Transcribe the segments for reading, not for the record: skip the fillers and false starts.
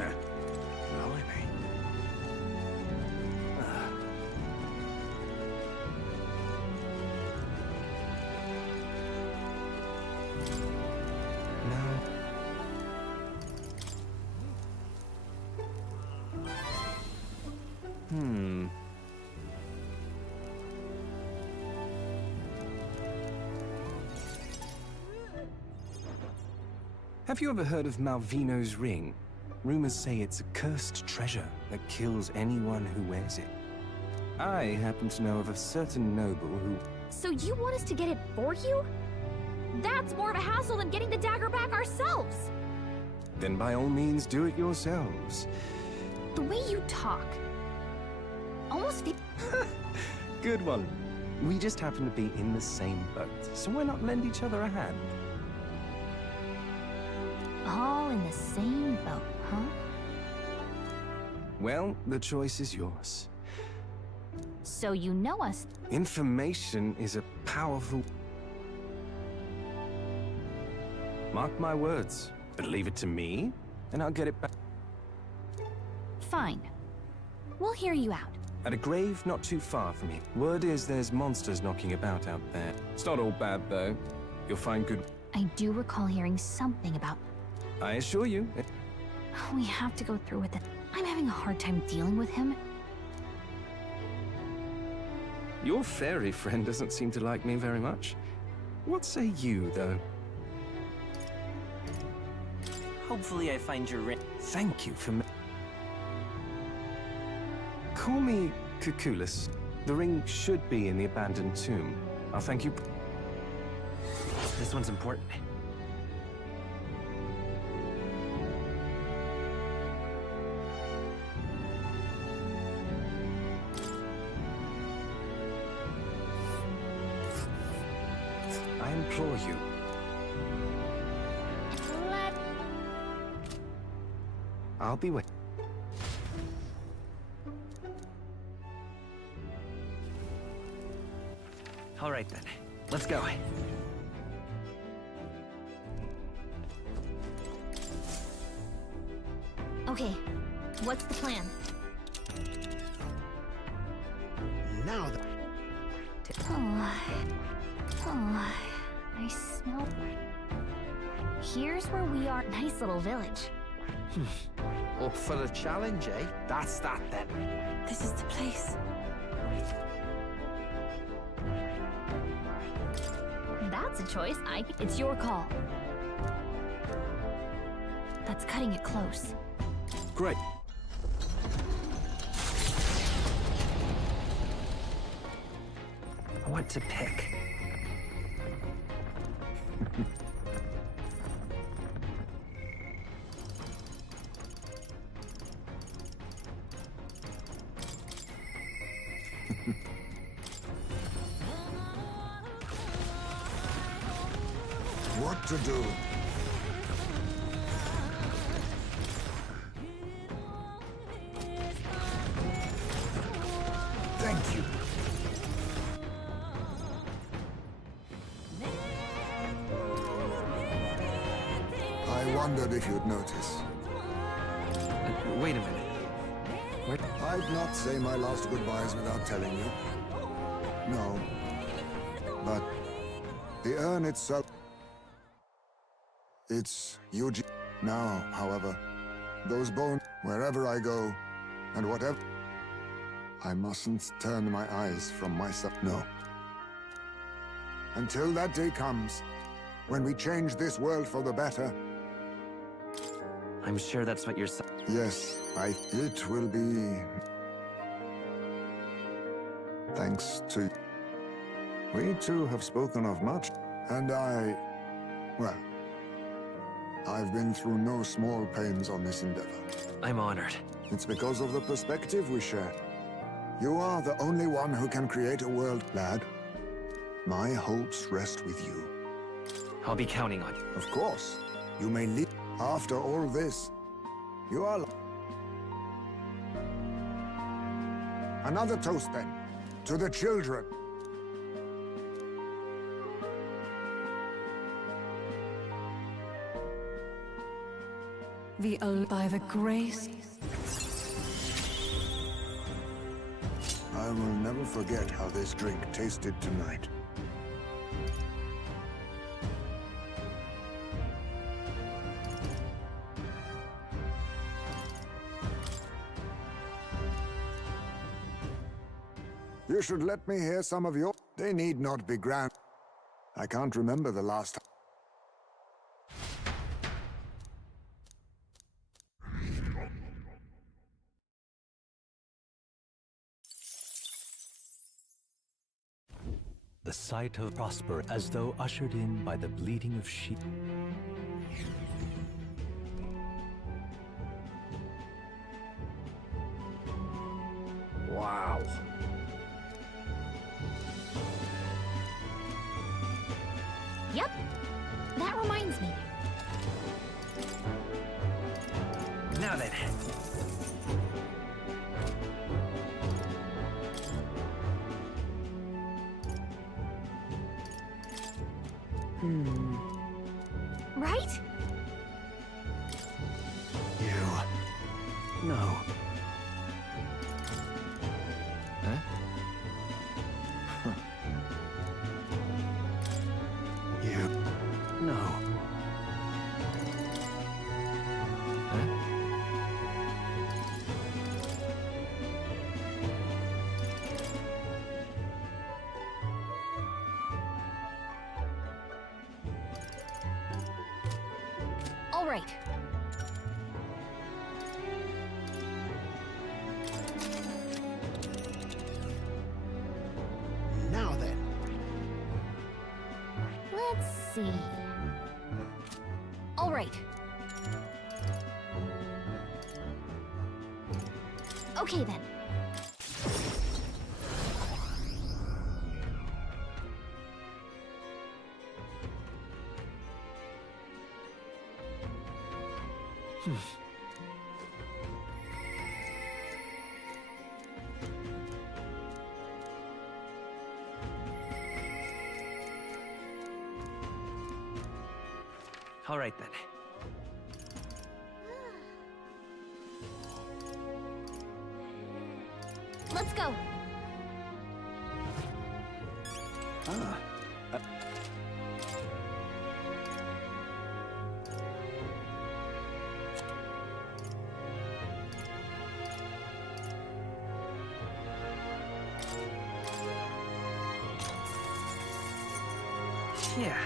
Blimey. Have you ever heard of Malvino's ring? Rumors say it's a cursed treasure that kills anyone who wears it. I happen to know of a certain noble who... So you want us to get it for you? That's more of a hassle than getting the dagger back ourselves! Then by all means do it yourselves. The way you talk... almost feel... Good one. We just happen to be in the same boat, so why not lend each other a hand? All in the same boat, huh? Well, the choice is yours. So you know us. Information is a powerful... Mark my words, but leave it to me, and I'll get it back. Fine. We'll hear you out. At a grave not too far from here. Word is there's monsters knocking about out there. It's not all bad, though. You'll find good... I do recall hearing something about... I assure you... We have to go through with it. I'm having a hard time dealing with him. Your fairy friend doesn't seem to like me very much. What say you, though? Hopefully I find your ring. Thank you for... Call me Cuculus. The ring should be in the abandoned tomb. I'll thank you... This one's important. I implore you. I'll be waiting. All right then, let's go. Okay, what's the plan? Now the... Oh, I smell... Here's where we are. Nice little village. Up for the challenge, eh? That's that then. This is the place. That's a choice. It's your call. That's cutting it close. Great. I want to pick. What to do? Thank you. I wondered if you'd notice. Wait a minute. I'd not say my last goodbyes without telling you. No. But the urn itself... It's Eugene. Now, however, those bones, wherever I go, and whatever... I mustn't turn my eyes from myself, no. Until that day comes, when we change this world for the better. I'm sure that's what you're saying. Yes, it will be... Thanks to... We two have spoken of much, and well, I've been through no small pains on this endeavor. I'm honored. It's because of the perspective we share. You are the only one who can create a world, lad. My hopes rest with you. I'll be counting on you. Of course, you may leave. After all this, you are... Another toast, then, to the children. By the grace. I will never forget how this drink tasted tonight. You should let me hear some of your... They need not be grand. I can't remember the last time. The sight of prosper as though ushered in by the bleating of sheep. Wow. Yep. That reminds me. Now then. Right? You... No. Huh? You... No. Huh? All right. Now then. Let's see. All right. Okay then. All right then. Let's go. Yeah.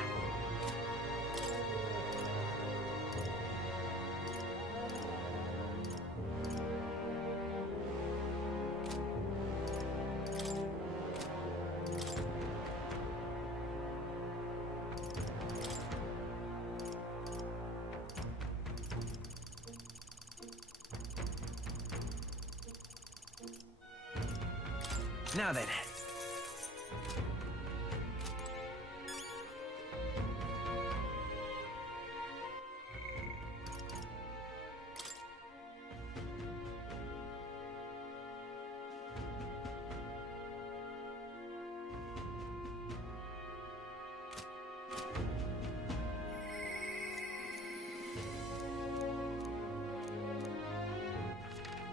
Now then.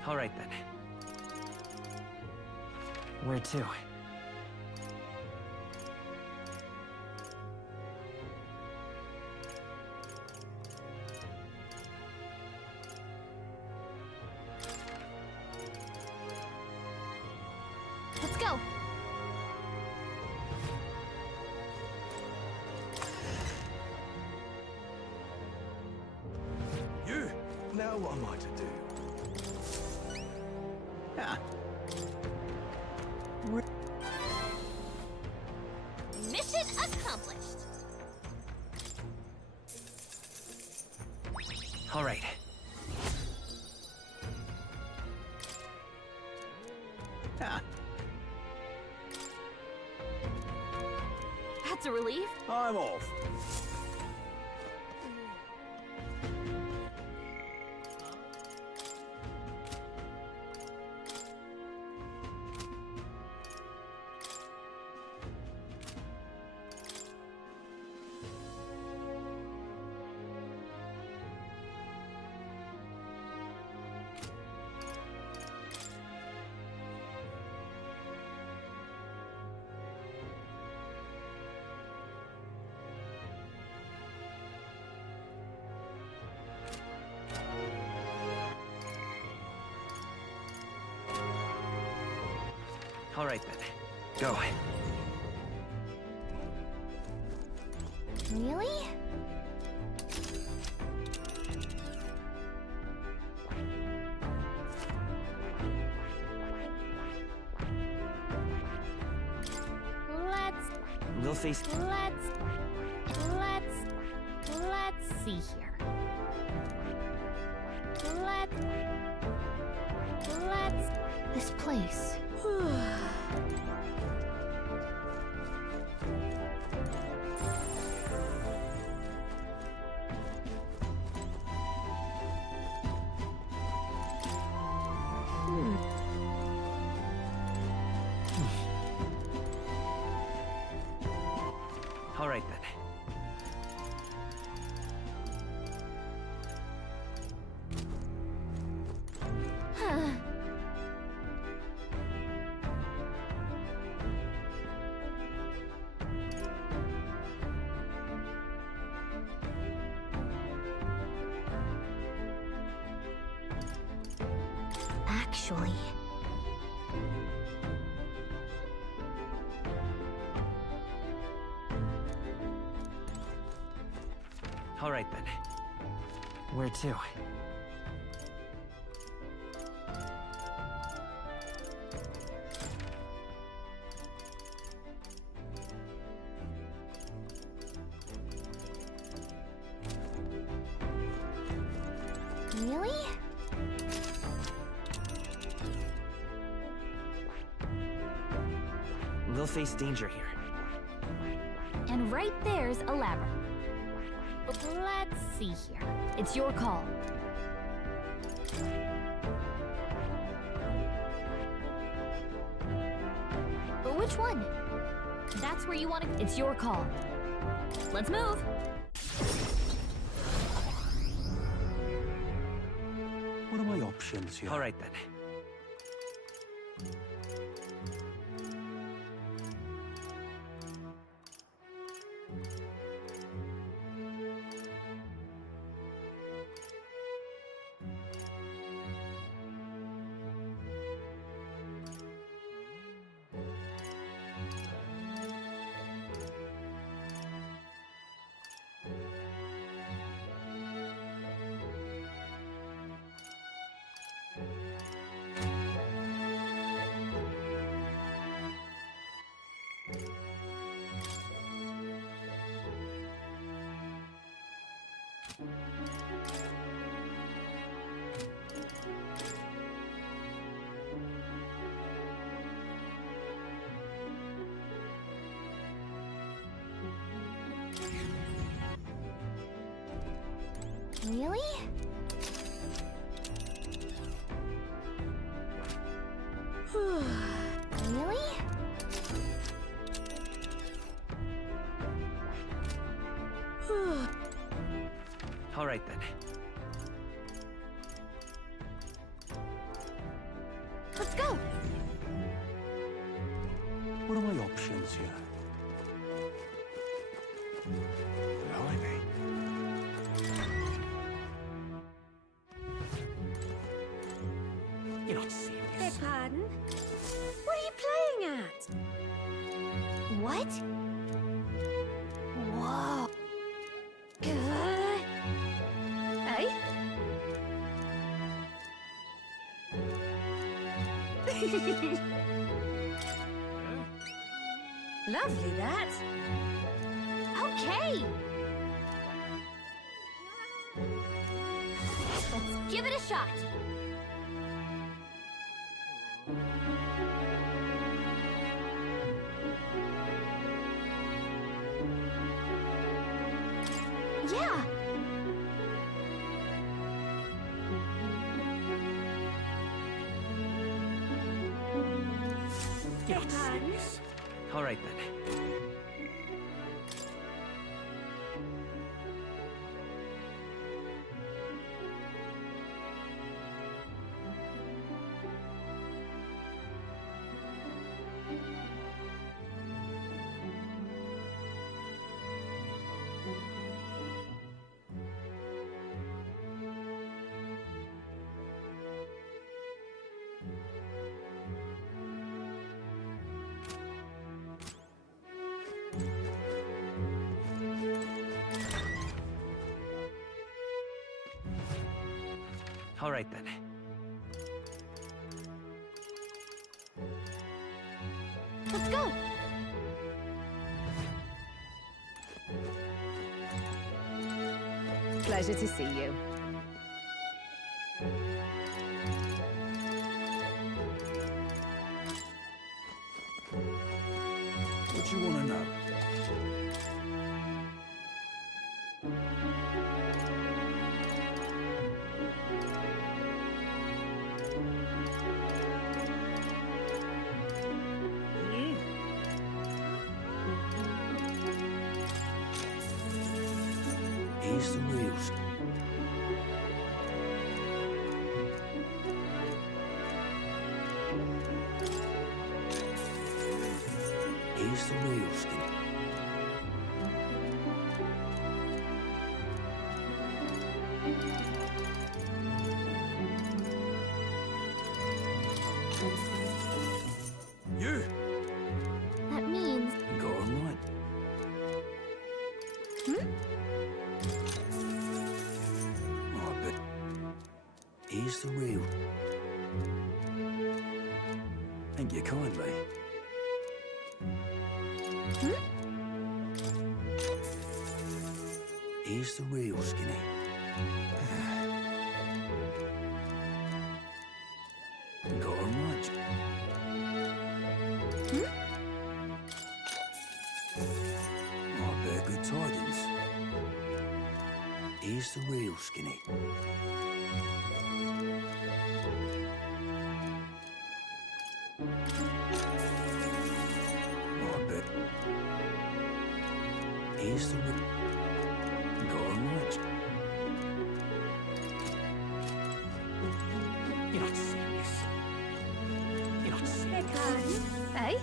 All right then. Where to? Let's go. You! Now what am I to do? Mission accomplished. All right. That's a relief. I'm off. Alright then. Go. Really? We'll face... Let's see here. This place. Alright then. Actually. Alright then. Where to? Really? We'll face danger here. And right there's a labyrinth. Let's see here. It's your call. But which one? That's where you want to... It's your call. Let's move. What are my options here? Alright then. Really? Really? Alright then. Let's go! What are my options here? Blimey. You're not serious. Beg pardon? What are you playing at? What? Whoa. Eh? Lovely, that. Okay! Let's give it a shot. Yeah! You're Beg not pardon? serious. Alright then. All right then. Let's go! Pleasure to see you. What you want to know? Here's the wheels. Here's the wheels. You That means... got on right. I bet. Here's the wheel. Thank you kindly. Here's the wheel, Skinny. Got on right. I bear good tidings. Here's the wheel, Skinny. I bet. Here's the wheel. Got on right. You're not serious. You're not serious. Eh?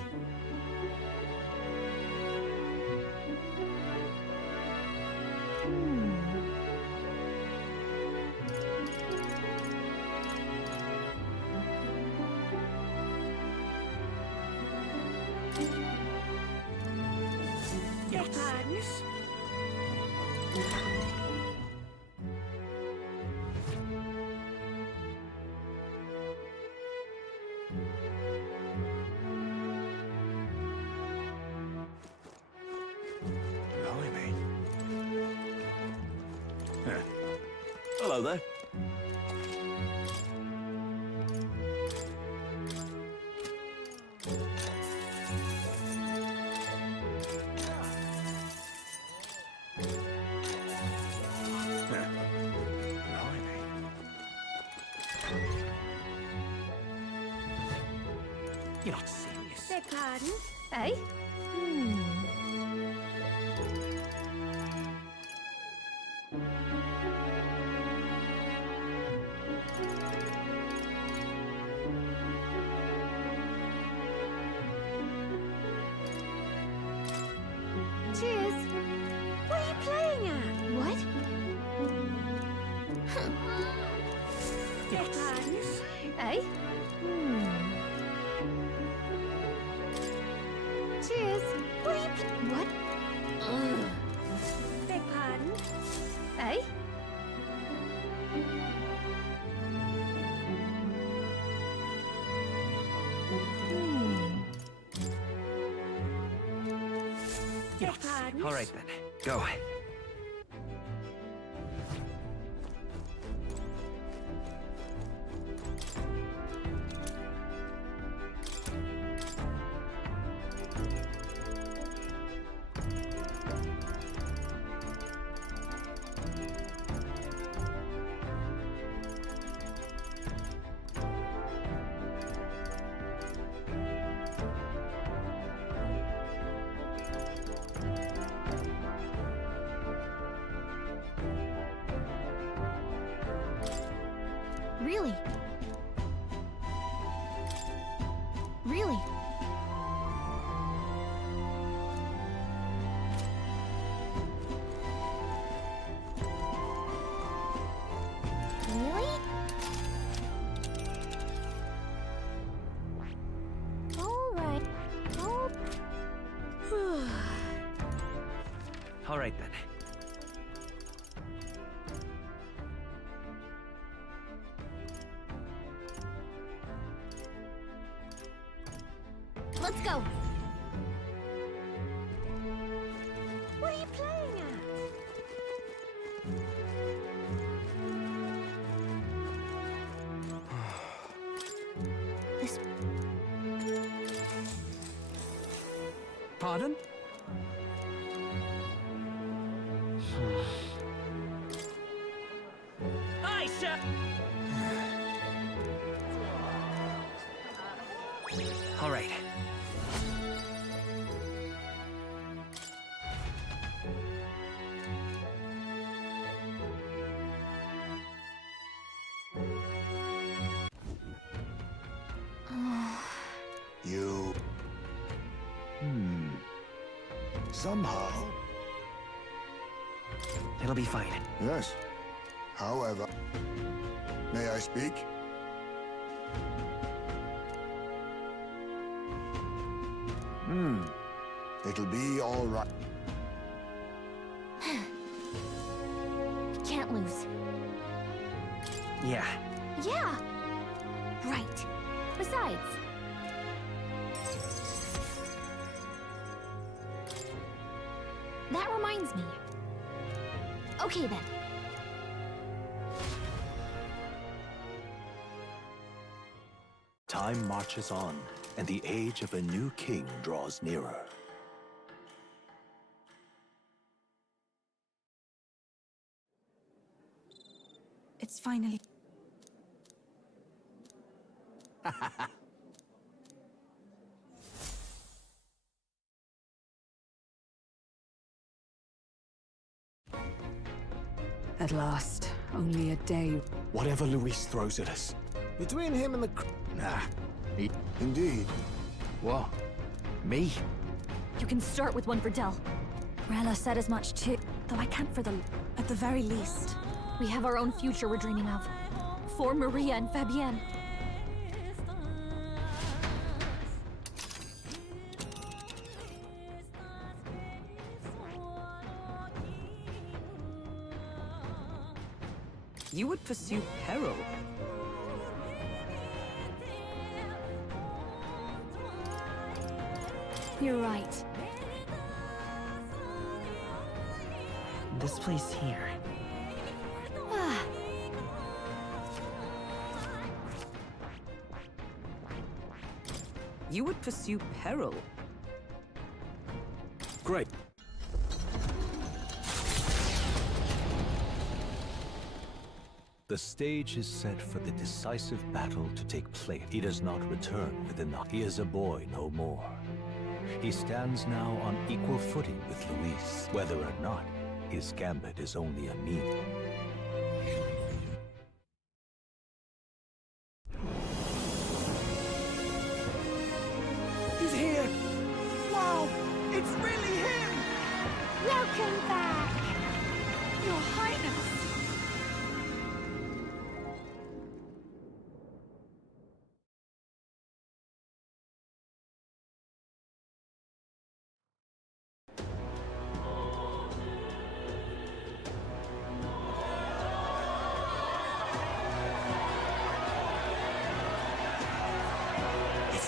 You're not serious. Blimey. Hello there. You're not serious. Beg pardon? Eh? Cheers. What are you playing at? What? You're Beg not pardon? serious. Eh? Cheers. What are you What? Beg pardon? Eh? You're Beg not pardon? All right then. Go. Really? Really? Really? All right. Oh. All right then. let's go. What are you playing at? This... Pardon? Aisha! All right. You... Somehow... It'll be fine. Yes. However... May I speak? It'll be all right. Can't lose. Yeah. Yeah! Right. Besides... That reminds me. Okay then. Time marches on, and the age of a new king draws nearer. It's finally... At last, only a day. Whatever Luis throws at us. Between him and the... Nah. Indeed. What? Me? You can start with one for Del. Rella said as much too, though I can't for the... At the very least. We have our own future we're dreaming of. For Maria and Fabienne. You would pursue peril. You're right. This place here. Ah. You would pursue peril. Great. The stage is set for the decisive battle to take place. He does not return within the... He is a boy no more. He stands now on equal footing with Luis, whether or not his gambit is only a means. He's here! Wow! It's really him! Welcome back! Your Highness!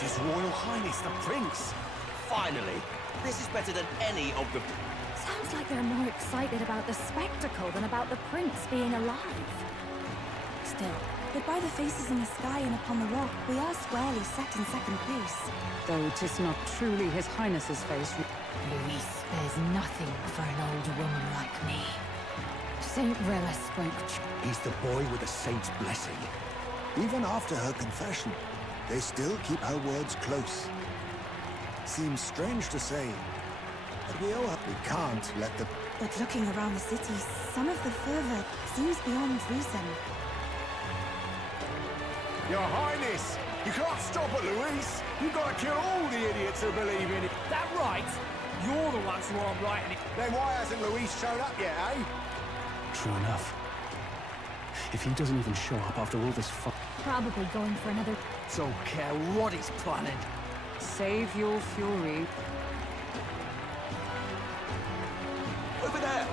It's His Royal Highness, the Prince! Finally! This is better than any of the... Sounds like they're more excited about the spectacle than about the prince being alive. Still, but by the faces in the sky and upon the rock, we are squarely set in second place. Though 'tis not truly His Highness's face. Luis spares nothing for an old woman like me. Saint Rella spoke He's the boy with the saint's blessing. Even after her confession, they still keep her words close. Seems strange to say, but we can't let the... But looking around the city, some of the fervor seems beyond reason. Your Highness! You can't stop it, Luis! You've got to kill all the idiots who believe in it! That right? You're the ones who aren't right, and Then why hasn't Luis shown up yet, eh? True enough. If he doesn't even show up after all this probably going for another... Don't care what he's planning. Save your fury. Over there!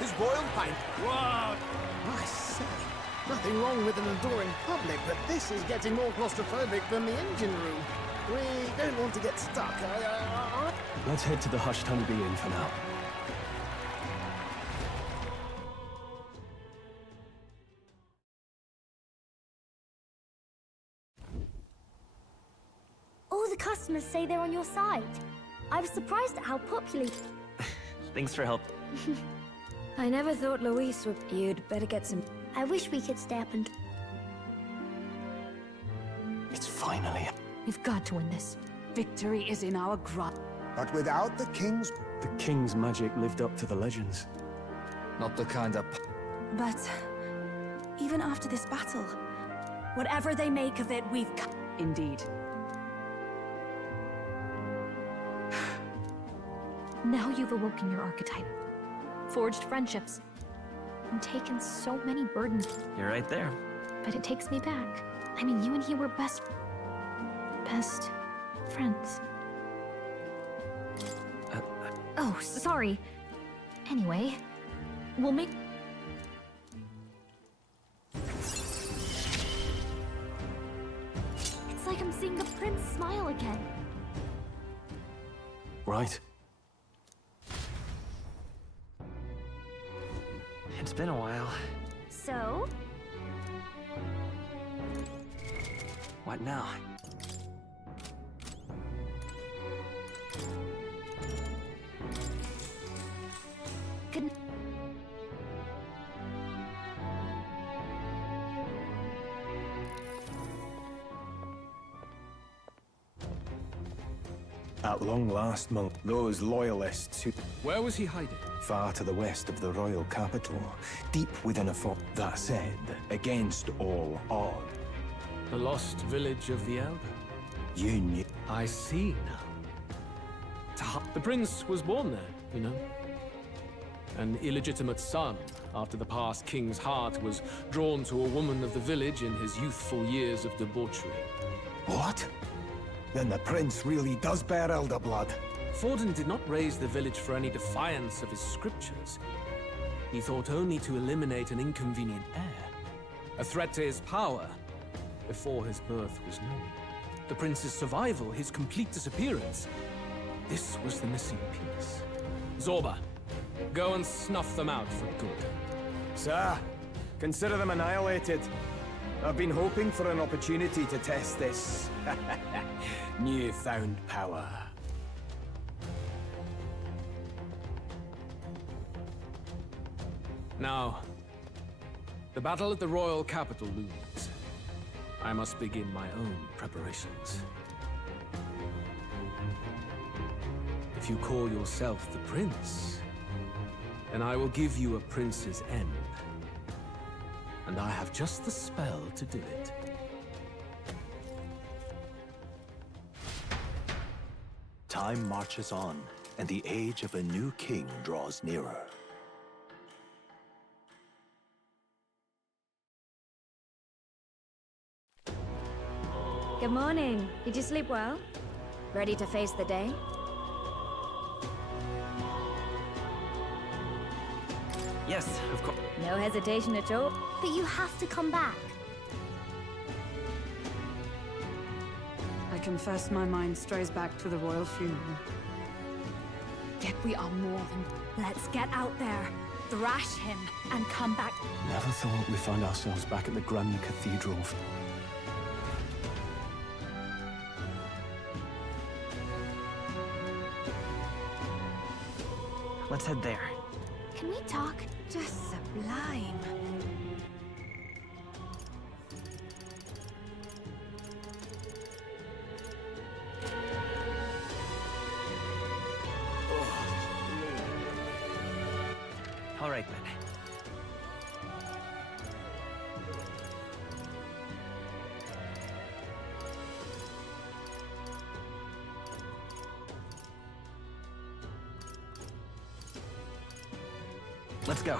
His royal paint! Whoa! I say, nothing wrong with an adoring public, but this is getting more claustrophobic than the engine room. We don't want to get stuck. Let's head to the Hushed Honeybee Inn for now. All the customers say they're on your side. I was surprised at how popular... Thanks for help. I never thought Luis would... You'd better get some... I wish we could stay up and... It's finally... We've got to win this. Victory is in our grasp. But without the king's... The king's magic lived up to the legends. Not the kind of... But even after this battle, whatever they make of it, we've... Indeed. Now you've awoken your archetype, forged friendships, and taken so many burdens. You're right there. But it takes me back. I mean, you and he were best friends. Oh, sorry. Anyway, we'll make... It's like I'm seeing the prince smile again. Right. It's been a while. So? What now? Good... At long last, monk, those loyalists who... Where was he hiding? Far to the west of the royal capital, deep within a fort. That said, against all odds. The lost village of the Elda? You knew... I see now. The prince was born there, you know. An illegitimate son, after the past king's heart was drawn to a woman of the village in his youthful years of debauchery. What? Then the prince really does bear Elder blood. Forden did not raise the village for any defiance of his scriptures. He thought only to eliminate an inconvenient heir, a threat to his power, before his birth was known. The prince's survival, his complete disappearance, this was the missing piece. Zorba, go and snuff them out for good. Sir, consider them annihilated. I've been hoping for an opportunity to test this newfound power. Now, the battle at the royal capital looms. I must begin my own preparations. If you call yourself the prince, then I will give you a prince's end. And I have just the spell to do it. Time marches on, and the age of a new king draws nearer. Good morning. Did you sleep well? Ready to face the day? Yes, of course. No hesitation at all. But you have to come back. I confess my mind strays back to the royal funeral. Yet we are more than... Let's get out there, thrash him, and come back. Never thought we'd find ourselves back at the Grand Cathedral. Let's head there. Can we talk? Just sublime. All right, then. Let's go.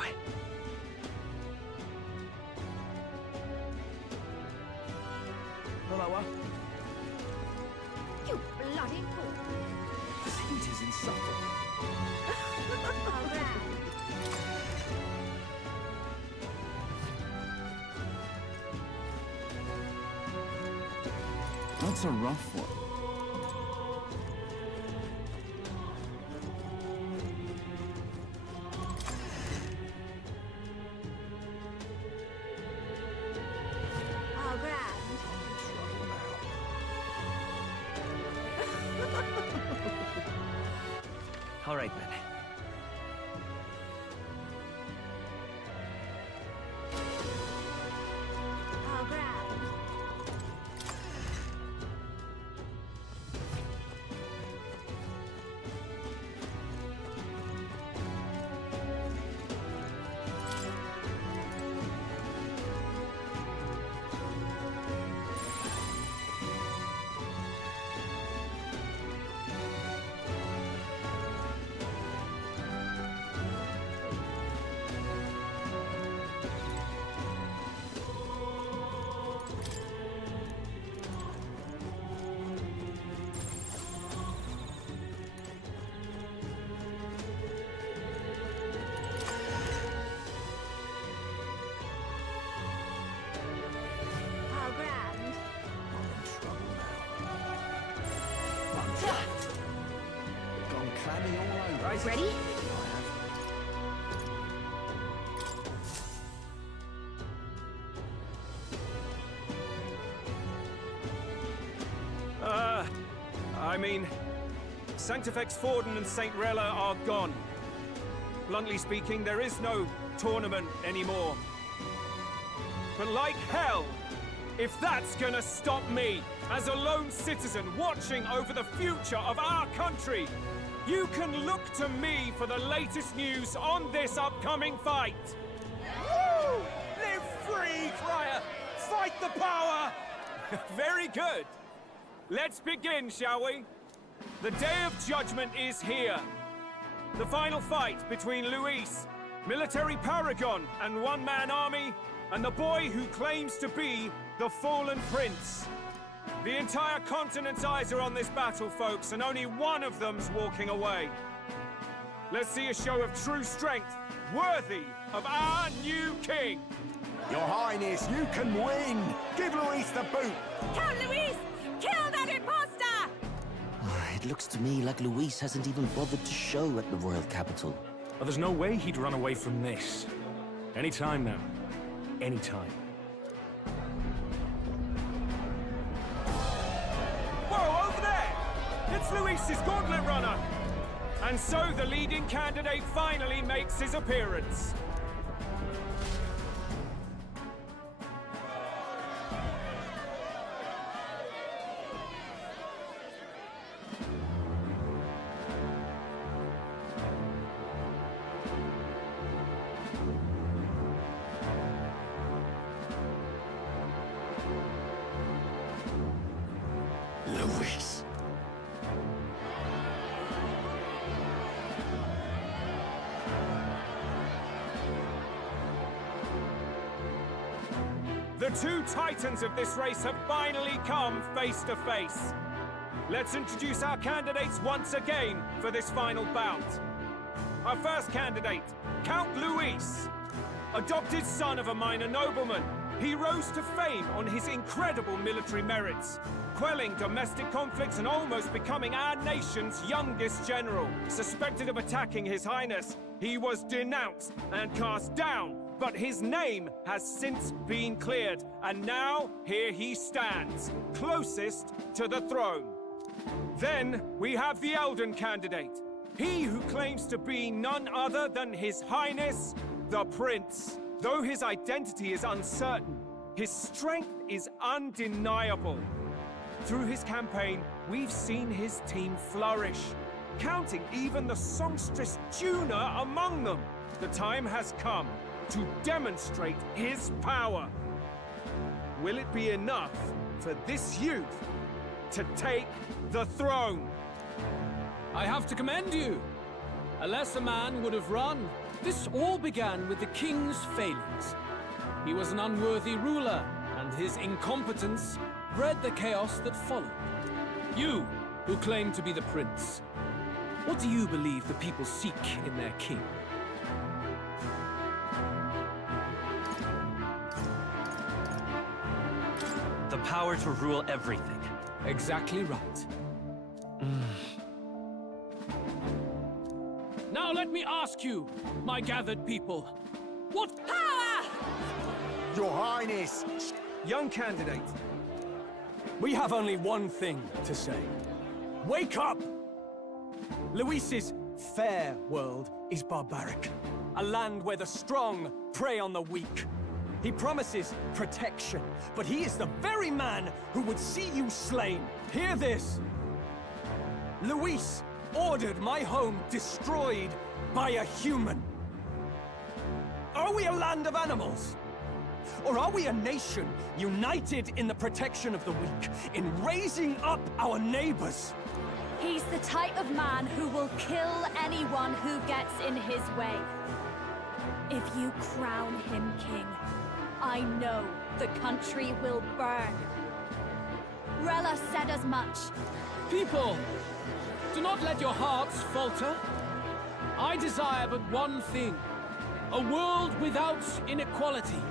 You bloody fool. This heat is insufferable. That's a rough one. guys ready? I mean, Sanctifex Forden and St. Rella are gone. Bluntly speaking, there is no tournament anymore. But like hell, if that's gonna stop me, as a lone citizen watching over the future of our country, you can look to me for the latest news on this upcoming fight. Woo! Live free, Crier! Fight the power! Very good. Let's begin, shall we? The Day of Judgment is here. The final fight between Luis, military paragon and one-man army, and the boy who claims to be the fallen prince. The entire continent's eyes are on this battle, folks, and only one of them's walking away. Let's see a show of true strength, worthy of our new king. Your Highness, you can win! Give Luis the boot! Count Luis! Kill that imposter! It looks to me like Luis hasn't even bothered to show at the royal capital. Well, there's no way he'd run away from this. Anytime now. Anytime. Whoa, over there! It's Luis's gauntlet runner! And so the leading candidate finally makes his appearance. Luis. The two titans of this race have finally come face to face. Let's introduce our candidates once again for this final bout. Our first candidate, Count Luis. Adopted son of a minor nobleman, he rose to fame on his incredible military merits, quelling domestic conflicts and almost becoming our nation's youngest general. Suspected of attacking His Highness, he was denounced and cast down, but his name has since been cleared, and now here he stands, closest to the throne. Then we have the Elden candidate, he who claims to be none other than His Highness, the Prince. Though his identity is uncertain, his strength is undeniable. Through his campaign, we've seen his team flourish, counting even the songstress Juna among them. The time has come to demonstrate his power. Will it be enough for this youth to take the throne? I have to commend you. A lesser man would have run. This all began with the king's failings. He was an unworthy ruler, and his incompetence bred the chaos that followed. You, who claim to be the prince, what do you believe the people seek in their king? The power to rule everything. Exactly right. Now let me ask you, my gathered people, what power? Your Highness! Young candidate, we have only one thing to say. Wake up! Luis's fair world is barbaric. A land where the strong prey on the weak. He promises protection, but he is the very man who would see you slain. Hear this! Luis ordered my home destroyed by a human. Are we a land of animals? Or are we a nation united in the protection of the weak, in raising up our neighbors? He's the type of man who will kill anyone who gets in his way. If you crown him king, I know the country will burn. Rella said as much. People, do not let your hearts falter. I desire but one thing, a world without inequality.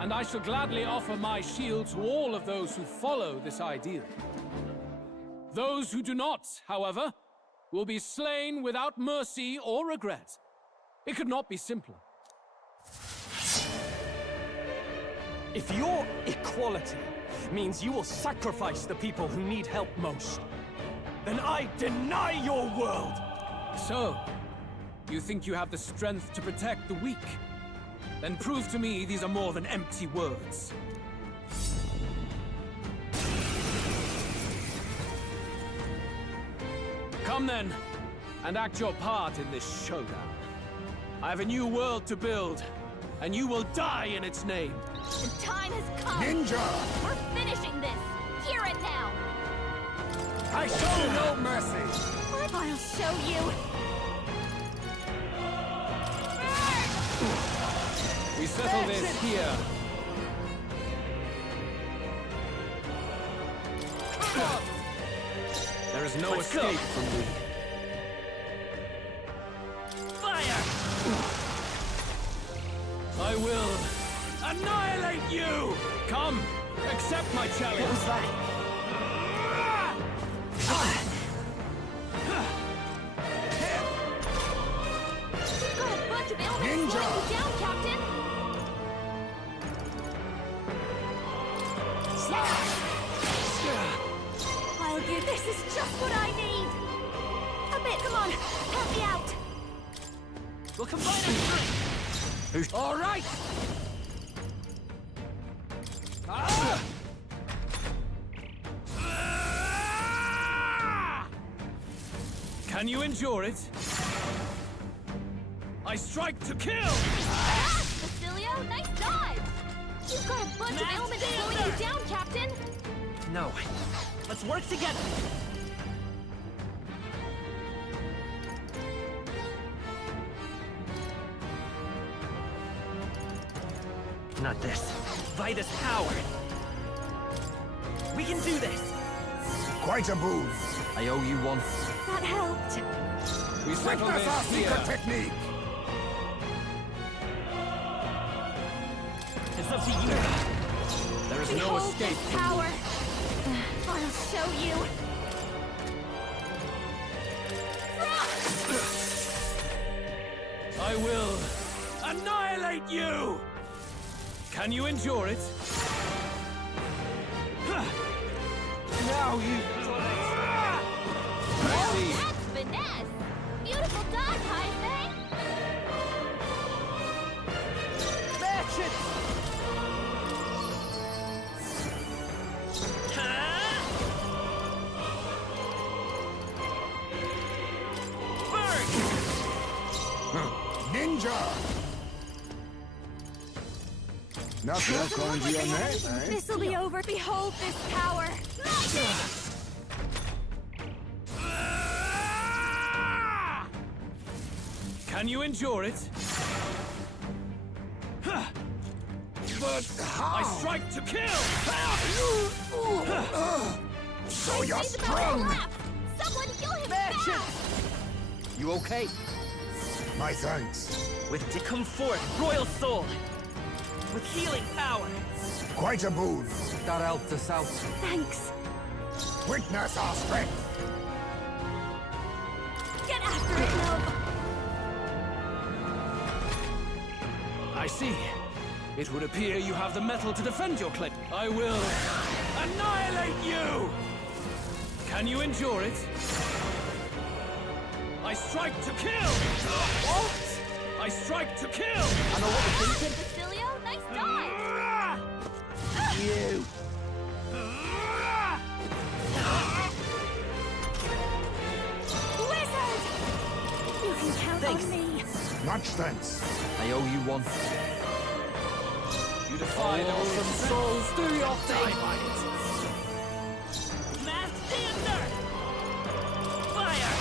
And I shall gladly offer my shield to all of those who follow this ideal. Those who do not, however, will be slain without mercy or regret. It could not be simpler. If your equality means you will sacrifice the people who need help most, then I deny your world! So, you think you have the strength to protect the weak? Then prove to me these are more than empty words. Come then, and act your part in this showdown. I have a new world to build, and you will die in its name. The time has come! Ninja! We're finishing this, here and now! I show no mercy! I'll show you! We settle this here. There is no escape from me. Fire! I will annihilate you! Come, accept my challenge. What was that? You've got a bunch of ailments slowing you down, Captain! I'll give this is just what I need! A bit, come on, help me out! We'll combine our strength! All right! Can you endure it? I strike to kill! Basilio, nice dive! You've got a bunch of ailments slowing you down, Captain! No. Let's work together! Not this. Vitus power! We can do this! Quite a boon. I owe you one. That helped! We settle Witness our this here. secret technique! It's up to you! There is no Behold escape this from power! me. I'll show you! I will annihilate you! Can you endure it? Now you... That's finesse! Beautiful dodge, Heisei! Match it! Ninja! Nothing going to your neck, eh? This'll be over. Behold this power! Can you endure it? But how? I strike to kill! So you're He's about to strong! collapse. Someone kill him fast! You okay? My thanks. With to come forth, royal soul! With healing power! Quite a boon. That helped us out. Thanks. Witness our strength. Get after it, love! I see. It would appear you have the metal to defend your claim. I will annihilate you! Can you endure it? I strike to kill! What? I strike to kill! I know what you're thinking. Basilio, nice dive! You. Wizard! You can count on me. Much thanks. I owe you one. You defy the orphaned souls, do your thing! Mass Dancer! Fire!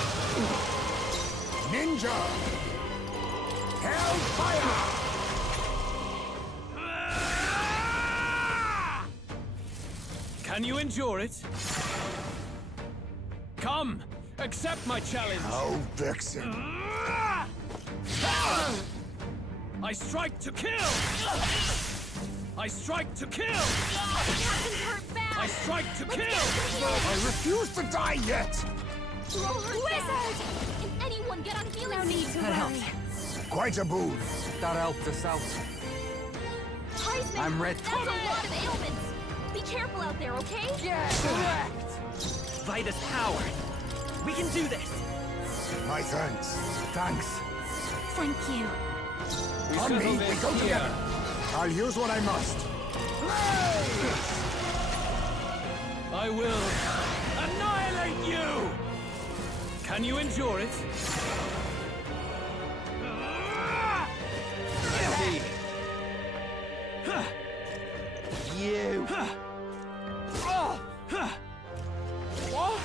Ninja! Hellfire! Can you endure it? Come, accept my challenge! Oh, Vixen. I strike to kill! I strike to kill! Captain's hurt bad! I strike to kill! I refuse to die yet! Wizard! Can anyone get on healing? No need to worry. Quite a boon. That helped us out. Heisman, I'm ready. That's a lot of ailments. Be careful out there, okay? Yeah, correct! Vitus power. We can do this. My thanks. Thanks. Thank you. On me, we go together. I'll use what I must. I will annihilate you! Can you endure it? See. You. What?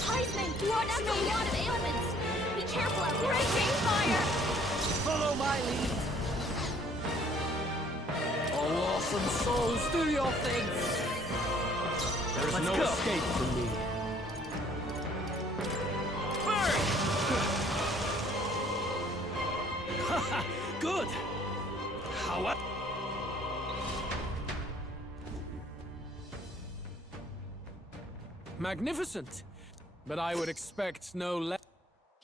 Heisman, that's a lot of ailments. Be careful out there. Breaking fire! Follow my lead. Oh, awesome souls, do your thing. There's Let's no go. escape from me. Burn! Good! How? Magnificent! But I would expect no less.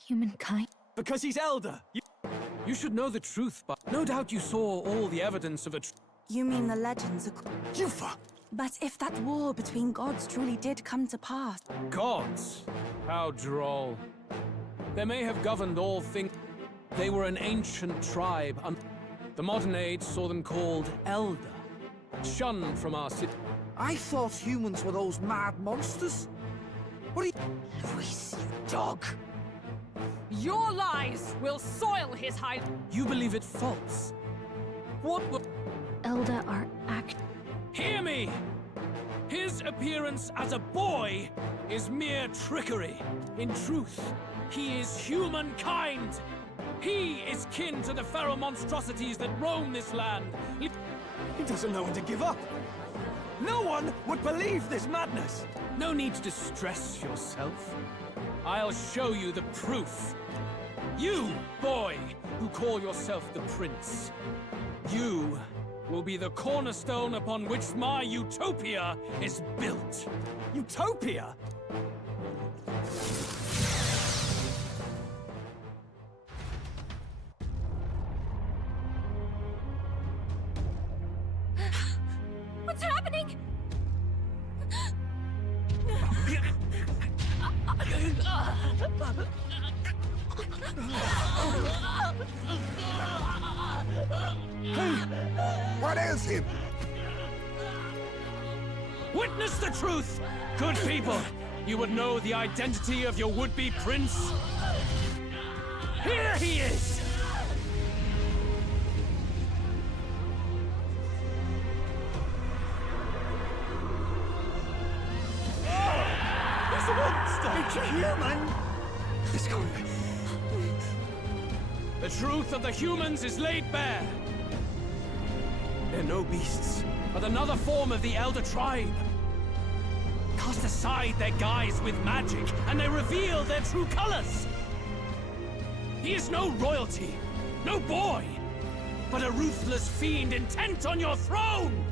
Humankind? Because he's Elda. You should know the truth, but no doubt you saw all the evidence of a You mean the legends are... Yufa! But if that war between gods truly did come to pass... gods. How droll. They may have governed all things. They were an ancient tribe. The modern age saw them called Elda. Shunned from our city. I thought humans were those mad monsters. What are you... Luis, you dog! Your lies will soil his hide. You believe it false. What will... Elda are act... Hear me! His appearance as a boy is mere trickery. In truth, he is humankind. He is kin to the feral monstrosities that roam this land. He doesn't know when to give up. No one would believe this madness. No need to distress yourself. I'll show you the proof. You, boy, who call yourself the prince. You will be the cornerstone upon which my utopia is built. Utopia? What's happening? What ails him? Witness the truth! Good people, you would know the identity of your would-be prince. Here he is! It's a monster! It's a human! It's gone. The truth of the humans is laid bare. They're no beasts, but another form of the Elder tribe. Cast aside their guise with magic, and they reveal their true colors. He is no royalty, no boy, but a ruthless fiend intent on your throne!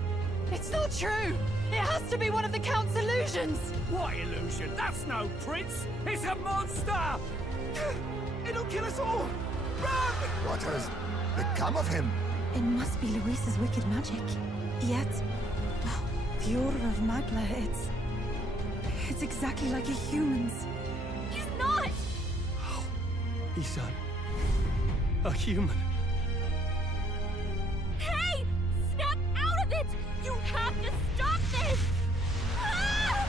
It's not true! It has to be one of the Count's illusions! What illusion? That's no prince! It's a monster! It'll kill us all! Run! What has become of him? It must be Luis's wicked magic. Yet, the Order of Magla, it's exactly like a human's. He's not! He's a human. Hey! Snap out of it! You have to stop this! Ah!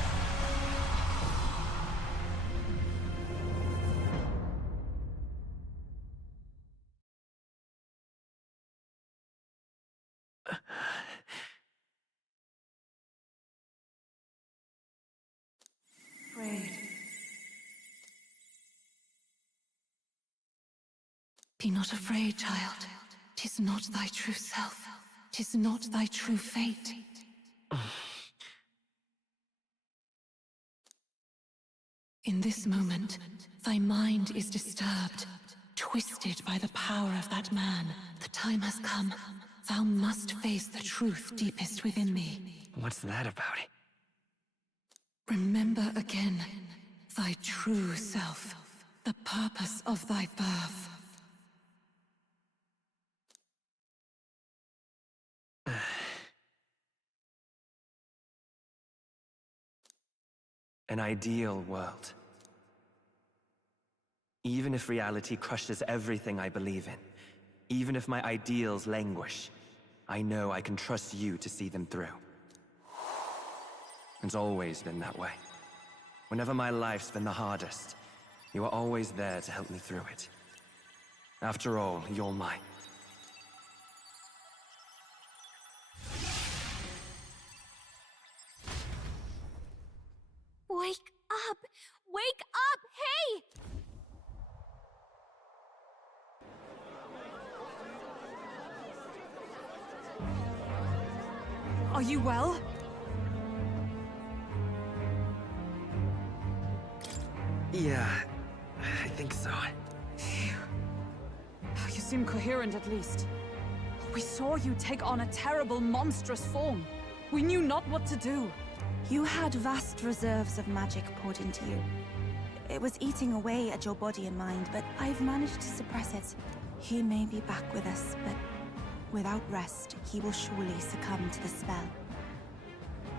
Afraid. Be not afraid, child. 'Tis not thy true self. 'Tis not thy true fate. In this moment, thy mind is disturbed, twisted by the power of that man. The time has come. Thou must face the truth deepest within thee. What's that about? Remember again, thy true self, the purpose of thy birth. An ideal world. Even if reality crushes everything I believe in, even if my ideals languish, I know I can trust you to see them through. It's always been that way. Whenever my life's been the hardest, you are always there to help me through it. After all, you're mine. Wake up! Wake up! Hey! Are you well? Yeah, I think so. You seem coherent at least. We saw you take on a terrible, monstrous form. We knew not what to do. You had vast reserves of magic poured into you. It was eating away at your body and mind, but I've managed to suppress it. He may be back with us, but without rest, he will surely succumb to the spell.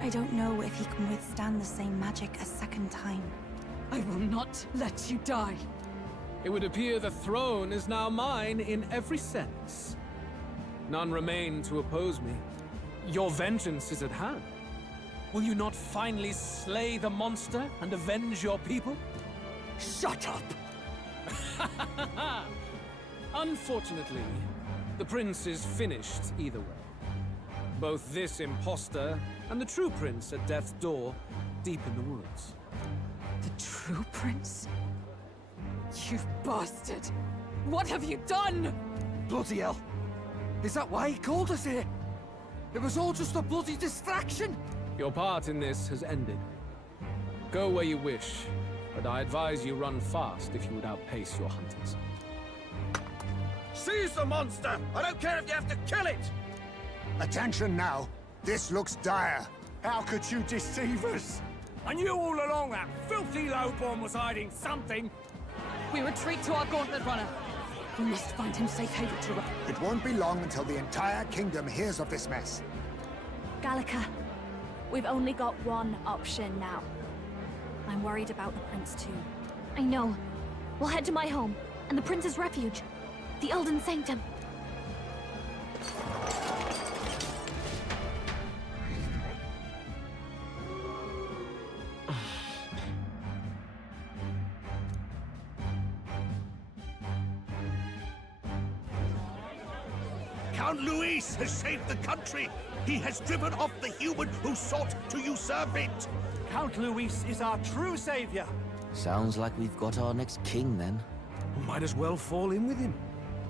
I don't know if he can withstand the same magic a second time. I will not let you die. It would appear the throne is now mine in every sense. None remain to oppose me. Your vengeance is at hand. Will you not finally slay the monster and avenge your people? Shut up! Unfortunately, the prince is finished either way. Both this imposter and the true prince at death's door, deep in the woods. The true prince? You bastard! What have you done? Bloody hell! Is that why he called us here? It was all just a bloody distraction! Your part in this has ended. Go where you wish, but I advise you run fast if you would outpace your hunters. Seize the monster! I don't care if you have to kill it! Attention now. This looks dire. How could you deceive us? I knew all along that filthy lowborn was hiding something. We retreat to our gauntlet runner. We must find him safe haven to... It won't be long until the entire kingdom hears of this mess. Gallica, we've only got one option now. I'm worried about the prince too. I know. We'll head to my home, and the prince's refuge. The Elden Sanctum. Count Luis has saved the country. He has driven off the human who sought to usurp it. Count Luis is our true savior. Sounds like we've got our next king, then. We might as well fall in with him.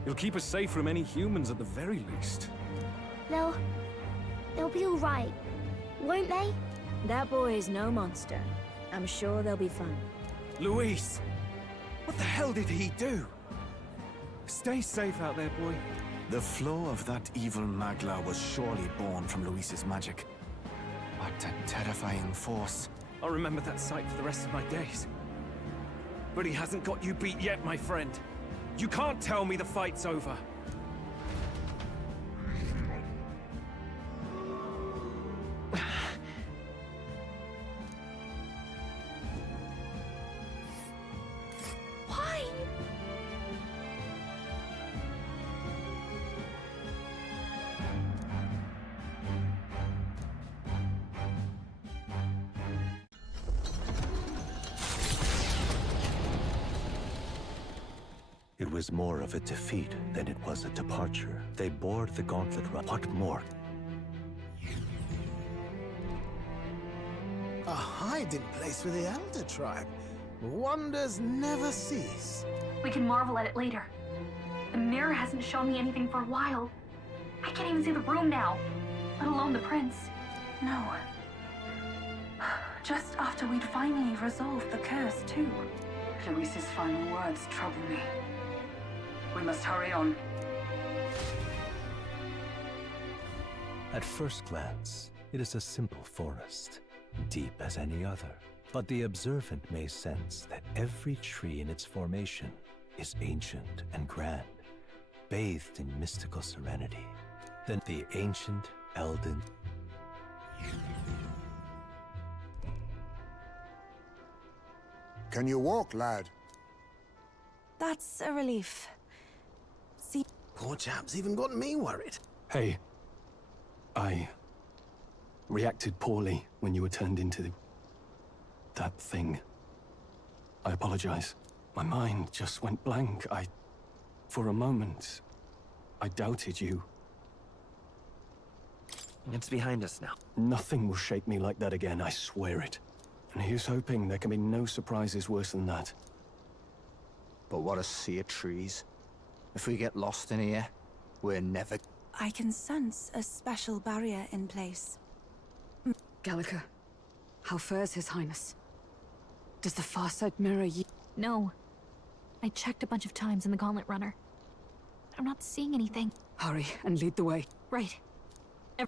He'll keep us safe from any humans at the very least. They'll be all right, won't they? That boy is no monster. I'm sure they'll be fine. Luis! What the hell did he do? Stay safe out there, boy. The flow of that evil Magla was surely born from Luis's magic. What a terrifying force. I'll remember that sight for the rest of my days. But he hasn't got you beat yet, my friend. You can't tell me the fight's over. Why? It was more of a defeat than it was a departure. They bore the gauntlet run. What more? A hiding place for the Elder tribe. Wonders never cease. We can marvel at it later. The mirror hasn't shown me anything for a while. I can't even see the room now, let alone the prince. No. Just after we'd finally resolved the curse, too. Luis's final words trouble me. We must hurry on. At first glance, it is a simple forest, deep as any other. But the observant may sense that every tree in its formation is ancient and grand, bathed in mystical serenity. Then the ancient Elden. Can you walk, lad? That's a relief. See, Poor chap's even got me worried. Hey, I reacted poorly when you were turned into that thing. I apologize. My mind just went blank. For a moment, I doubted you. It's behind us now. Nothing will shake me like that again, I swear it. And here's hoping there can be no surprises worse than that. But what a sea of trees. If we get lost in here, we're never... I can sense a special barrier in place. Gallica, how fares His Highness? Does the far side mirror you? No. I checked a bunch of times in the Gauntlet Runner. I'm not seeing anything. Hurry and lead the way. Right. Huh?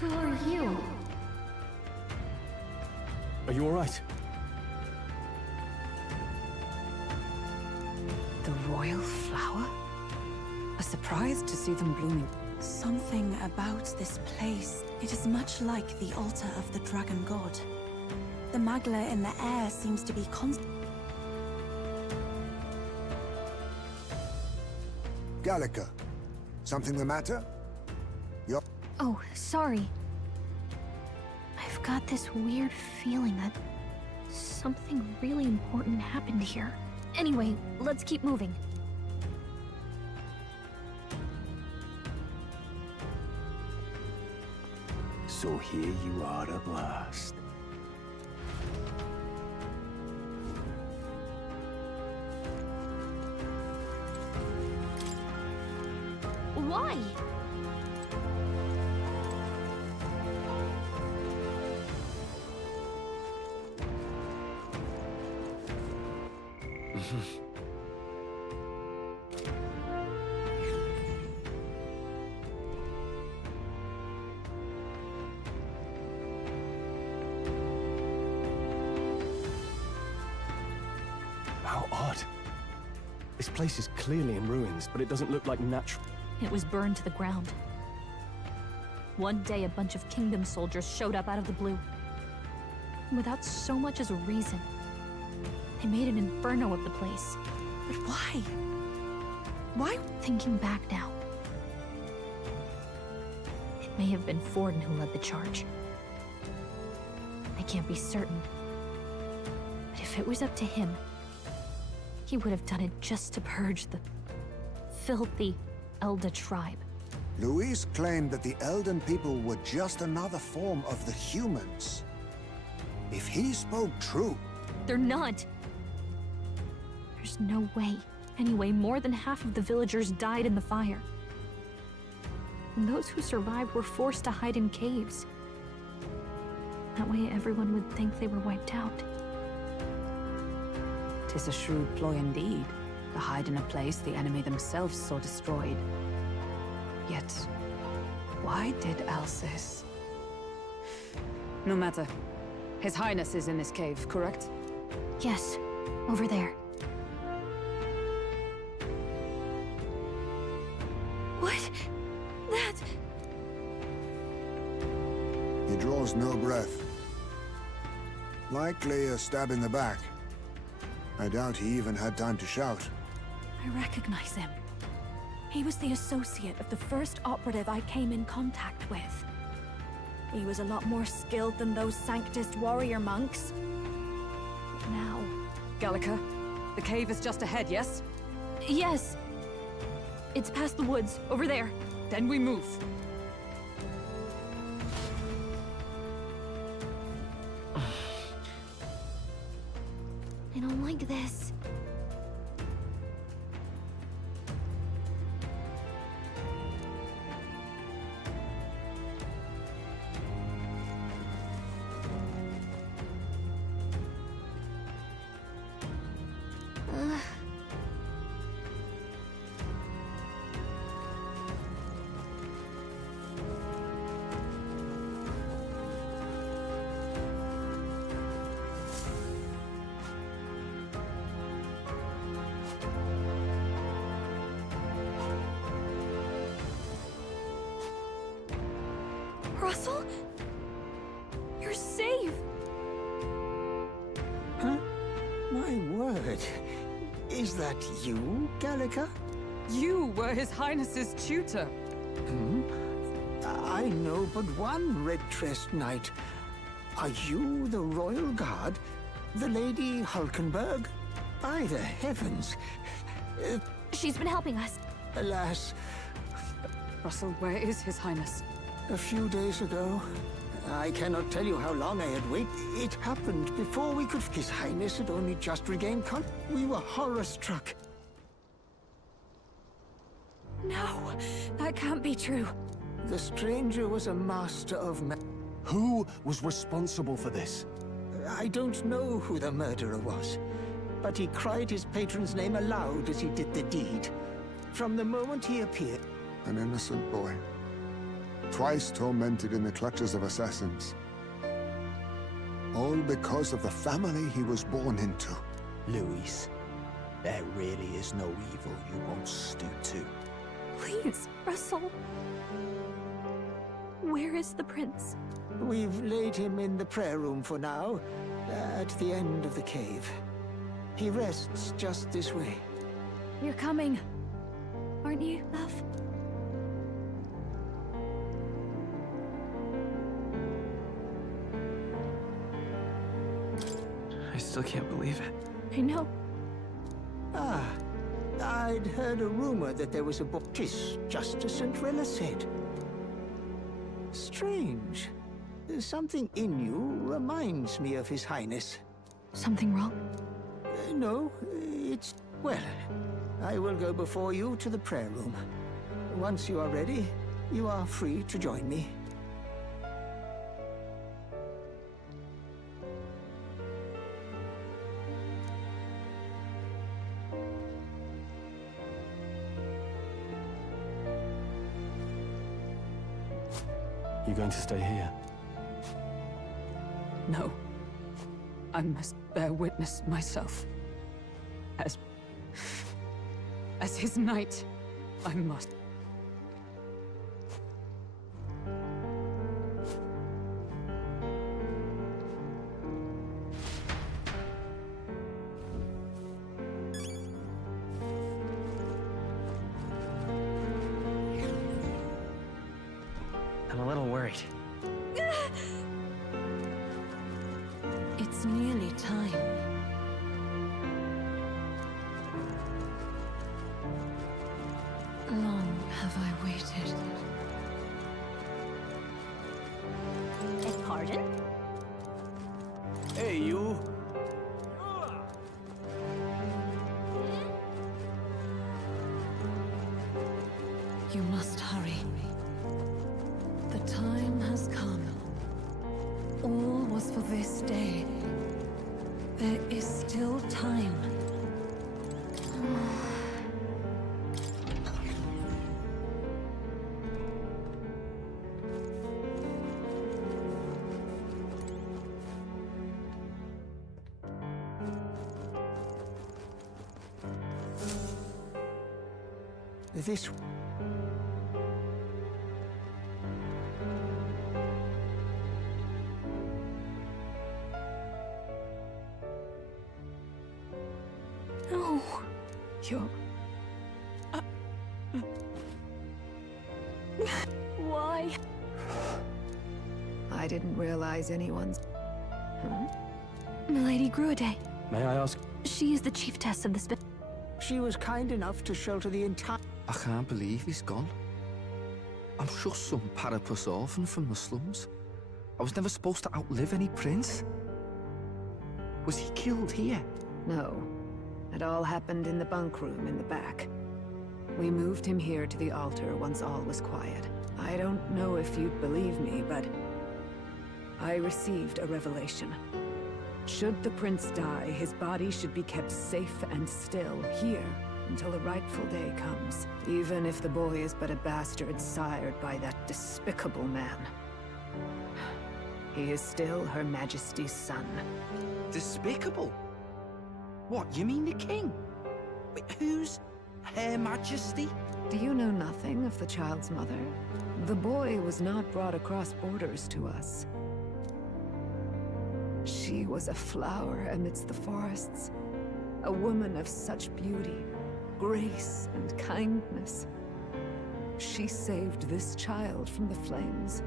Who are you? Are you all right? The royal flower? A surprise to see them blooming. Something about this place. It is much like the altar of the dragon god. The magla in the air seems to be constant. Gallica, something the matter? Oh, sorry. I've got this weird feeling that something really important happened here. Anyway, let's keep moving. So here you are at last. Why? How odd. This place is clearly in ruins, but it doesn't look like natural. It was burned to the ground. One day, a bunch of kingdom soldiers showed up out of the blue. Without so much as a reason. They made an inferno of the place. But why? Why? Thinking back now. It may have been Forden who led the charge. I can't be certain. But if it was up to him, he would have done it just to purge the filthy Elda tribe. Luis claimed that the Elden people were just another form of the humans. If he spoke true... They're not! There's no way. Anyway, more than half of the villagers died in the fire. And those who survived were forced to hide in caves. That way everyone would think they were wiped out. 'Tis a shrewd ploy indeed, to hide in a place the enemy themselves saw destroyed. Yet, why did Alcis? No matter. His Highness is in this cave, correct? Yes, over there. What? That... He draws no breath. Likely a stab in the back. I doubt he even had time to shout. I recognize him. He was the associate of the first operative I came in contact with. He was a lot more skilled than those Sanctist warrior monks. But now... Gallica, the cave is just ahead, yes? Yes. It's past the woods, over there. Then we move. I don't like this. Russell? You're safe! Huh? My word. Is that you, Gallica? You were His Highness's tutor. Hmm? I know but one red-dressed knight. Are you the royal guard? The Lady Hulkenberg? By the heavens! She's been helping us. Alas, Russell, where is His Highness? a few days ago. I cannot tell you how long I had waited. It happened before we could... His Highness had only just regained We were horror-struck. No, that can't be true. The stranger was a master of Who was responsible for this? I don't know who the murderer was, but he cried his patron's name aloud as he did the deed. From the moment he appeared... An innocent boy. Twice tormented in the clutches of assassins. All because of the family he was born into. Luis, there really is no evil you won't stoop to. Please, Russell. Where is the prince? We've laid him in the prayer room for now, at the end of the cave. He rests just this way. You're coming, aren't you, love? I still can't believe it. I know. Ah, I'd heard a rumor that there was a book, just as Cinderella said. Strange. Something in you reminds me of His Highness. Something wrong? No, it's... Well, I will go before you to the prayer room. Once you are ready, you are free to join me. You going to stay here? No. I must bear witness myself. As his knight, I must. I'm a little worried. It's nearly time. Long have I waited. Pardon? Hey, you. You must hurry. The time has come. All was for this day. There is still time. This... No. You're... Why? I didn't realize anyone's... Milady Gruaday. May I ask? She is the chiefess of the She was kind enough to shelter the entire... I can't believe he's gone. I'm just some parapus orphan from the slums. I was never supposed to outlive any prince. Was he killed here? No. It all happened in the bunk room in the back. We moved him here to the altar once all was quiet. I don't know if you'd believe me, but I received a revelation. Should the prince die, his body should be kept safe and still here until the rightful day comes, even if the boy is but a bastard sired by that despicable man. He is still Her Majesty's son. Despicable? What, you mean the king? Wait, who's Her Majesty? Do you know nothing of the child's mother? The boy was not brought across borders to us. She was a flower amidst the forests, a woman of such beauty, grace, and kindness. She saved this child from the flames,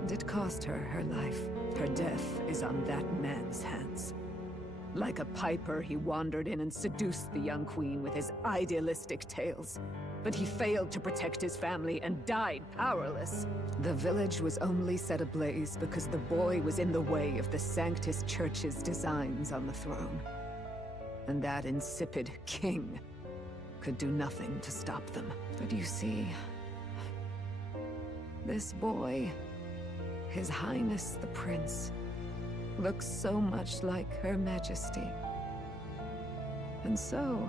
and it cost her her life. Her death is on that man's hands. Like a piper, he wandered in and seduced the young queen with his idealistic tales. But he failed to protect his family and died powerless. The village was only set ablaze because the boy was in the way of the Sanctus Church's designs on the throne. And that insipid king could do nothing to stop them. But you see, this boy, His Highness the Prince, looks so much like Her Majesty. And so...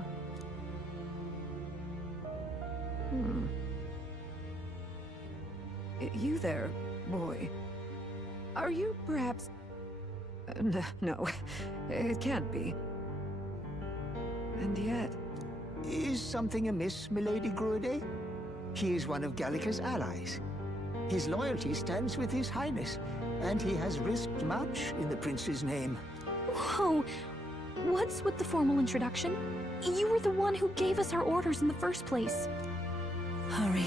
You there, boy. Are you perhaps... No, it can't be. And yet... Is something amiss, milady Gruede? He is one of Gallica's allies. His loyalty stands with His Highness, and he has risked much in the prince's name. Whoa! What's with the formal introduction? You were the one who gave us our orders in the first place. Hurry.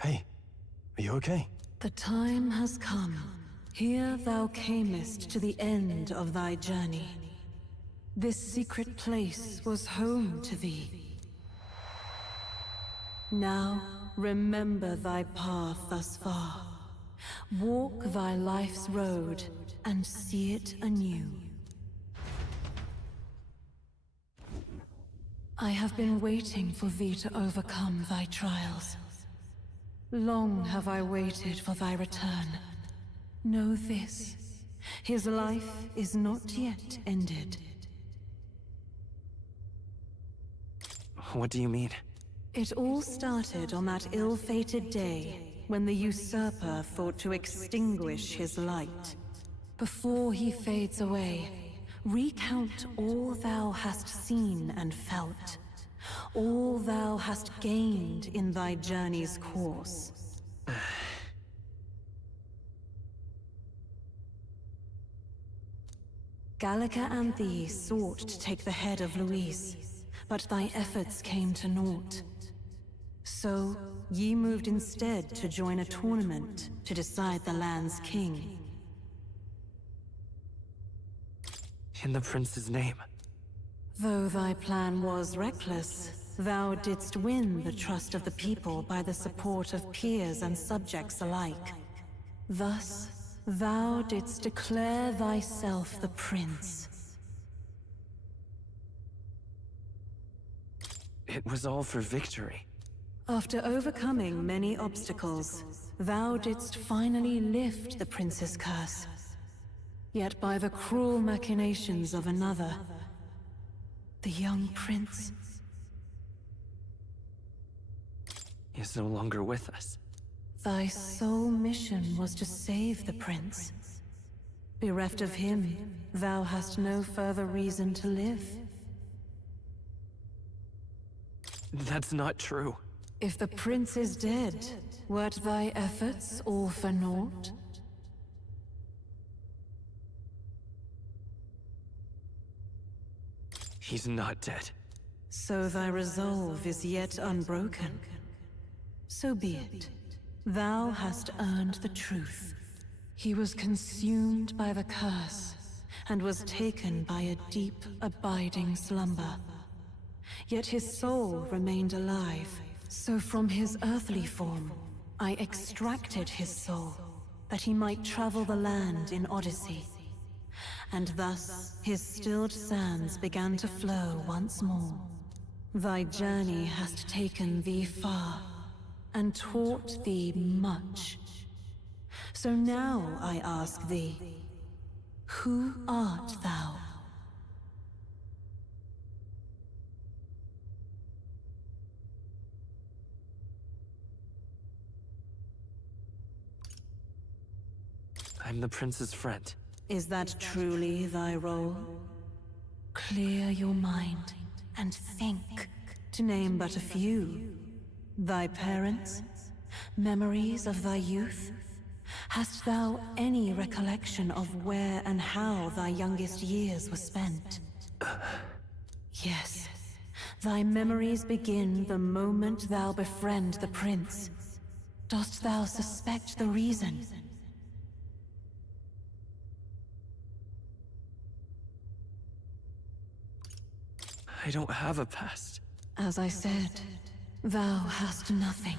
Hey, are you okay? The time has come. Here thou camest to the end of thy journey. This secret place was home to thee. Now, remember thy path thus far. Walk thy life's road and see it anew. I have been waiting for thee to overcome thy trials. Long have I waited for thy return. Know this, his life is not yet ended. What do you mean? It all started on that ill-fated day when the usurper thought to extinguish his light. Before he fades away, recount all thou hast seen and felt, all thou hast gained in thy journey's course. Gallica and thee sought to take the head of Luis, but thy efforts came to naught. So, ye moved instead to join a tournament to decide the land's king. In the prince's name. Though thy plan was reckless, thou didst win the trust of the people by the support of peers and subjects alike. Thus, thou didst declare thyself the prince. It was all for victory. After overcoming many obstacles, thou didst finally lift the prince's curse. Yet by the cruel machinations of another, the young prince is no longer with us. Thy sole mission was to save the prince. Bereft of him, thou hast no further reason to live. That's not true. If the prince is dead, wert thy efforts all for naught? He's not dead. So thy resolve is yet unbroken. So be it. Thou hast earned the truth. He was consumed by the curse, and was taken by a deep, abiding slumber. Yet his soul remained alive, so from his earthly form, I extracted his soul, that he might travel the land in Odyssey. And thus, his stilled sands began to flow once more. Thy journey hast taken thee far, and taught thee much. So now I ask thee, who art thou? I'm the prince's friend. Is that truly thy role? Clear your mind and think, to name but a few. Thy parents, memories of thy youth? Hast thou any recollection of where and how thy youngest years were spent? Yes, thy memories begin the moment thou befriend the prince. Dost thou suspect the reason? I don't have a past. As I said, thou hast nothing.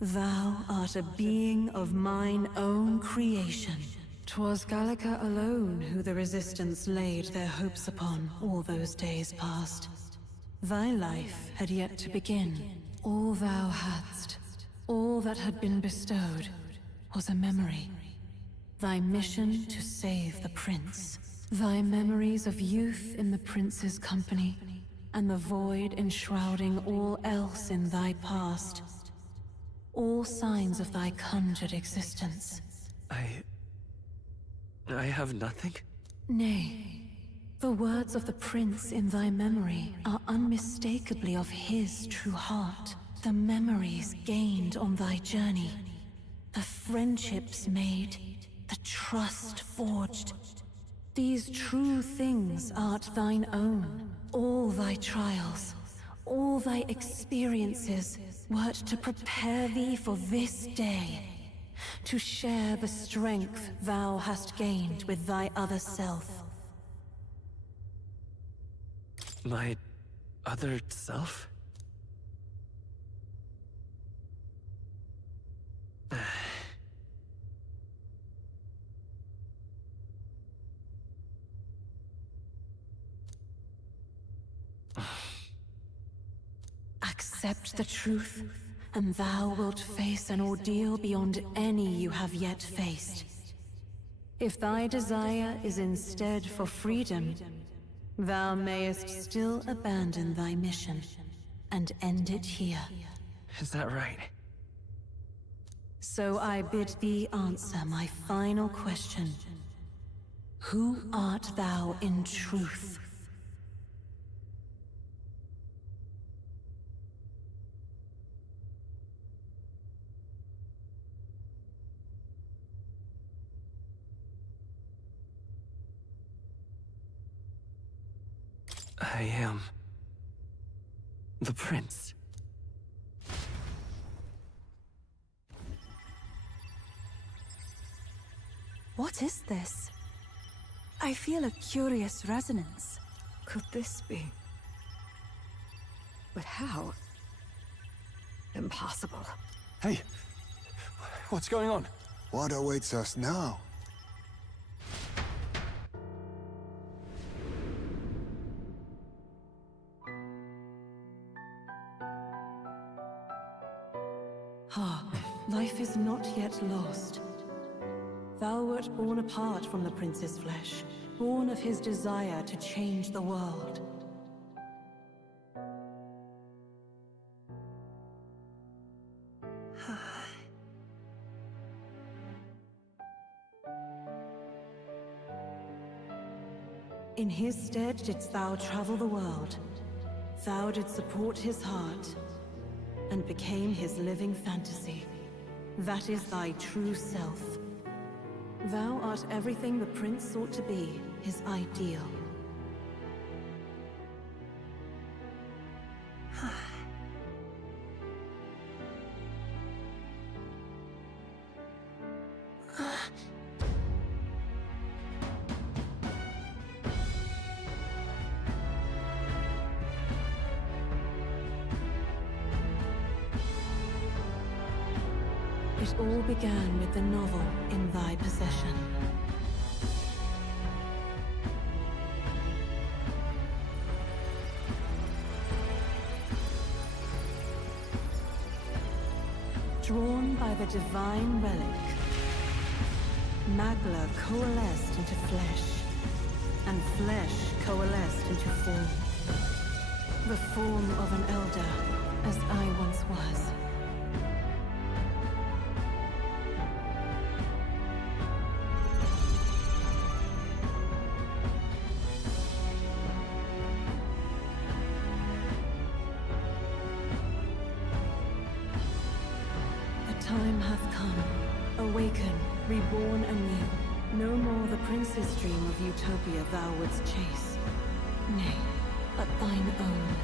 Thou art a being of mine own creation. 'Twas Gallica alone who the Resistance laid their hopes upon all those days past. Thy life had yet to begin. All thou hadst, all that had been bestowed, was a memory. Thy mission to save the prince. Thy memories of youth in the prince's company, and the void enshrouding all else in thy past. All signs of thy conjured existence. I have nothing? Nay, the words of the prince in thy memory are unmistakably of his true heart. The memories gained on thy journey, the friendships made, the trust forged. These true things art thine own. All thy trials, all thy experiences wert to prepare thee for this day, to share the strength thou hast gained with thy other self. My other self? Accept the truth, and thou wilt face an ordeal beyond any you have yet faced. If thy desire is instead for freedom, thou mayest still abandon thy mission and end it here. Is that right? So I bid thee answer my final question. Who art thou in truth? I am the prince. What is this? I feel a curious resonance. Could this be? But how? Impossible. Hey, what's going on? What awaits us now? Life is not yet lost. Thou wert born apart from the prince's flesh, born of his desire to change the world. In his stead didst thou travel the world. Thou didst support his heart, and became his living fantasy. That is thy true self. Thou art everything the prince sought to be, his ideal. It all began with the novel in thy possession. Drawn by the divine relic, Magla coalesced into flesh, and flesh coalesced into form. The form of an Elda, as I once was. Awaken, reborn anew. No more the prince's dream of utopia thou wouldst chase. Nay, but thine own.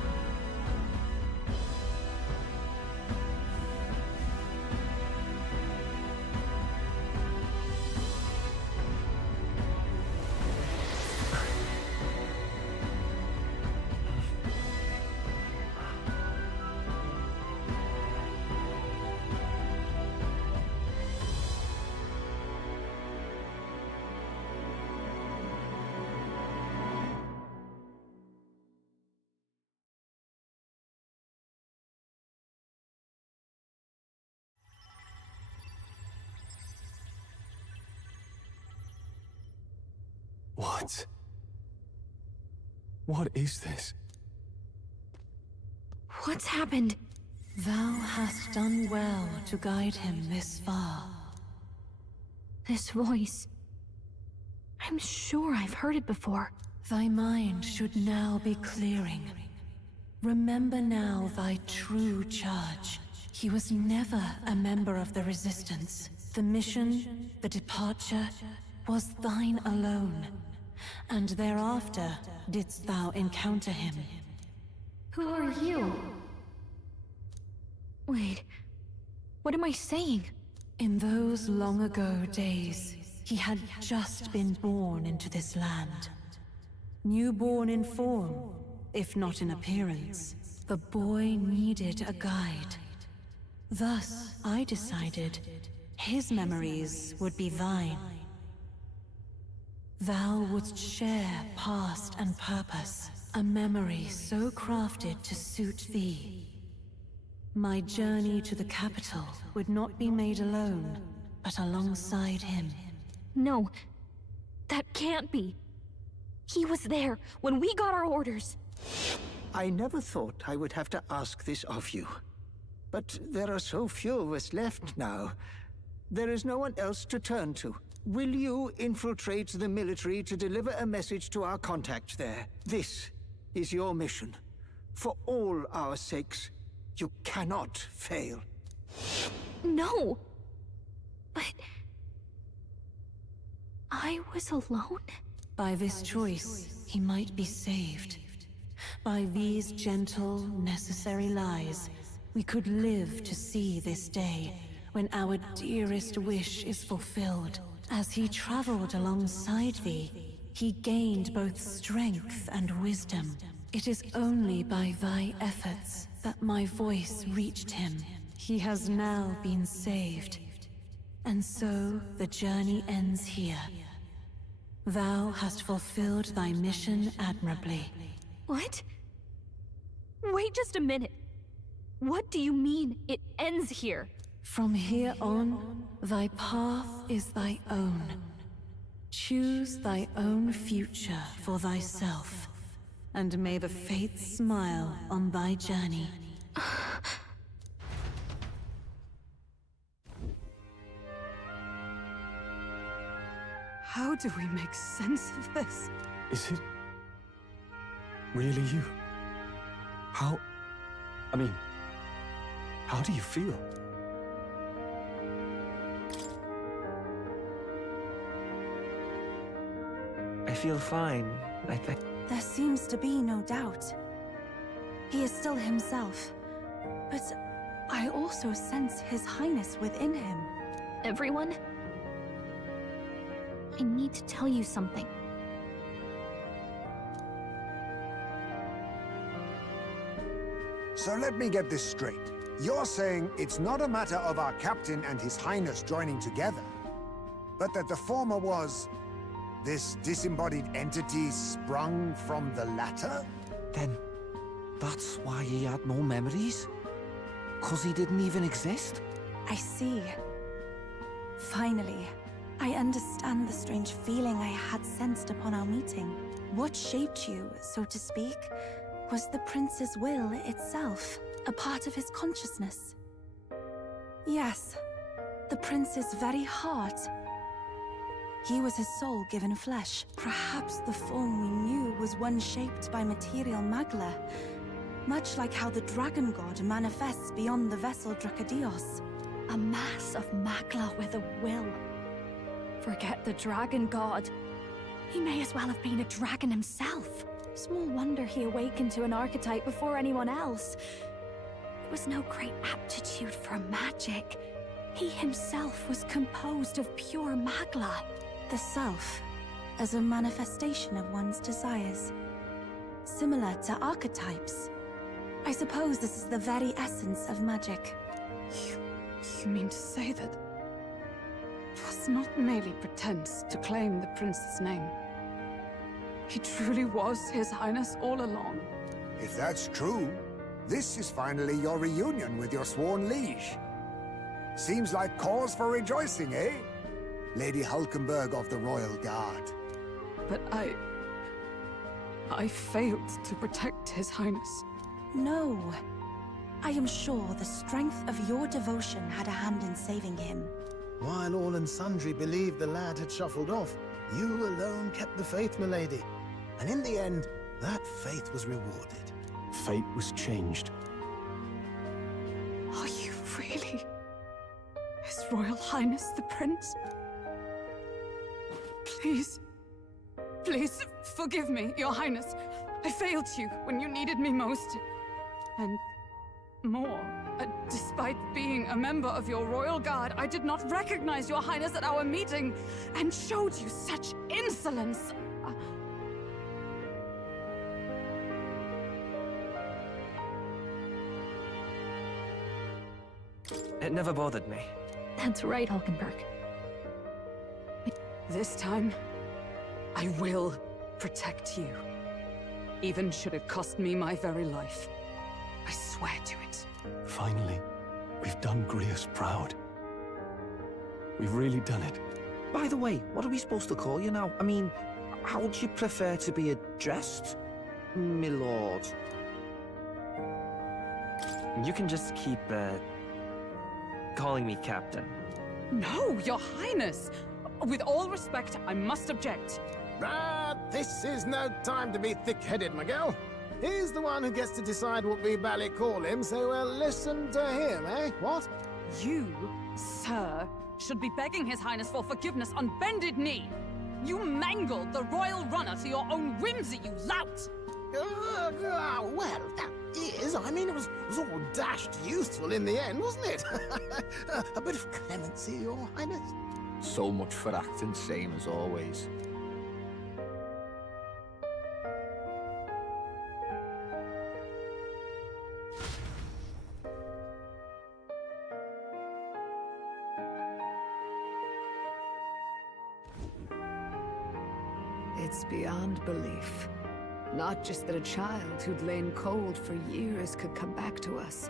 What? What is this? What's happened? Thou hast done well to guide him this far. This voice. I'm sure I've heard it before. Thy mind should now be clearing. Remember now thy true charge. He was never a member of the Resistance. The mission, the departure, was thine alone. And thereafter didst thou encounter him. Who are you? Wait, what am I saying? In those long ago days, he had just been born into this land. Newborn in form, if not in appearance, the boy needed a guide. Thus, I decided his memories would be thine. Thou wouldst share past and purpose, a memory so crafted to suit thee. My journey to the capital would not be made alone, but alongside him. No, that can't be. He was there when we got our orders. I never thought I would have to ask this of you. But there are so few of us left now. There is no one else to turn to. Will you infiltrate the military to deliver a message to our contact there? This is your mission. For all our sakes, you cannot fail. No! But... I was alone? By this choice, he might be saved. By these gentle, necessary lies, we could live to see this day, when our dearest wish is fulfilled. As he traveled alongside thee, he gained both strength and wisdom. It is only by thy efforts that my voice reached him. He has now been saved. And so the journey ends here. Thou hast fulfilled thy mission admirably. What? Wait just a minute. What do you mean, it ends here? From here on, thy path is thy own. Choose thy own future for thyself, and may the fates smile on thy journey. How do we make sense of this? Is it really you? How do you feel? I feel fine, I think. There seems to be no doubt. He is still himself. But I also sense His Highness within him. Everyone? I need to tell you something. So let me get this straight. You're saying it's not a matter of our captain and His Highness joining together, but that the former was this disembodied entity sprung from the latter? Then that's why he had no memories? 'Cause he didn't even exist? I see. Finally, I understand the strange feeling I had sensed upon our meeting. What shaped you, so to speak, was the prince's will itself, a part of his consciousness. Yes, the prince's very heart. He was his soul given flesh. Perhaps the form we knew was one shaped by material magla, much like how the dragon god manifests beyond the vessel Dracadios. A mass of Magla with a will. Forget the dragon god. He may as well have been a dragon himself. Small wonder he awakened to an archetype before anyone else. It was no great aptitude for magic. He himself was composed of pure Magla. The self, as a manifestation of one's desires. Similar to archetypes. I suppose this is the very essence of magic. You mean to say that it was not merely pretense to claim the prince's name? He truly was His Highness all along. If that's true, this is finally your reunion with your sworn liege. Seems like cause for rejoicing, eh? Lady Hulkenberg of the Royal Guard. But I failed to protect His Highness. No. I am sure the strength of your devotion had a hand in saving him. While all and sundry believed the lad had shuffled off, you alone kept the faith, milady. And in the end, that faith was rewarded. Fate was changed. Are you really His Royal Highness the Prince? Please, please forgive me, Your Highness. I failed you when you needed me most. And more, despite being a member of your Royal Guard, I did not recognize Your Highness at our meeting and showed you such insolence. It never bothered me. That's right, Hulkenberg. This time, I will protect you. Even should it cost me my very life. I swear to it. Finally, we've done Grius proud. We've really done it. By the way, what are we supposed to call you now? I mean, how would you prefer to be addressed, my lord? You can just keep, calling me Captain. No, Your Highness! With all respect, I must object. This is no time to be thick-headed, Miguel. He's the one who gets to decide what we bally call him, so we'll listen to him, eh? What? You, sir, should be begging His Highness for forgiveness on bended knee. You mangled the royal runner to your own whimsy, you lout! Well, that is, I mean, it was all dashed useful in the end, wasn't it? A bit of clemency, Your Highness. So much for acting same as always. It's beyond belief. Not just that a child who'd lain cold for years could come back to us,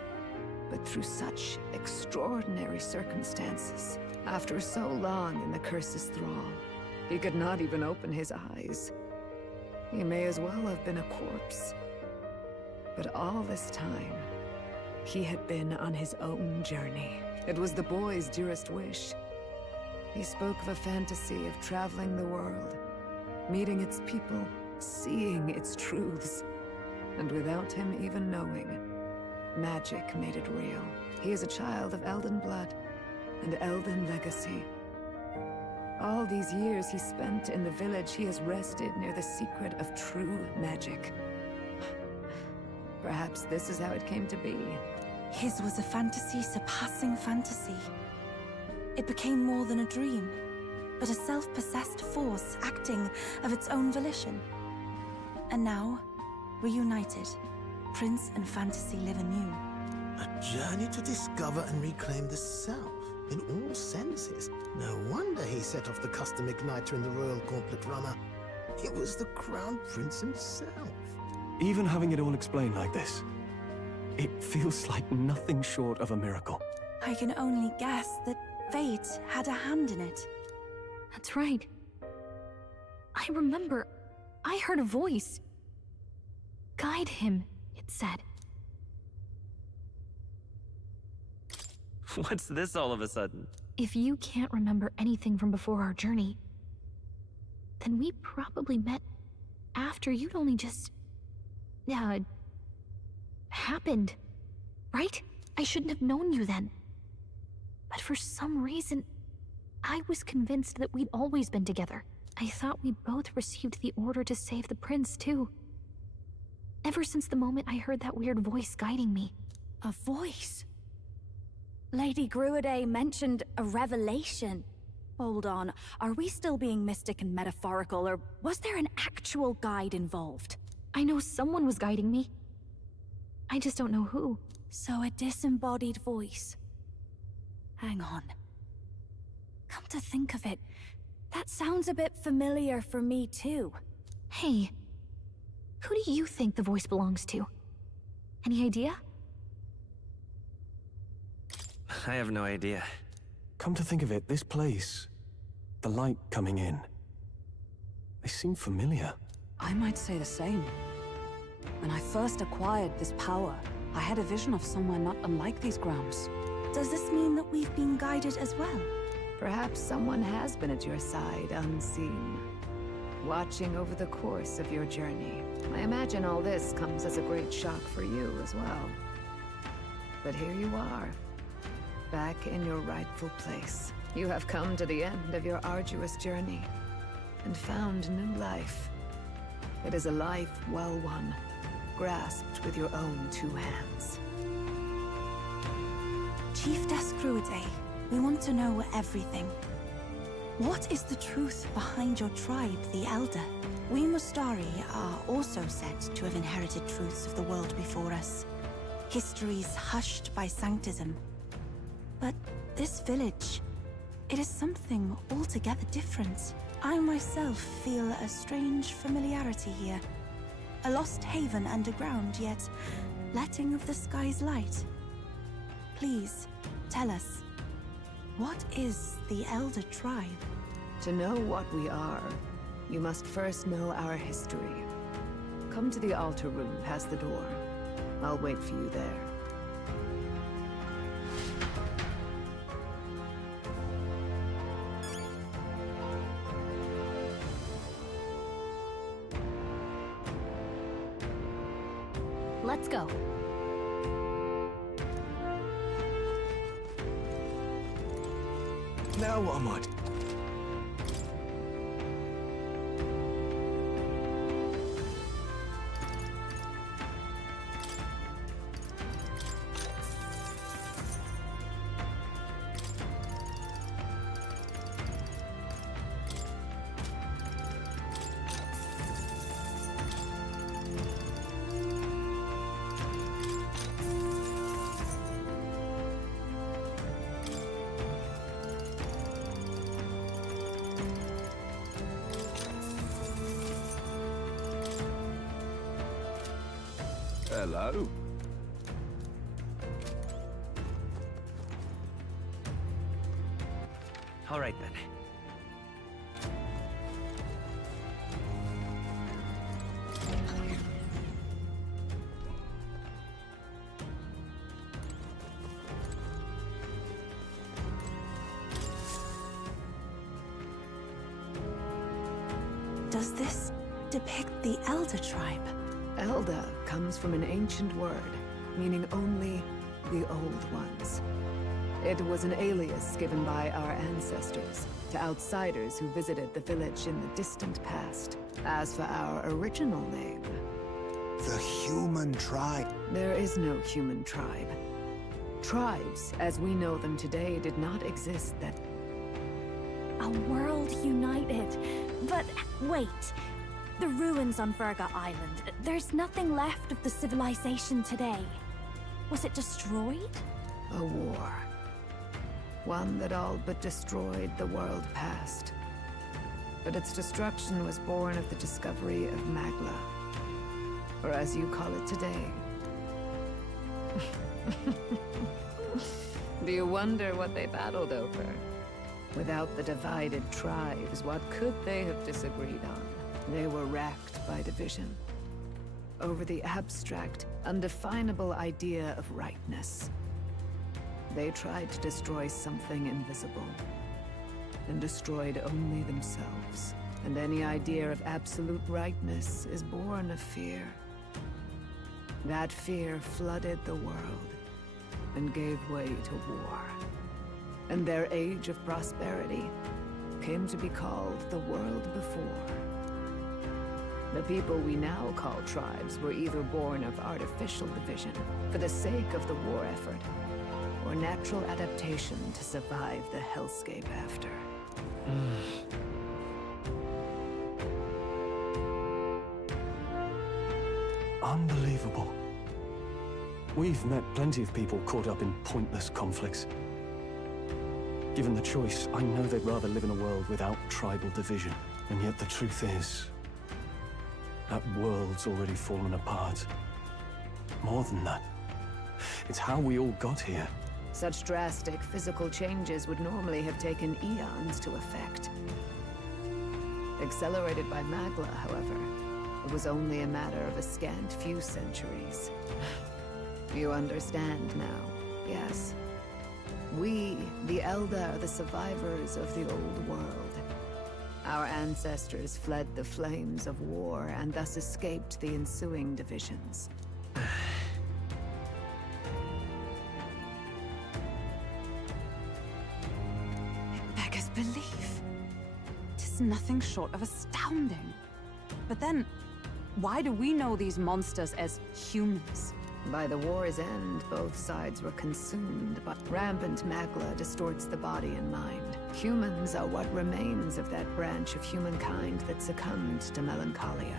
but through such extraordinary circumstances. After so long in the curse's thrall, he could not even open his eyes. He may as well have been a corpse. But all this time, he had been on his own journey. It was the boy's dearest wish. He spoke of a fantasy of traveling the world, meeting its people, seeing its truths. And without him even knowing, magic made it real. He is a child of Elden blood and Elden legacy. All these years he spent in the village, he has rested near the secret of true magic. Perhaps this is how it came to be. His was a fantasy surpassing fantasy. It became more than a dream, but a self-possessed force acting of its own volition. And now, reunited, Prince and fantasy live anew. A journey to discover and reclaim the self, in all senses. No wonder he set off the custom igniter in the Royal Gauntlet Runner. It was the Crown Prince himself. Even having it all explained like this, it feels like nothing short of a miracle. I can only guess that fate had a hand in it. That's right. I remember, I heard a voice. Guide him, it said. What's this all of a sudden? If you can't remember anything from before our journey, then we probably met after you'd only just... happened. Right? I shouldn't have known you then. But for some reason, I was convinced that we'd always been together. I thought we both received the order to save the prince, too. Ever since the moment I heard that weird voice guiding me. A voice? Lady Gruade mentioned a revelation. Hold on, are we still being mystic and metaphorical, or was there an actual guide involved? I know someone was guiding me. I just don't know who. So a disembodied voice. Hang on. Come to think of it, that sounds a bit familiar for me too. Hey, who do you think the voice belongs to? Any idea? I have no idea. Come to think of it, this place, the light coming in, they seem familiar. I might say the same. When I first acquired this power, I had a vision of somewhere not unlike these grounds. Does this mean that we've been guided as well? Perhaps someone has been at your side unseen, watching over the course of your journey. I imagine all this comes as a great shock for you as well. But here you are, back in your rightful place. You have come to the end of your arduous journey and found new life. It is a life well won, grasped with your own two hands. Chiefess Gruade, we want to know everything. What is the truth behind your tribe, the Elda? We Mustari are also said to have inherited truths of the world before us. Histories hushed by sanctism. But this village, it is something altogether different. I myself feel a strange familiarity here. A lost haven underground, yet letting of the sky's light. Please, tell us, what is the Elder tribe? To know what we are, you must first know our history. Come to the altar room past the door. I'll wait for you there. Let's go. Now what am I? Hello. All right then. Does this depict the Elder tribe? Elda comes from an ancient word, meaning only the old ones. It was an alias given by our ancestors to outsiders who visited the village in the distant past. As for our original name... The human tribe. There is no human tribe. Tribes, as we know them today, did not exist then. A world united. But wait, the ruins on Virga Island, there's nothing left of the civilization today. Was it destroyed? A war. One that all but destroyed the world past. But its destruction was born of the discovery of Magla. Or as you call it today. Do you wonder what they battled over? Without the divided tribes, what could they have disagreed on? They were racked by division. Over the abstract, undefinable idea of rightness. They tried to destroy something invisible, and destroyed only themselves. And any idea of absolute rightness is born of fear. That fear flooded the world, and gave way to war. and their age of prosperity came to be called the world before. The people we now call tribes were either born of artificial division for the sake of the war effort, or natural adaptation to survive the hellscape after. Unbelievable. We've met plenty of people caught up in pointless conflicts. Given the choice, I know they'd rather live in a world without tribal division. And yet the truth is, that world's already fallen apart. More than that, it's how we all got here. Such drastic physical changes would normally have taken eons to effect. Accelerated by Magla, however, it was only a matter of a scant few centuries. You understand now, yes? We, the Elda, are the survivors of the old world. Our ancestors fled the flames of war and thus escaped the ensuing divisions. It beggars belief. Tis nothing short of astounding. But then, why do we know these monsters as humans? By the war's end, both sides were consumed, but rampant Magla distorts the body and mind. Humans are what remains of that branch of humankind that succumbed to melancholia.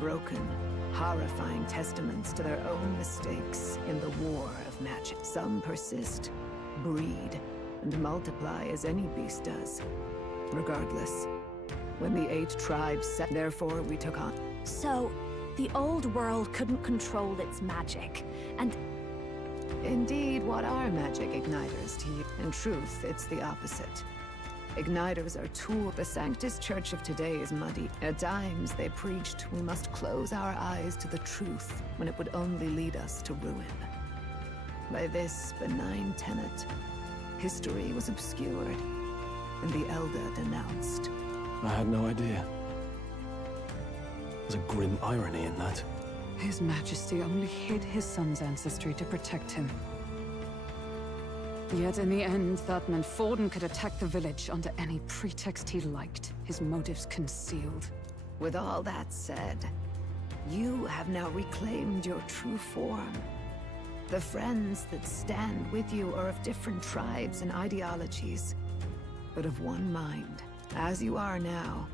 Broken, horrifying testaments to their own mistakes in the war of magic. Some persist, breed, and multiply as any beast does. Regardless, when the 8 tribes set, therefore we took on. So, the old world couldn't control its magic, and... Indeed, what are magic igniters to you? In truth, it's the opposite. Igniters are tools. The Sanctus Church of today is muddy. At times, they preached we must close our eyes to the truth when it would only lead us to ruin. By this benign tenet, history was obscured, and the Elda denounced. I had no idea. There's a grim irony in that. His Majesty only hid his son's ancestry to protect him. Yet in the end, that meant Forden could attack the village under any pretext he liked, his motives concealed. With all that said, you have now reclaimed your true form. The friends that stand with you are of different tribes and ideologies, but of one mind. As you are now,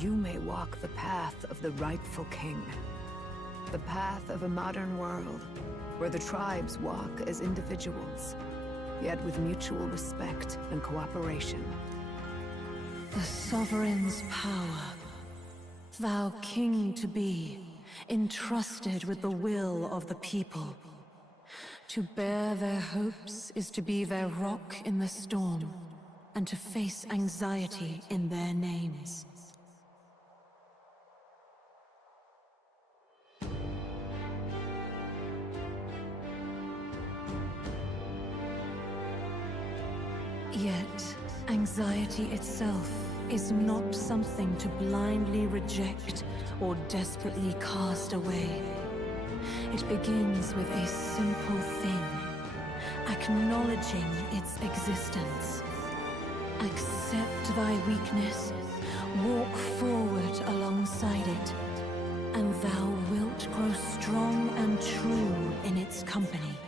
you may walk the path of the rightful king. The path of a modern world, where the tribes walk as individuals, yet with mutual respect and cooperation. The sovereign's power, thou king to be, entrusted with the will of the people. To bear their hopes is to be their rock in the storm, and to face anxiety in their names. Yet, anxiety itself is not something to blindly reject or desperately cast away. It begins with a simple thing, acknowledging its existence. Accept thy weakness, walk forward alongside it, and thou wilt grow strong and true in its company.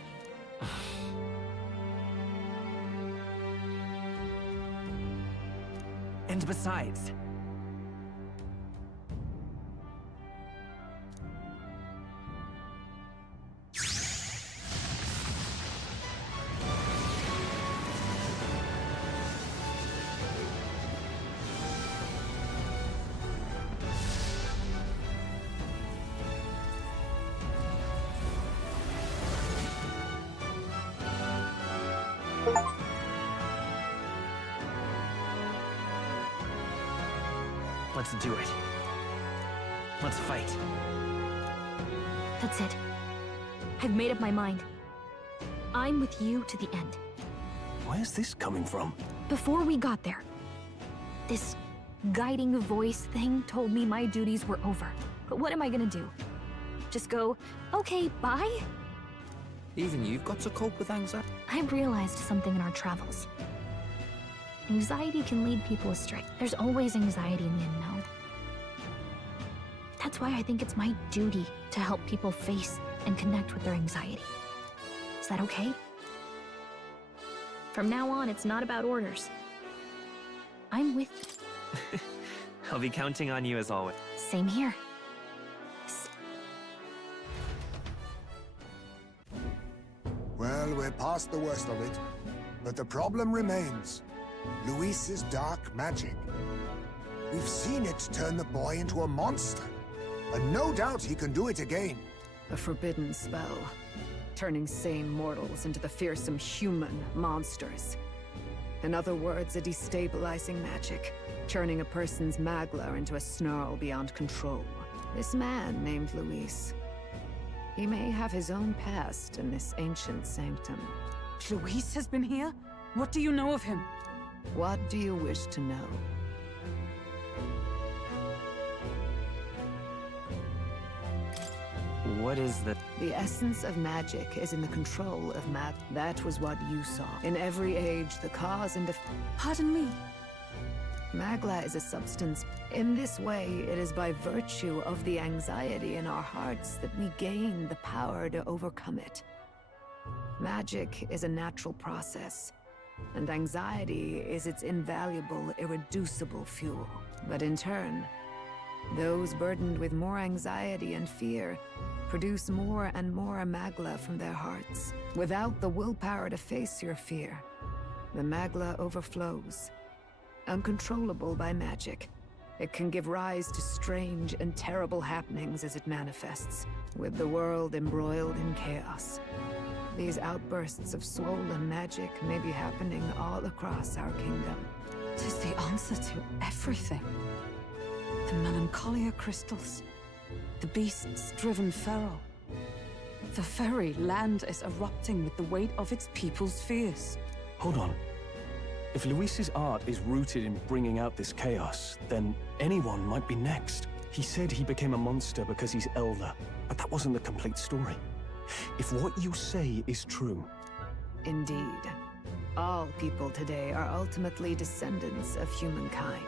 And besides... Let's do it. Let's fight. That's it. I've made up my mind. I'm with you to the end. Where's this coming from? Before we got there, this guiding voice thing told me my duties were over. But what am I gonna do? Just go, okay, bye? Even you've got to cope with anxiety. I've realized something in our travels. Anxiety can lead people astray. There's always anxiety in the unknown. That's why I think it's my duty to help people face and connect with their anxiety. Is that okay? From now on, it's not about orders. I'm with you. I'll be counting on you as always. Same here. Well, we're past the worst of it. But the problem remains. Luis's dark magic. We've seen it turn the boy into a monster. And no doubt he can do it again. A forbidden spell, turning sane mortals into the fearsome human monsters. In other words, a destabilizing magic, turning a person's magla into a snarl beyond control. This man named Luis. He may have his own past in this ancient sanctum. Luis has been here? What do you know of him? What do you wish to know? What is the... The essence of magic is in the control of That was what you saw. In every age, the cause and Pardon me? Magla is a substance. In this way, it is by virtue of the anxiety in our hearts that we gain the power to overcome it. Magic is a natural process, and anxiety is its invaluable, irreducible fuel. But in turn, those burdened with more anxiety and fear produce more and more magla from their hearts. Without the willpower to face your fear, the magla overflows. Uncontrollable by magic, it can give rise to strange and terrible happenings as it manifests, with the world embroiled in chaos. These outbursts of swollen magic may be happening all across our kingdom. It is the answer to everything. The melancholia crystals, the beasts driven feral. The very land is erupting with the weight of its people's fears. Hold on. If Luis's art is rooted in bringing out this chaos, then anyone might be next. He said he became a monster because he's Elda, but that wasn't the complete story. If what you say is true... Indeed. All people today are ultimately descendants of humankind.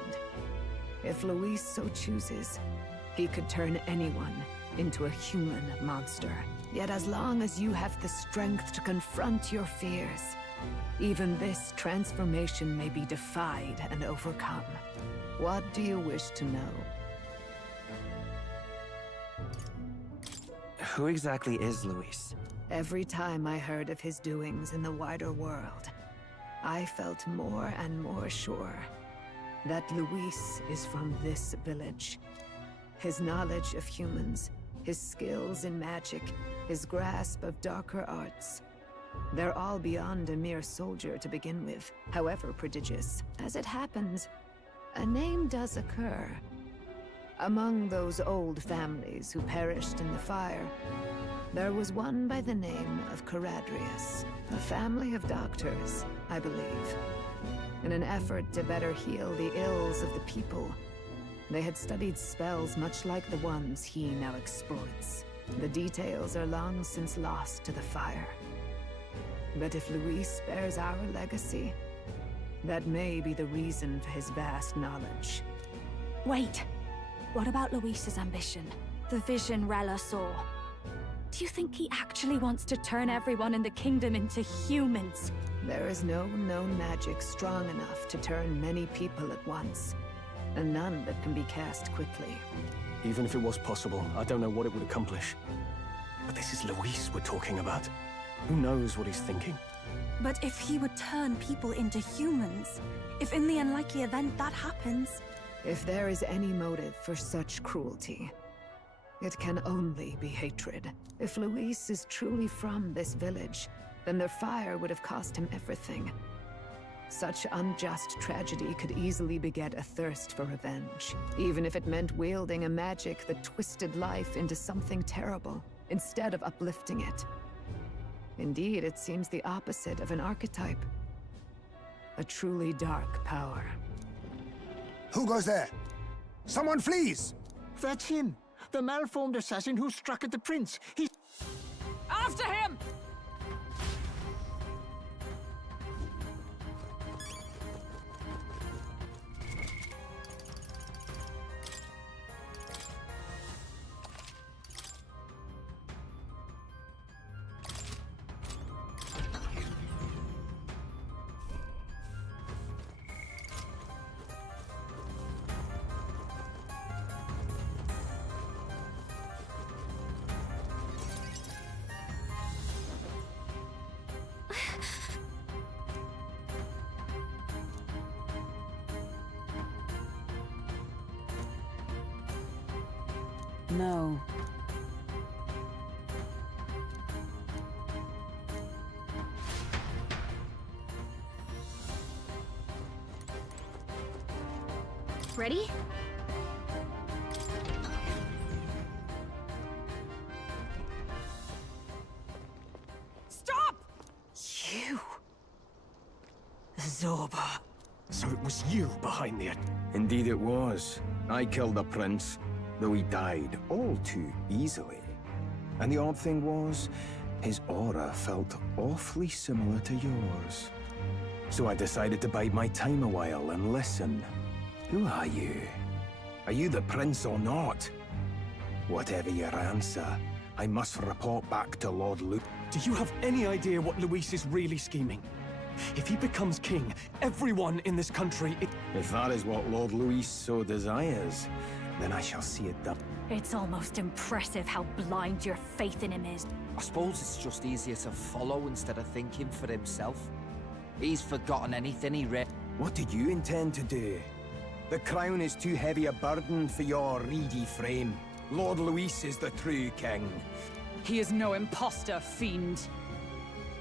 If Luis so chooses, he could turn anyone into a human monster. Yet as long as you have the strength to confront your fears, even this transformation may be defied and overcome. What do you wish to know? Who exactly is Luis? Every time I heard of his doings in the wider world, I felt more and more sure that Luis is from this village. His knowledge of humans, his skills in magic, his grasp of darker arts, they're all beyond a mere soldier to begin with, however prodigious. As it happens, a name does occur. Among those old families who perished in the fire, there was one by the name of Caradrius, a family of doctors, I believe. In an effort to better heal the ills of the people, they had studied spells much like the ones he now exploits. The details are long since lost to the fire. But if Luis bears our legacy, that may be the reason for his vast knowledge. Wait! What about Luis's ambition? The vision Rella saw? Do you think he actually wants to turn everyone in the kingdom into humans? There is no known magic strong enough to turn many people at once, and none that can be cast quickly. Even if it was possible, I don't know what it would accomplish. But this is Luis we're talking about. Who knows what he's thinking? But if he would turn people into humans, if in the unlikely event that happens... If there is any motive for such cruelty, it can only be hatred. If Luis is truly from this village, then their fire would have cost him everything. Such unjust tragedy could easily beget a thirst for revenge, even if it meant wielding a magic that twisted life into something terrible, instead of uplifting it. Indeed, it seems the opposite of an archetype. A truly dark power. Who goes there? Someone flees! That's him! The malformed assassin who struck at the prince. He... After him! No. Ready? Stop! You. Zorba. So it was you behind the... Indeed it was. I killed the prince, though he died all too easily. And the odd thing was, his aura felt awfully similar to yours. So I decided to bide my time a while and listen. Who are you? Are you the prince or not? Whatever your answer, I must report back to Lord Luke. Do you have any idea what Luis is really scheming? If he becomes king, everyone in this country... If that is what Lord Luis so desires, then I shall see it done. It's almost impressive how blind your faith in him is. I suppose it's just easier to follow instead of thinking for himself. He's forgotten anything he read. What did you intend to do? The crown is too heavy a burden for your reedy frame. Lord Luis is the true king. He is no imposter, fiend.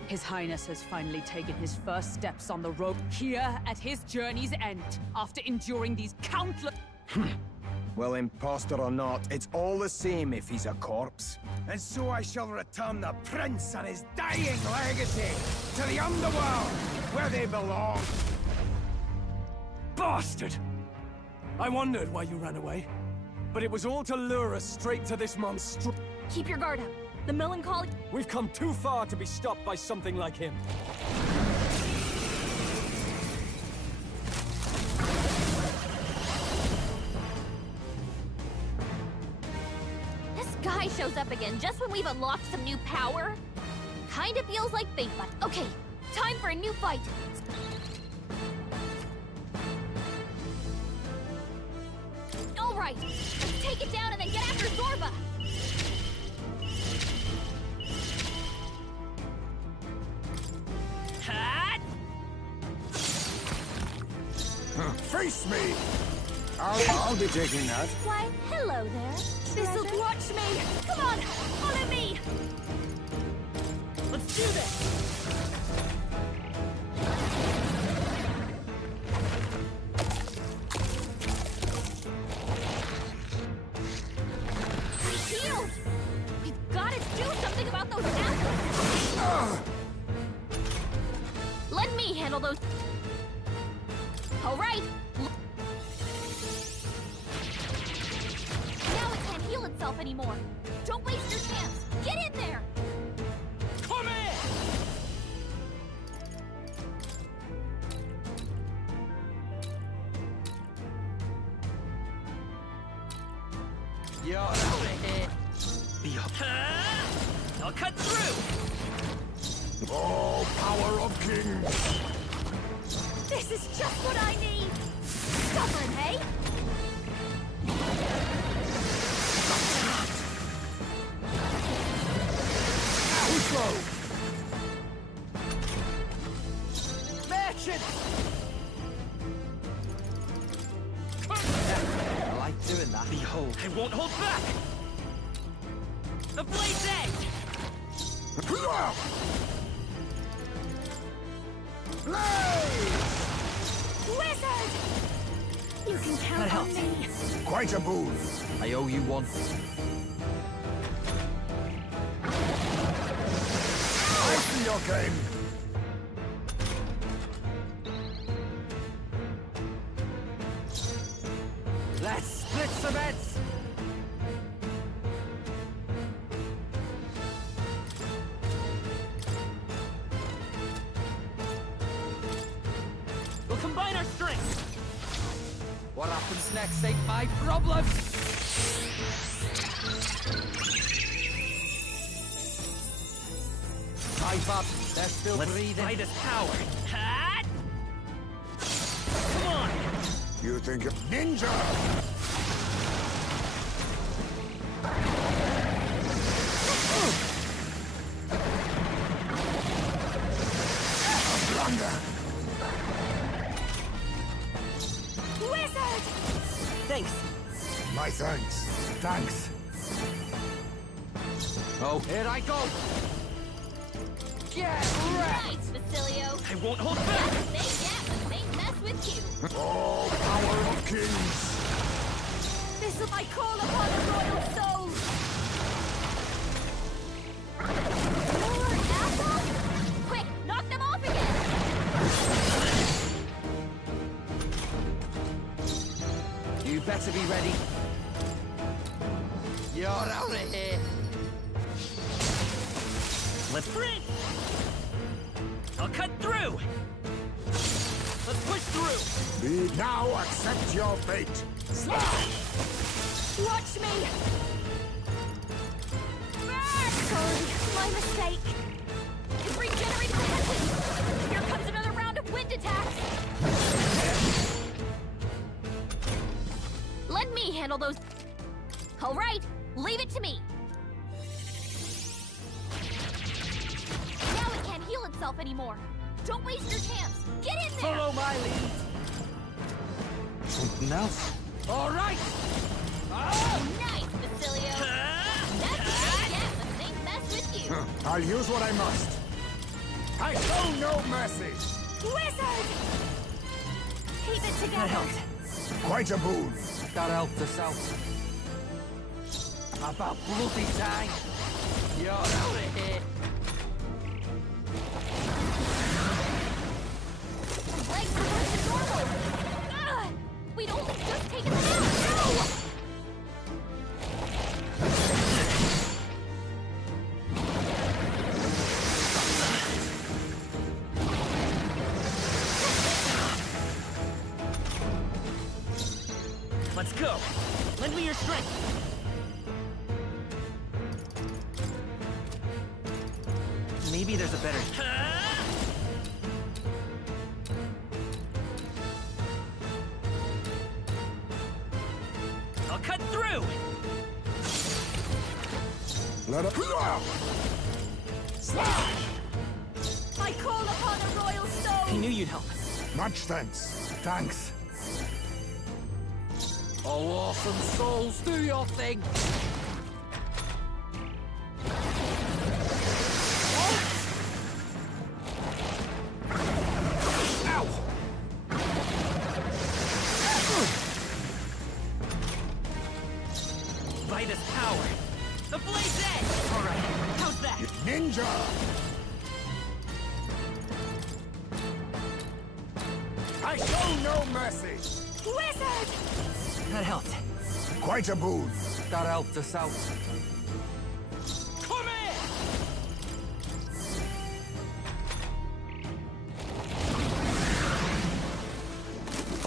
His Highness has finally taken his first steps on the road here at his journey's end, after enduring these countless... Well, imposter or not, it's all the same if he's a corpse. And so I shall return the prince and his dying legacy to the underworld, where they belong. Bastard! I wondered why you ran away, but it was all to lure us straight to this monster. Keep your guard up. The melancholy... We've come too far to be stopped by something like him. This guy shows up again just when we've unlocked some new power. Kinda feels like fate, but... Okay, time for a new fight. All right, let's take it down and then get after Zorba. Face me! I'll be taking that. Why, hello there. This'll watch me. Come on, follow me. Let's do this. Healed. We've got to do something about those apples. Let me handle those. All right. Now it can't heal itself anymore. Don't waste your chance. Get in there. Come here! You're I'll cut through! Oh, power of kings! This is just what I need. Stubborn, hey? Outro! merchant! I like doing that. Behold. I won't hold back! The blade's edge! Wizard! You can count on me. Quite a boon. I owe you one. I see your game. Let's split some heads! We'll combine our strength! What happens next ain't my problem! Pipe up, they're still breathing. Let's fight as coward. Hot! Come on! You think of ninja? Blunder! Wizard! Thanks. My thanks. Thanks. Oh, here I go! Get wrecked! Nice, Basilio. I won't hold back! They get when they mess with you. All power of kings! This is my call upon the royal soul. More apples? Quick, knock them off again. You better be ready. You're out of here. Let's sprint! I'll cut through! Let's push through! Be now accept your fate. Slash! Watch me. Sorry, my mistake. You've regenerated the headwind. Here comes another round of wind attacks. Let me handle those. All right, leave it to me. Now it can't heal itself anymore. Don't waste your chance. Get in there. Follow my lead. Something else? All right. Oh, nice, Basilio. That's what I get when they mess with you. I'll use what I must. I show no mercy. Wizard! Keep it together. Quite a boon. That helped us out. About bloody time. You're out of here. Legs are worse than normal. We'd only just taken them out. No! Let's go! Lend me your strength! Maybe there's a better... I'll cut through! Let up. Slash! I call upon a royal soul. I knew you'd help. Much thanks. Thanks. Oh, awesome souls, do your thing. Ow! By this power! The blaze edge! Alright, how's that? Ninja! I show no mercy. Wizard! That helped. Quite a boon. That helped us out. Come in!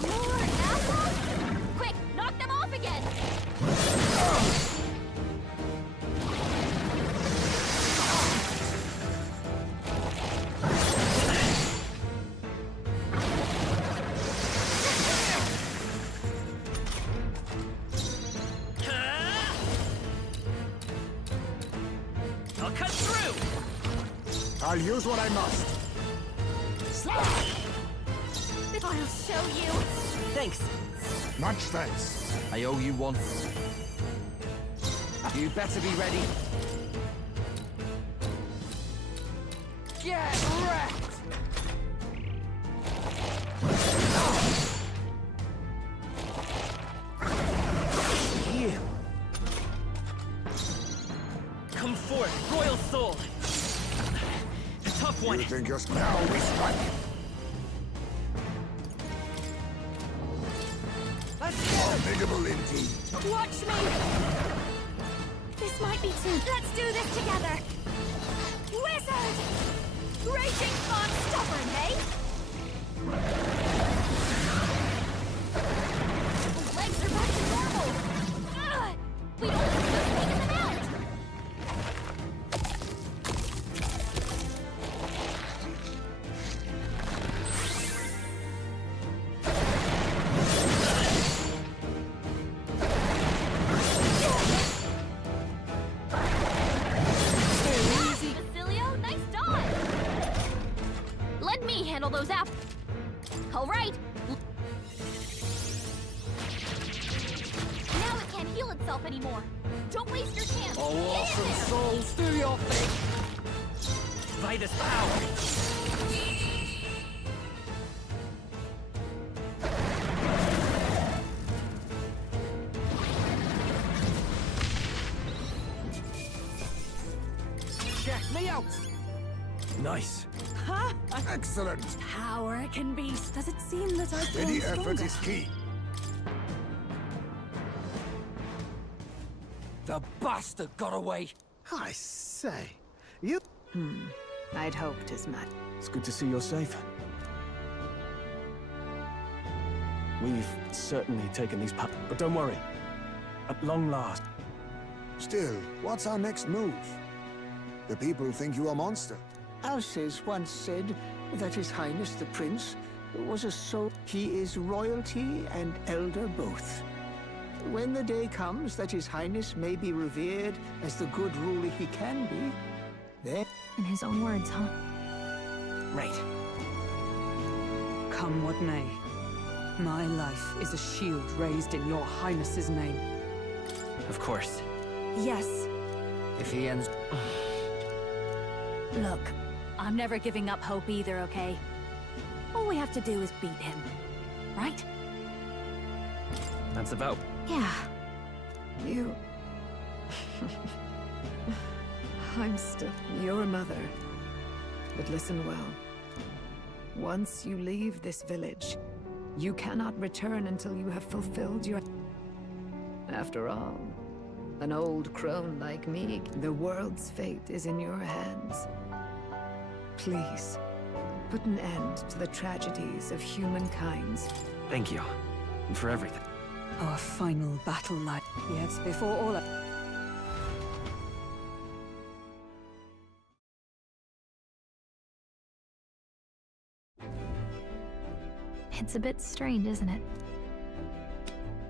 More apples? Quick, knock them off again. I'll cut through! I'll use what I must. Slash! I'll show you. Thanks. Much thanks. I owe you one. You better be ready. Get wrecked! Here. Come forth, Royal Soul! A tough one. You think you're now we strike. Formidable indeed. Watch me. This might be too. Let's do this together. Wizard! Raging fun stubborn, eh? Legs are back to normal. We don't have to taken them out. Handle those apples. All right. Now it can't heal itself anymore. Don't waste your chance! Oh, Get in awesome there! souls, do your thing! Vader's power! Check me out! Nice. Huh? Excellent! Power can be... Does it seem that I've Any grown effort stronger? is key. The bastard got away! I say, you... I'd hoped as much. It's good to see you're safe. We've certainly taken these but don't worry. At long last. Still, what's our next move? The people think you a monster. Alces once said that His Highness the Prince was a soul. He is royalty and elder both. When the day comes that His Highness may be revered as the good ruler he can be, then... In his own words, huh? Right. Come what may, my life is a shield raised in your highness's name. Of course. Yes. If he ends... Look, I'm never giving up hope either, okay? All we have to do is beat him, right? That's about... Yeah. You... I'm still your mother. But listen well. Once you leave this village, you cannot return until you have fulfilled your... After all, an old crone like me, the world's fate is in your hands. Please, put an end to the tragedies of humankind. Thank you. And for everything. Our final battle line. Yes, before all of... It's a bit strange, isn't it?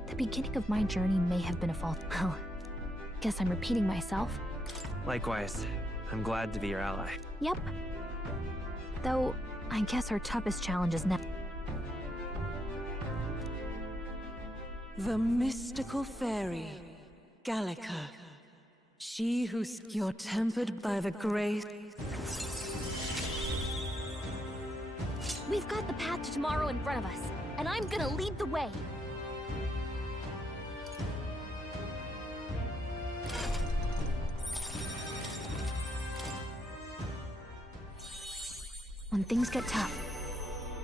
The beginning of my journey may have been a fault. Well, guess I'm repeating myself. Likewise. I'm glad to be your ally. Yep. Though, I guess our toughest challenge is now. The mystical fairy, Gallica. She who's you're tempered by the grace. We've got the path to tomorrow in front of us, and I'm gonna lead the way. When things get tough,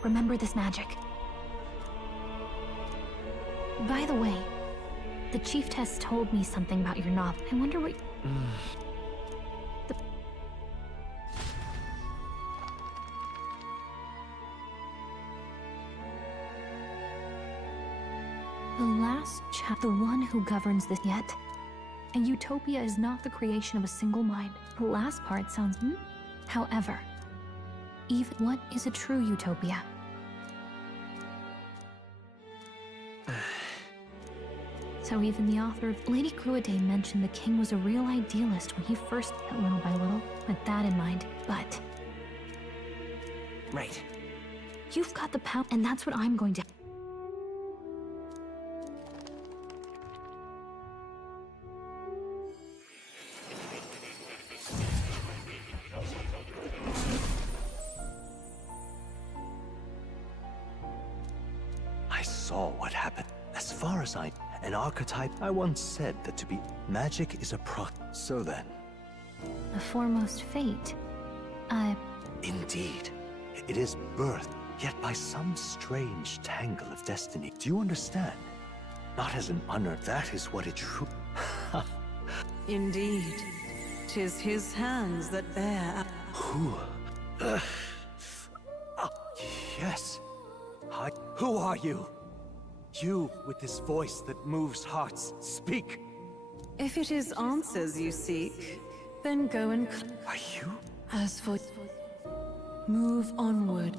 remember this magic. By the way, the chiefess told me something about your novel. I wonder what... The last the one who governs this yet. A utopia is not the creation of a single mind. The last part sounds... However, even what is a true utopia? So even the author of Lady Gruaday mentioned the king was a real idealist when he first, little by little, with that in mind. But... Right. You've got the power, and that's what I'm going to... I saw what happened. As far as an archetype, I once said that to be magic is a So then. The foremost fate. Indeed. It is birth, yet by some strange tangle of destiny. Do you understand? Not as an honor, that is what it true. Indeed. 'Tis his hands that bear... Who? Yes. Hi. Who are you? You with this voice that moves hearts. Speak! If it is answers you seek, then go and... Are you? As for... Move onward.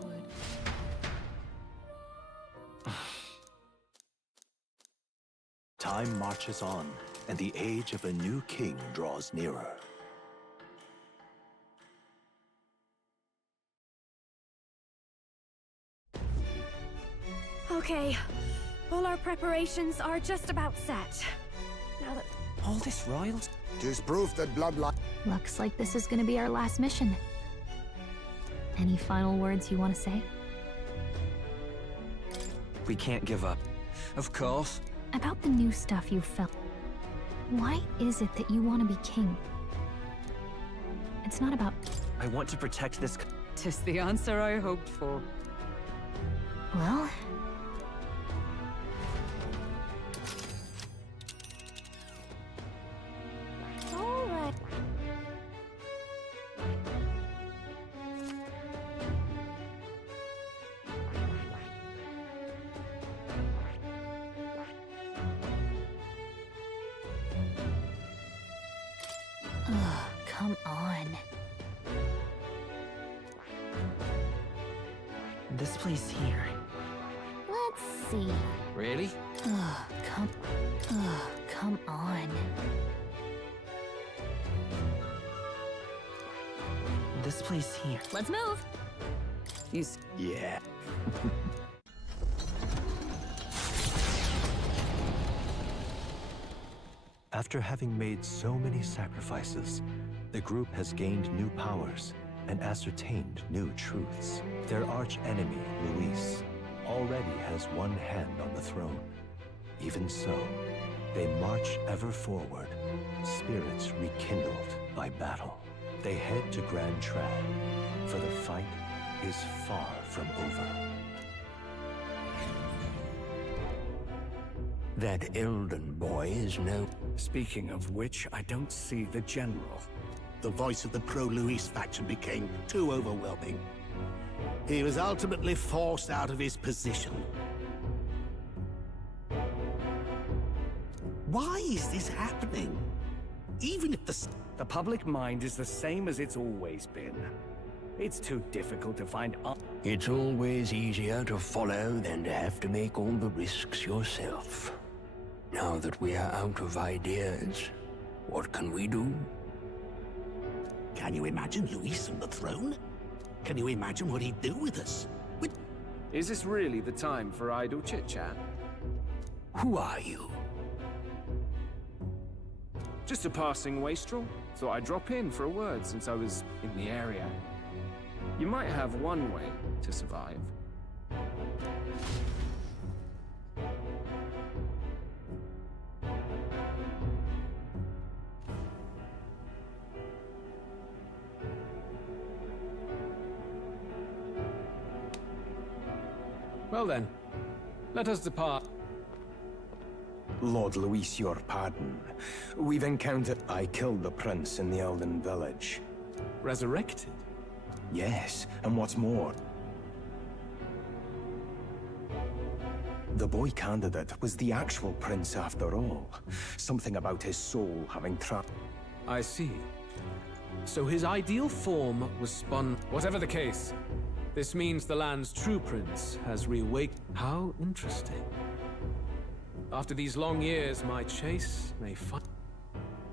Time marches on, and the age of a new king draws nearer. Okay, all our preparations are just about set. Now that All this royalty? 'Tis proof that bloodline... Looks like this is gonna be our last mission. Any final words you want to say? We can't give up. Of course. About the new stuff you felt. Why is it that you want to be king? It's not about... I want to protect this... 'Tis the answer I hoped for. Well... All right. Ugh, come on. This place here. Let's see. Really? Ugh, come on. This place here. Let's move. Yeah. After having made so many sacrifices, the group has gained new powers and ascertained new truths. Their arch-enemy, Luis, already has one hand on the throne. Even so, they march ever forward, spirits rekindled by battle. They head to Grand Trad, for the fight is far from over. That Elden boy is no... Speaking of which, I don't see the general. The voice of the pro-Luis faction became too overwhelming. He was ultimately forced out of his position. Why is this happening? Even if the public mind is the same as it's always been. It's too difficult to find... It's always easier to follow than to have to make all the risks yourself. Now that we are out of ideas, what can we do? Can you imagine Luis on the throne? Can you imagine what he'd do with us? Is this really the time for idle chit-chat? Who are you? Just a passing wastrel. Thought I'd drop in for a word since I was in the area. You might have one way to survive. Well then, let us depart. Lord Luis, your pardon. We've encountered... I killed the prince in the Elden village. Resurrected? Yes, and what's more... The boy candidate was the actual prince after all. Something about his soul having trapped... I see. So his ideal form was spun... Whatever the case, this means the land's true prince has reawakened. How interesting. After these long years, my chase may find...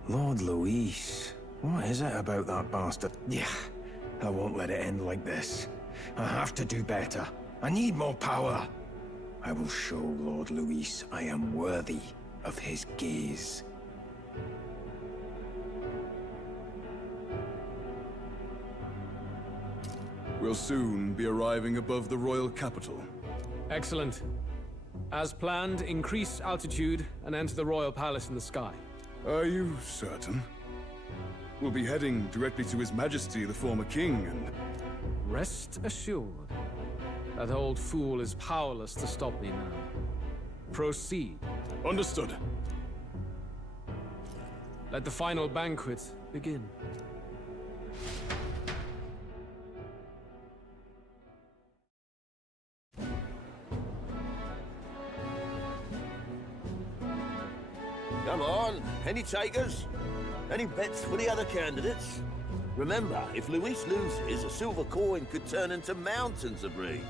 Lord Luis, what is it about that bastard? Yeah, I won't let it end like this. I have to do better. I need more power. I will show Lord Luis I am worthy of his gaze. We'll soon be arriving above the royal capital. Excellent. As planned, increase altitude and enter the royal palace in the sky. Are you certain? We'll be heading directly to His Majesty, the former king, and... Rest assured, that old fool is powerless to stop me now. Proceed. Understood. Let the final banquet begin. Come on, any takers? Any bets for the other candidates? Remember, if Luis loses, a silver coin could turn into mountains of reef.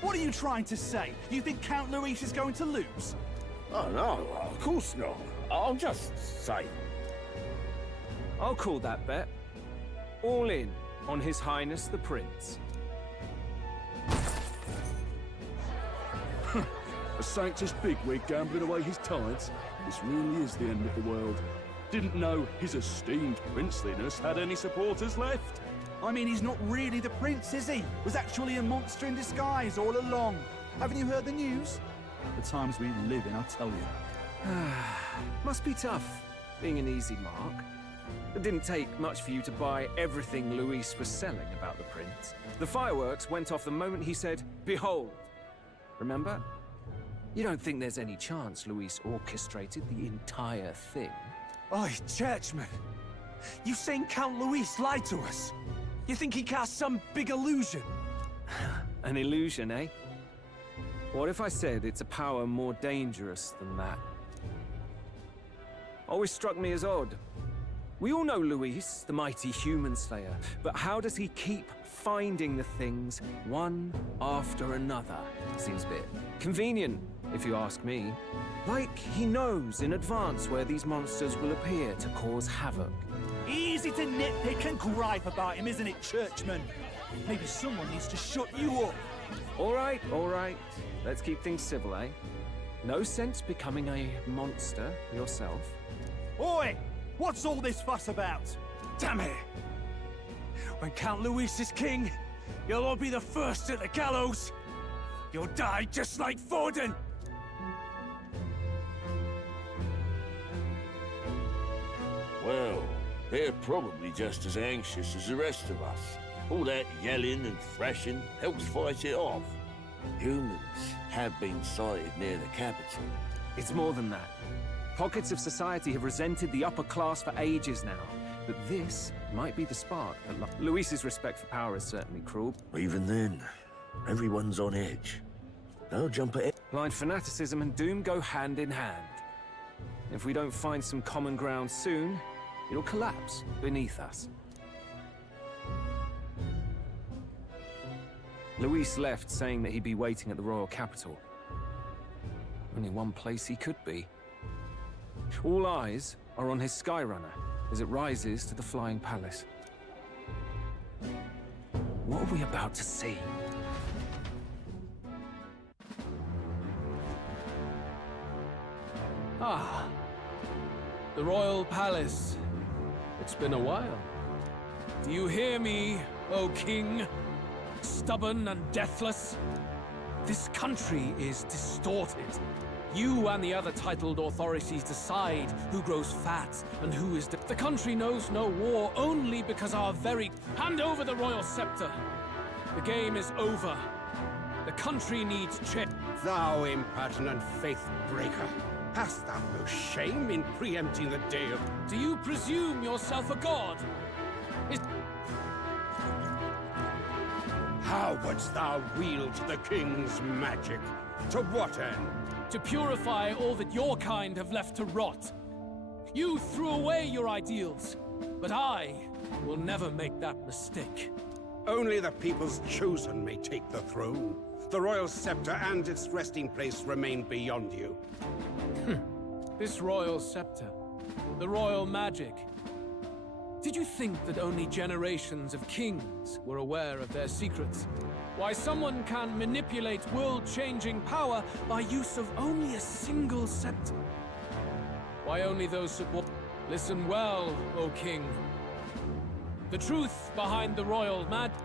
What are you trying to say? You think Count Luis is going to lose? Oh no, of course not. I'll just say. I'll call that bet. All in on His Highness the Prince. A sanctus bigwig gambling away his tides? This really is the end of the world. Didn't know his esteemed princeliness had any supporters left. I mean, he's not really the prince, is he? Was actually a monster in disguise all along. Haven't you heard the news? The times we live in, I tell you. Must be tough, being an easy mark. It didn't take much for you to buy everything Luis was selling about the prince. The fireworks went off the moment he said, "Behold." Remember? You don't think there's any chance Luis orchestrated the entire thing? Oi, churchman. You saying Count Luis lied to us? You think he cast some big illusion? An illusion, eh? What if I said it's a power more dangerous than that? Always struck me as odd. We all know Luis, the mighty human slayer, but how does he keep finding the things one after another? Seems a bit convenient, if you ask me. Like he knows in advance where these monsters will appear to cause havoc. Easy to nitpick and gripe about him, isn't it, churchman? Maybe someone needs to shut you up. All right. Let's keep things civil, eh? No sense becoming a monster yourself. Oi! What's all this fuss about? Damn it! When Count Luis is king, you'll all be the first at the gallows. You'll die just like Forden. Well, they're probably just as anxious as the rest of us. All that yelling and thrashing helps fight it off. Humans have been sighted near the capital. It's more than that. Pockets of society have resented the upper class for ages now, but this might be the spark that Luis's respect for power is certainly cruel. Even then, everyone's on edge. They'll jump at it. Blind fanaticism and doom go hand in hand. If we don't find some common ground soon, it'll collapse beneath us. Luis left saying that he'd be waiting at the royal capital. Only one place he could be. All eyes are on his Skyrunner as it rises to the flying palace. What are we about to see? Ah, the royal palace. It's been a while. Do you hear me, O king? Stubborn and deathless? This country is distorted. You and the other titled authorities decide who grows fat and who is... The country knows no war only because our very... Hand over the royal scepter. The game is over. The country needs change. Thou impertinent faith breaker, hast thou no shame in preempting the day of... Do you presume yourself a god? How wouldst thou wield the king's magic? To what end? To purify all that your kind have left to rot. You threw away your ideals, but I will never make that mistake. Only the people's chosen may take the throne. The royal scepter and its resting place remain beyond you. This royal scepter, the royal magic. Did you think that only generations of kings were aware of their secrets? Why someone can manipulate world-changing power by use of only a single scepter? Why only those support... Listen well, O king. The truth behind the royal magic...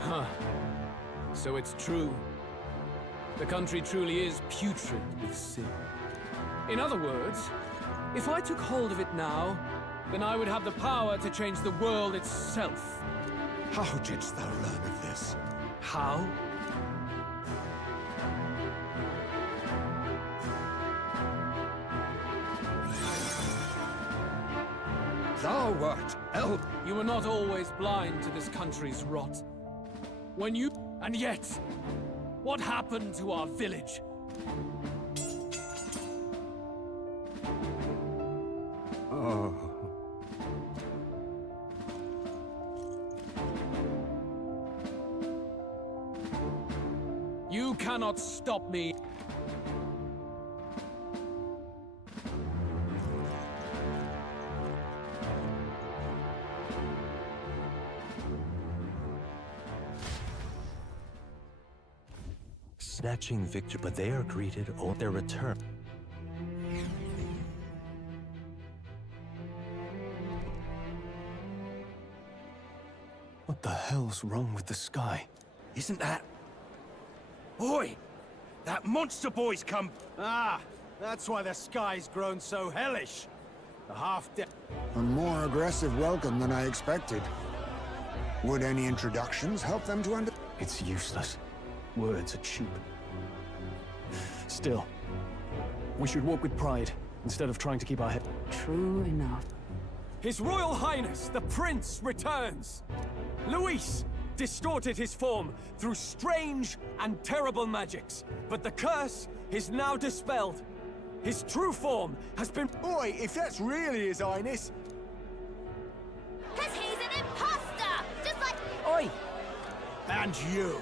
Huh. So it's true. The country truly is putrid with sin. In other words, if I took hold of it now, then I would have the power to change the world itself. How didst thou learn of this? How? Thou wert Elda. You were not always blind to this country's rot. When you... And yet, what happened to our village? Oh. You cannot stop me. Snatching victory, but they are greeted on their return. hell's wrong with the sky? Isn't that... Oi! That monster boy's come... Ah, that's why the sky's grown so hellish. The half-dead... A more aggressive welcome than I expected. Would any introductions help them to under... It's useless. Words are cheap. Still, we should walk with pride, instead of trying to keep our head... True enough. His Royal Highness, the Prince, returns! Luis distorted his form through strange and terrible magics, but the curse is now dispelled. His true form has been... Oi, if that's really His Highness... Because he's an imposter! Just like... Oi! And you!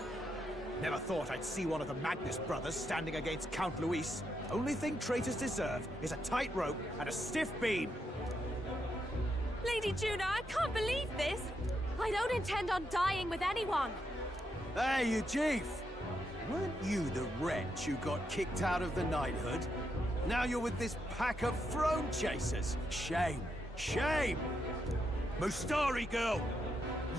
Never thought I'd see one of the Magnus brothers standing against Count Luis. Only thing traitors deserve is a tight rope and a stiff beam. Lady Juna, I can't believe this! I don't intend on dying with anyone! Hey, you chief! Weren't you the wretch who got kicked out of the knighthood? Now you're with this pack of throne chasers. Shame! Shame! Mustari girl!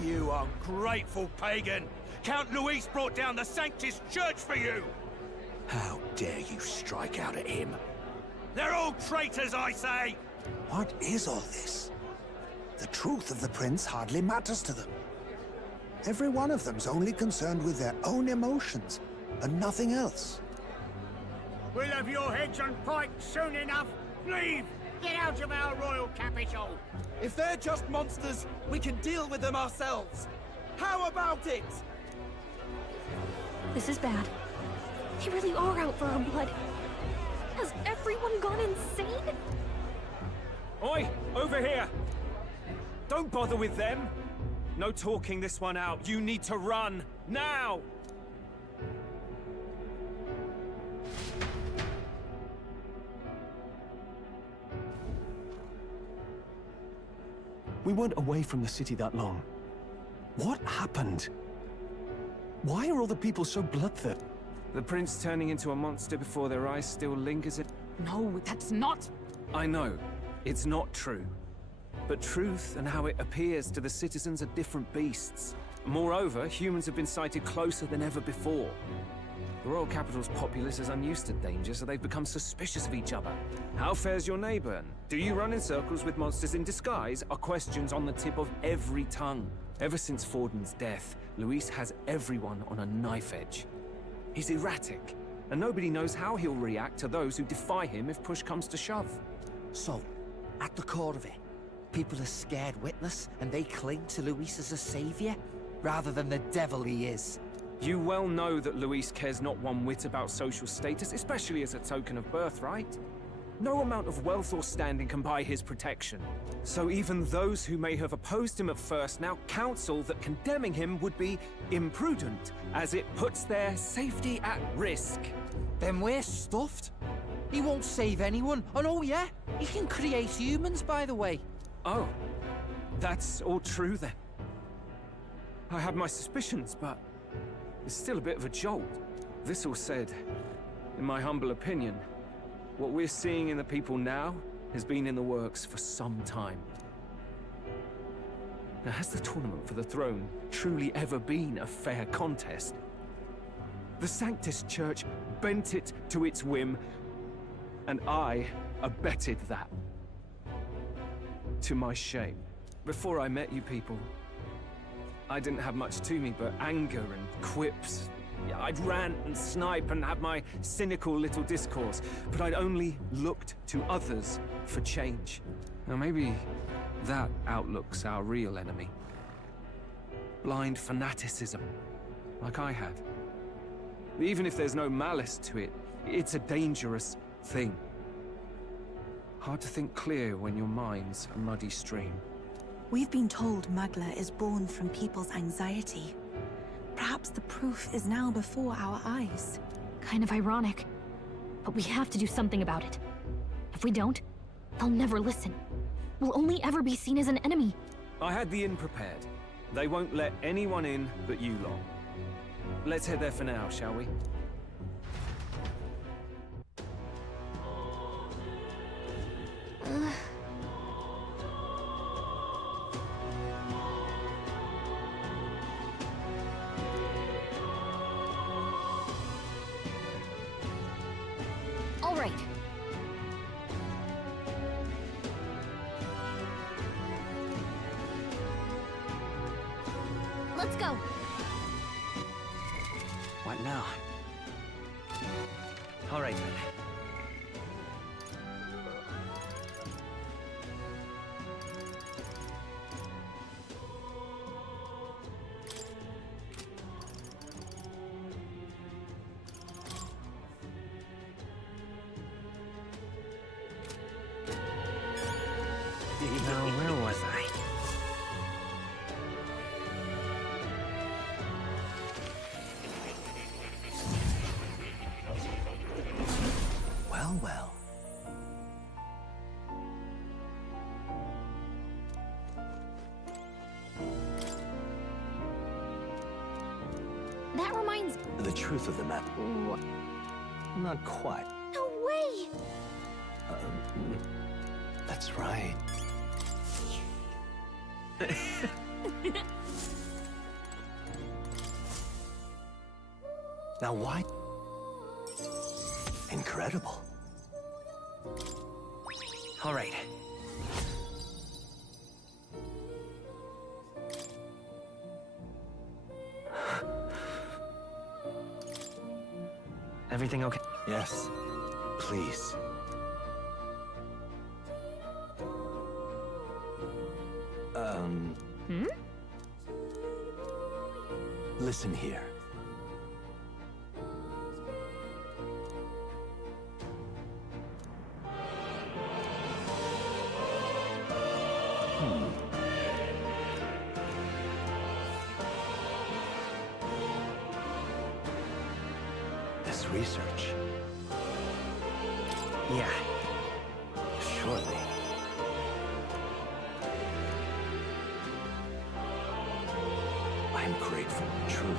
You ungrateful pagan! Count Luis brought down the Sanctus Church for you! How dare you strike out at him? They're all traitors, I say! What is all this? The truth of the prince hardly matters to them. Every one of them's only concerned with their own emotions, and nothing else. We'll have your heads on pikes soon enough. Leave! Get out of our royal capital! If they're just monsters, we can deal with them ourselves. How about it? This is bad. They really are out for our blood. Has everyone gone insane? Oi, over here! Don't bother with them. No talking this one out. You need to run, now! We weren't away from the city that long. What happened? Why are all the people so bloodthirsty? The prince turning into a monster before their eyes still lingers in... No, that's not... I know. It's not true. But truth and how it appears to the citizens are different beasts. Moreover, humans have been sighted closer than ever before. The royal capital's populace is unused to danger, so they've become suspicious of each other. How fares your neighbor? Do you run in circles with monsters in disguise? Are questions on the tip of every tongue. Ever since Forden's death, Luis has everyone on a knife edge. He's erratic, and nobody knows how he'll react to those who defy him if push comes to shove. So, at the core of it, people are scared witless, and they cling to Luis as a savior, rather than the devil he is. You well know that Luis cares not one whit about social status, especially as a token of birthright. No amount of wealth or standing can buy his protection. So even those who may have opposed him at first now counsel that condemning him would be imprudent, as it puts their safety at risk. Then we're stuffed. He won't save anyone. And oh yeah, he can create humans, by the way. Oh, that's all true then. I had my suspicions, but it's still a bit of a jolt. This all said, in my humble opinion, what we're seeing in the people now has been in the works for some time. Now, has the tournament for the throne truly ever been a fair contest? The Sanctus Church bent it to its whim, and I abetted that. To my shame. Before I met you people, I didn't have much to me but anger and quips. Yeah, I'd rant and snipe and have my cynical little discourse, but I'd only looked to others for change. Now maybe that outlook's our real enemy. Blind fanaticism, like I had. Even if there's no malice to it, it's a dangerous thing. Hard to think clear when your mind's a muddy stream. We've been told Magla is born from people's anxiety. Perhaps the proof is now before our eyes. Kind of ironic. But we have to do something about it. If we don't, they'll never listen. We'll only ever be seen as an enemy. I had the inn prepared. They won't let anyone in but you lot. Let's head there for now, shall we? right. Let's go. What now? All right, then. Now, where was I? Well, well. That reminds... The truth of the matter. Not quite. No way! That's right. Now why? Incredible. All right. Everything okay? Yes. Please. Listen here. This research. Yeah. Surely. I'm grateful, truly.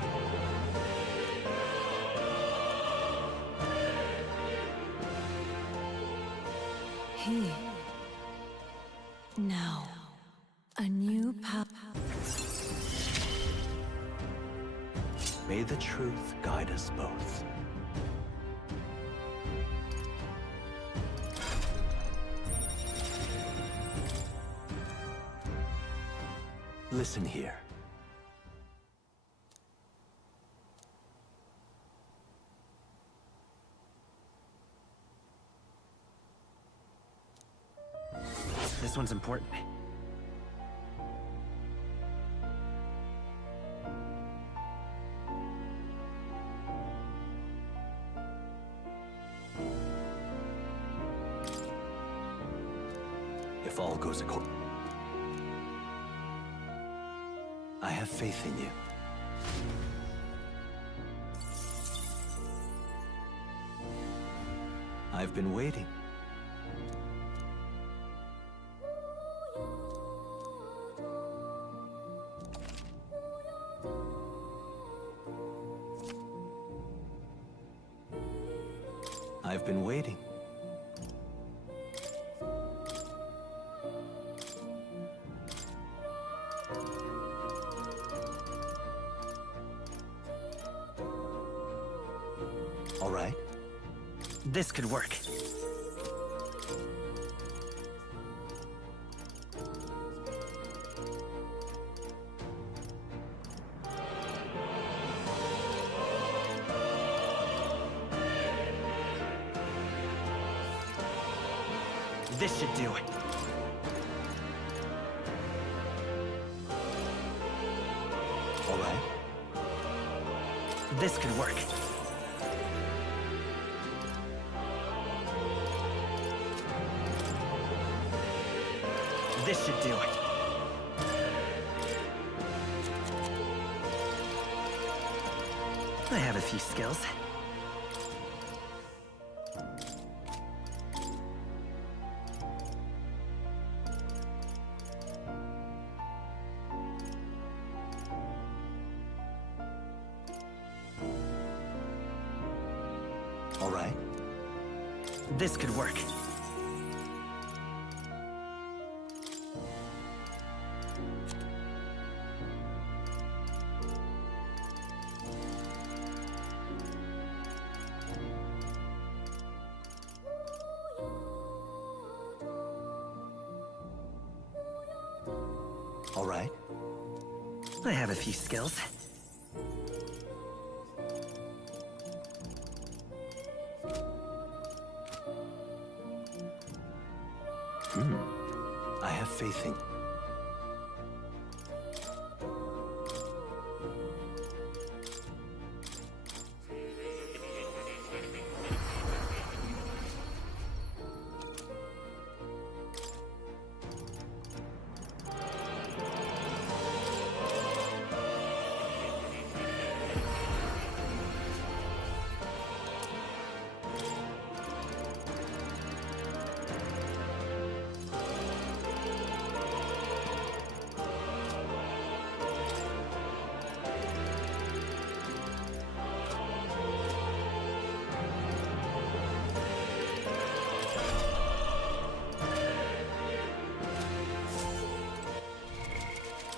He. Now, a new path. May the truth guide us both. Listen here. This one's important. If all goes according, I have faith in you. I've been waiting. I've been waiting. All right. This could work. This should do it. All right. This could work. This should do it. I have a few skills. All right. This could work. All right. I have a few skills. I have faith in...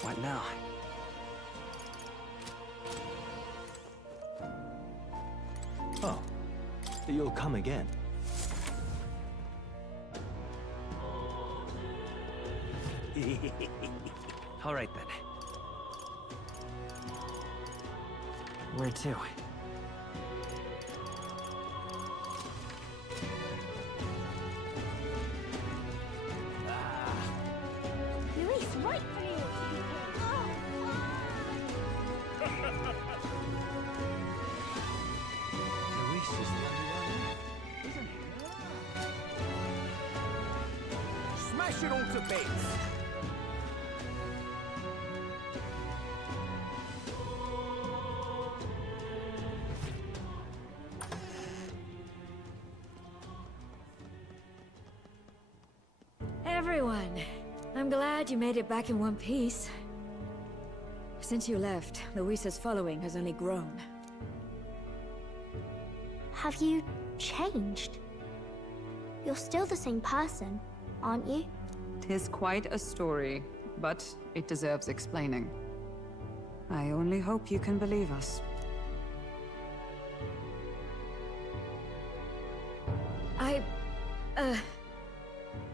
What now? Oh, you'll come again. All right then. Where to? Luis, right for you! Luis is the only one left, isn't he? Smash it all to bits! Everyone, I'm glad you made it back in one piece. Since you left, Luisa's following has only grown. Have you changed? You're still the same person, aren't you? 'Tis quite a story, but it deserves explaining. I only hope you can believe us.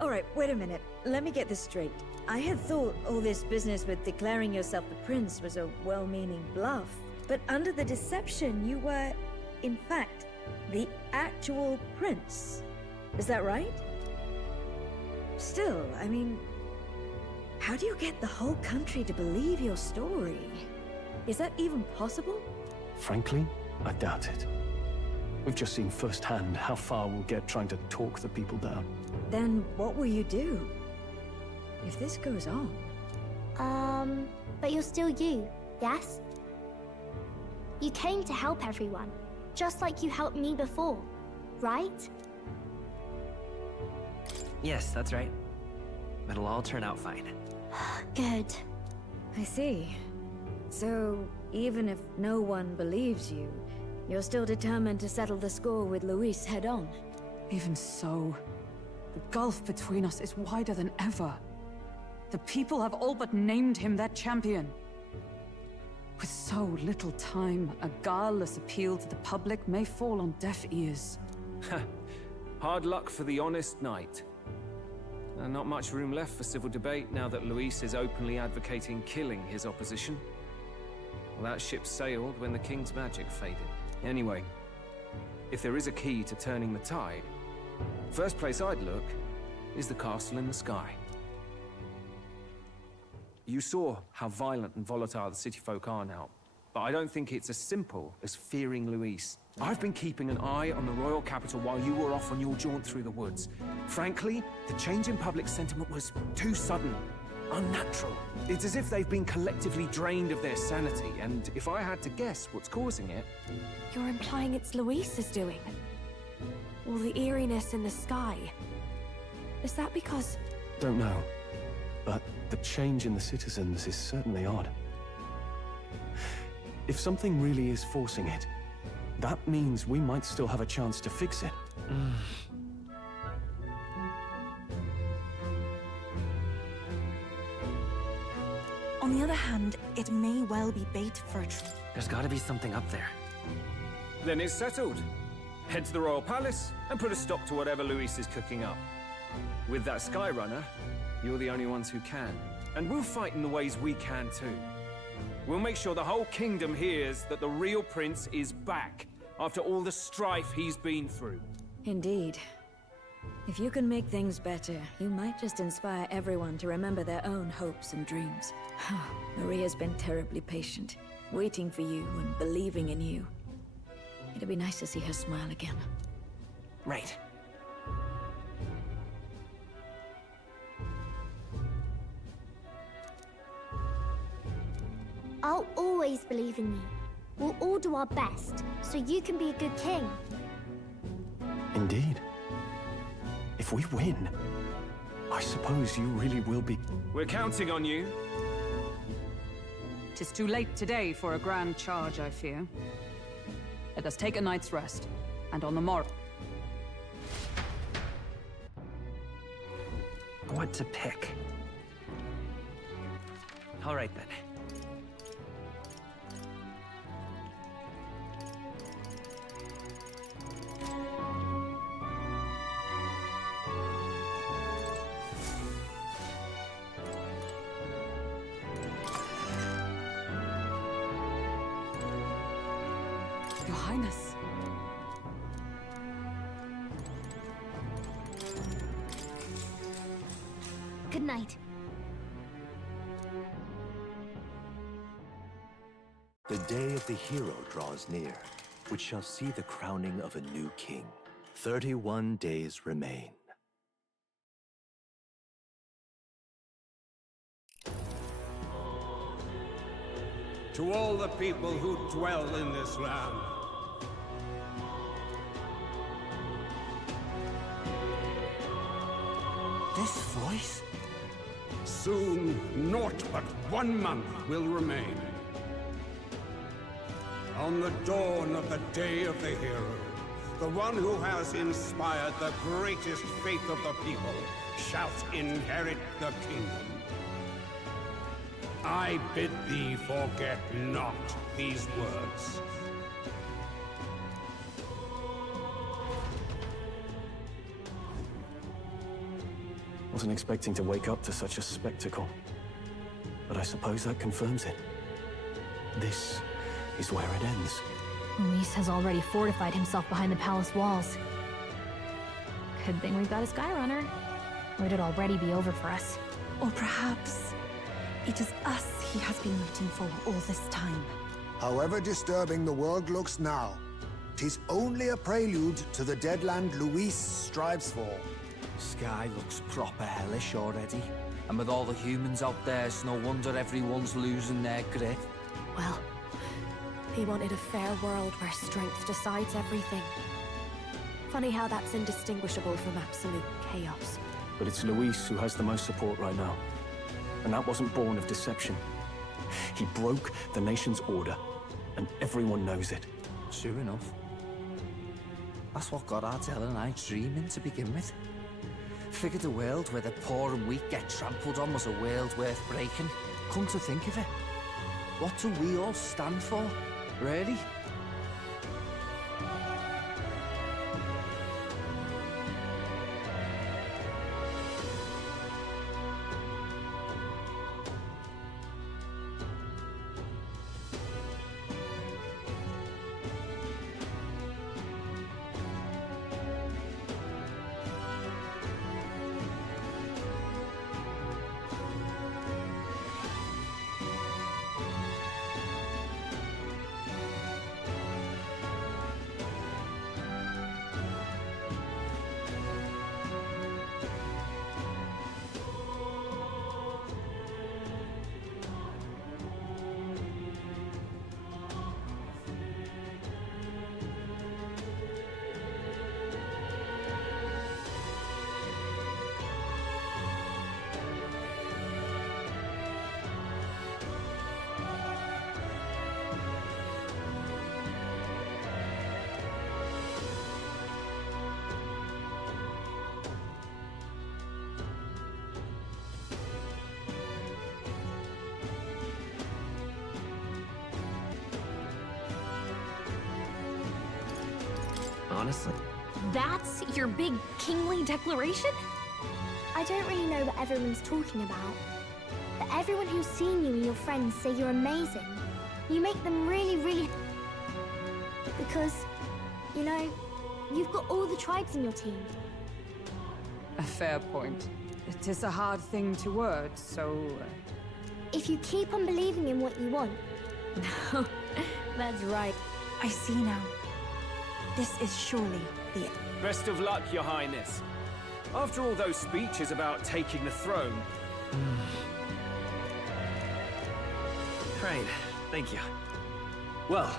Alright, wait a minute. Let me get this straight. I had thought all this business with declaring yourself the prince was a well-meaning bluff. But under the deception, you were, in fact, the actual prince. Is that right? Still, I mean, how do you get the whole country to believe your story? Is that even possible? Frankly, I doubt it. We've just seen firsthand how far we'll get trying to talk the people down. Then what will you do? If this goes on... But you're still you, yes? You came to help everyone, just like you helped me before, right? Yes, that's right. It'll all turn out fine. Good. I see. So, even if no one believes you, you're still determined to settle the score with Luis head-on? Even so, the gulf between us is wider than ever. The people have all but named him their champion. With so little time, a guileless appeal to the public may fall on deaf ears. Hard luck for the honest knight. Not much room left for civil debate now that Luis is openly advocating killing his opposition. Well, that ship sailed when the king's magic faded. Anyway, if there is a key to turning the tide, first place I'd look is the castle in the sky. You saw how violent and volatile the city folk are now, but I don't think it's as simple as fearing Luis. I've been keeping an eye on the royal capital while you were off on your jaunt through the woods. Frankly, the change in public sentiment was too sudden, unnatural. It's as if they've been collectively drained of their sanity, and if I had to guess what's causing it... You're implying it's Luis's doing? All the eeriness in the sky. Is that because... Don't know, but the change in the citizens is certainly odd. If something really is forcing it, that means we might still have a chance to fix it. On the other hand, it may well be bait for a There's gotta be something up there. Then it's settled. Head to the royal palace and put a stop to whatever Luis is cooking up. With that Skyrunner, you're the only ones who can. And we'll fight in the ways we can too. We'll make sure the whole kingdom hears that the real prince is back, after all the strife he's been through. Indeed. If you can make things better, you might just inspire everyone to remember their own hopes and dreams. Maria's been terribly patient, waiting for you and believing in you. It'd be nice to see her smile again. Right. I'll always believe in you. We'll all do our best, so you can be a good king. Indeed. If we win, I suppose you really will be... We're counting on you. 'Tis too late today for a grand charge, I fear. Let us take a night's rest, and on the morrow... What to pick? All right, then. Your Highness. Good night. The day of the hero draws near, which shall see the crowning of a new king. 31 days remain. To all the people who dwell in this land, This voice? soon naught but 1 month will remain. On the dawn of the day of the hero, the one who has inspired the greatest faith of the people shall inherit the kingdom. I bid thee forget not these words. Wasn't expecting to wake up to such a spectacle. But I suppose that confirms it. This is where it ends. Luis has already fortified himself behind the palace walls. Good thing we've got a Skyrunner. Or it'd already be over for us. Or perhaps it is us he has been waiting for all this time. However disturbing the world looks now, 'tis only a prelude to the deadland Luis strives for. Sky looks proper hellish already. And with all the humans out there, it's no wonder everyone's losing their grip. Well, he wanted a fair world where strength decides everything. Funny how that's indistinguishable from absolute chaos. But it's Luis who has the most support right now. And that wasn't born of deception. He broke the nation's order, and everyone knows it. Sure enough. That's what got Ardell and I dreaming to begin with. Figured a world where the poor and weak get trampled on was a world worth breaking. Come to think of it, what do we all stand for, really? Honestly. That's your big kingly declaration? I don't really know what everyone's talking about. But everyone who's seen you and your friends say you're amazing. You make them really, really... Because, you know, you've got all the tribes in your team. A fair point. It is a hard thing to word, so... If you keep on believing in what you want. That's right. I see now. This is surely the end. Best of luck, Your Highness. After all those speeches about taking the throne... Great, thank you. Well,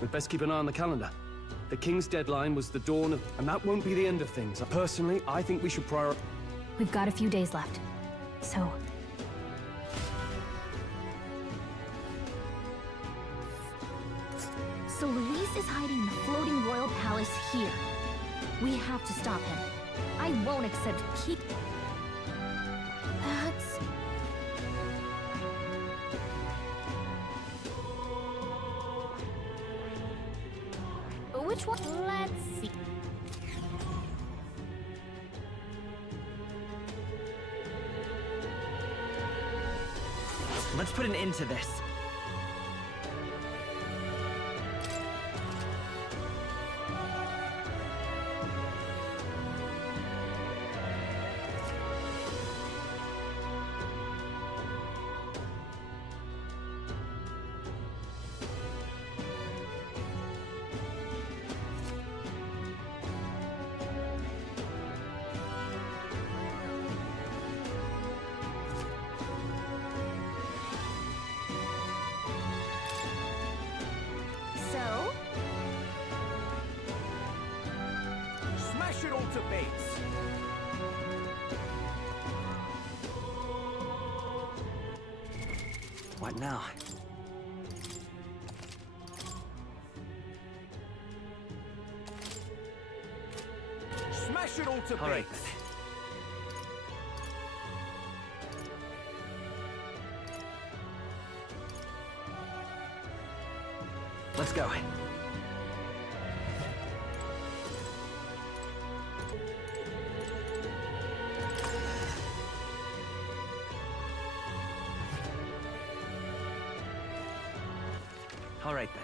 we'd best keep an eye on the calendar. The King's deadline was the dawn of... And that won't be the end of things. Personally, I think we should prioritize... We've got a few days left. So... So Luis is hiding in the floating royal palace here. We have to stop him. I won't accept keep... That's... Which one? Let's see. Let's put an end to this. So? Smash it all to bits! What now? Smash it all to All right. bits! Let's go. All right, then.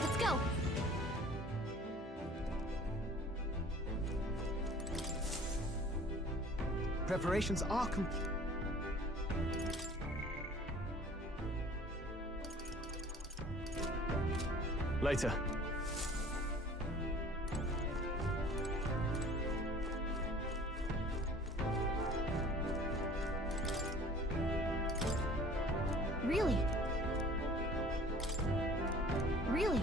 Let's go. Preparations are complete. Later. Really? Really?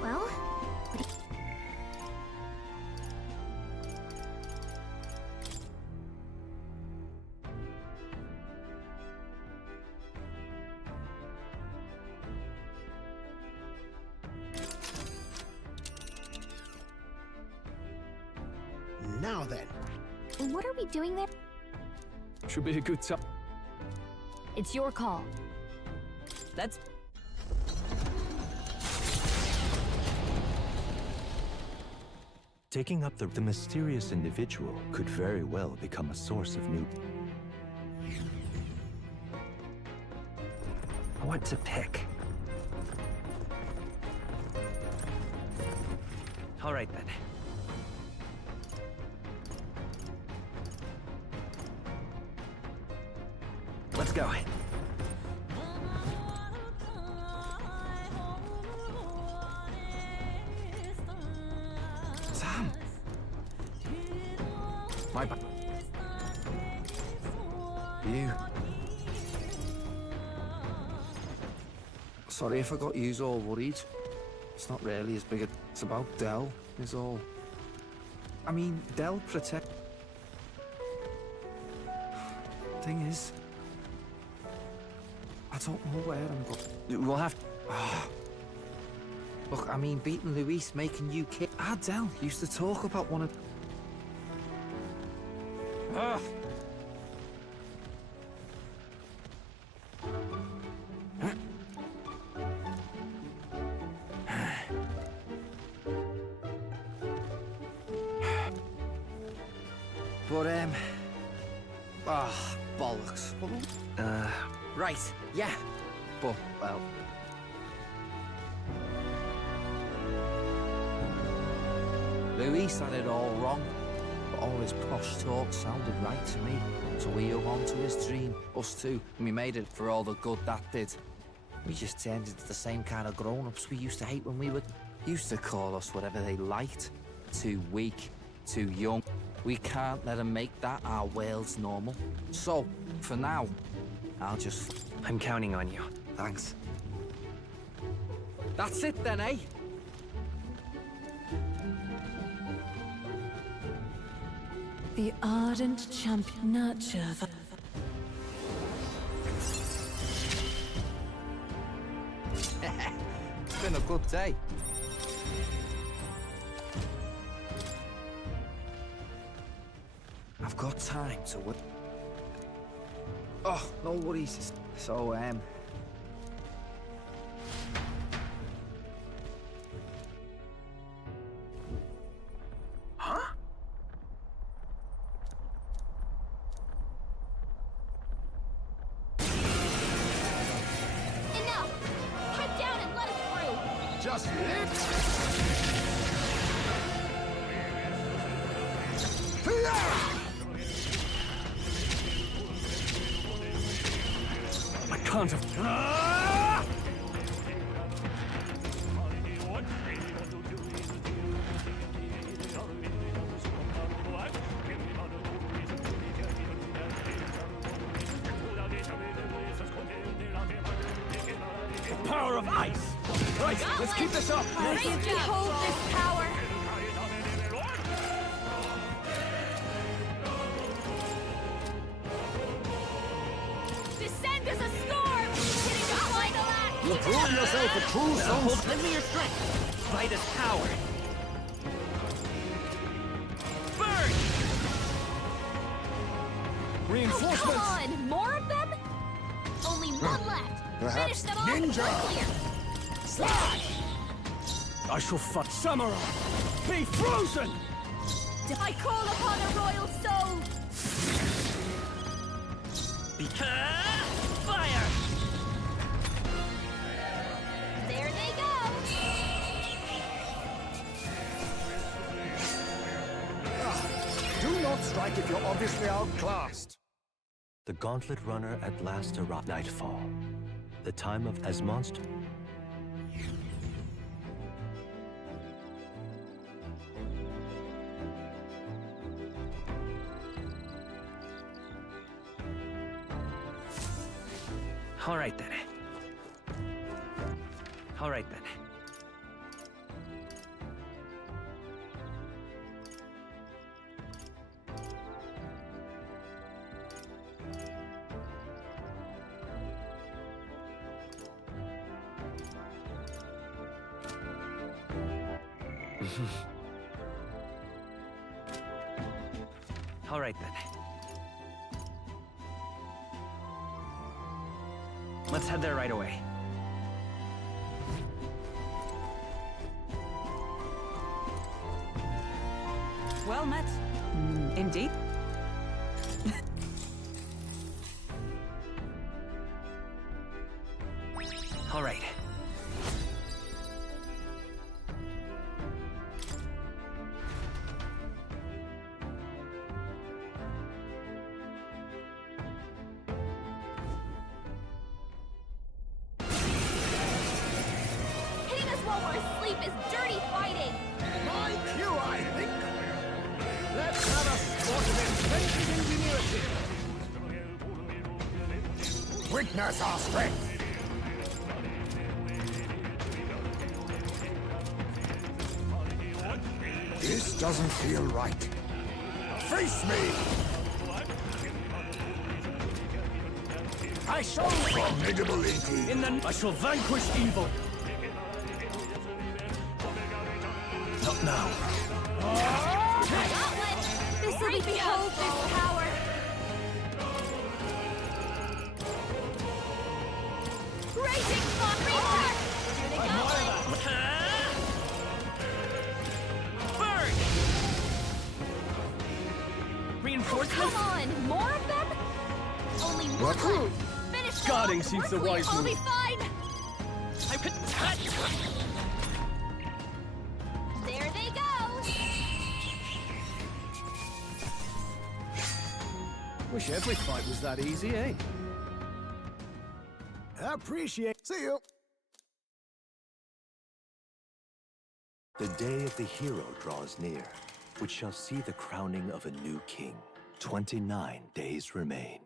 Well, Now then. What are we doing there? Should be a good time. It's your call. Let's... Taking up the mysterious individual could very well become a source of new... What to pick? All right, then. Let's go. Sam! My bad. You. Sorry if I got yous all worried. It's not really as big a... It's about Del, is all. I mean, Del protect... Thing is... I don't know where I'm going. We'll have... Look, I mean, beating Luis, making you kick... Del used to talk about one of... But, bollocks. Right, yeah. But, well... Luis had it all wrong, but all his posh talk sounded right to me. So we hung on to his dream, us two, and we made it for all the good that did. We just turned into the same kind of grown-ups we used to hate when we were... Used to call us whatever they liked. Too weak, too young. We can't let them make that our world's normal. So, for now, I'll just... I'm counting on you. Thanks. That's it then, eh? The ardent champion nurture the... It's been a good day. I've got time to wait. Oh, no worries. So, Huh? Enough! Head down and let us through! Just lit! I can't have... The power of ice! Right, let's keep this up! Raise behold this power! Descend as a storm! Hitting us like a lash! You prove yourself a true soldier. Lend me your strength. Fight as power. Burn! Oh, come on! More of them? Only one left! Perhaps Finish them off and ninja. we're clear! Slash! I shall fight Samurai! Be frozen! I call upon a royal soul! Fire! There they go! Do not strike if you're obviously outclassed. The Gauntlet Runner at last arrived. Nightfall. The time of as monster. All right then. All right then. All right then. Let's head there right away. Well met. Indeed. All right. Hitting us while we're asleep is dirty fighting! My cue, I think. Let's have a sport of inventive ingenuity. Witness our strength. This doesn't feel right. Face me! I shall... Formidable indeed. I shall vanquish evil! Not now. Gauntlet! This'll behold this power! Raging fire! Burn! Reinforcements? Come on, more of them? Only one left. Finish them Guarding off. seems the We're wise I'll move. be fine. I could touch. There they go. Wish every fight was that easy, eh? Appreciate. See you. The day of the hero draws near, which shall see the crowning of a new king. 29 days remain.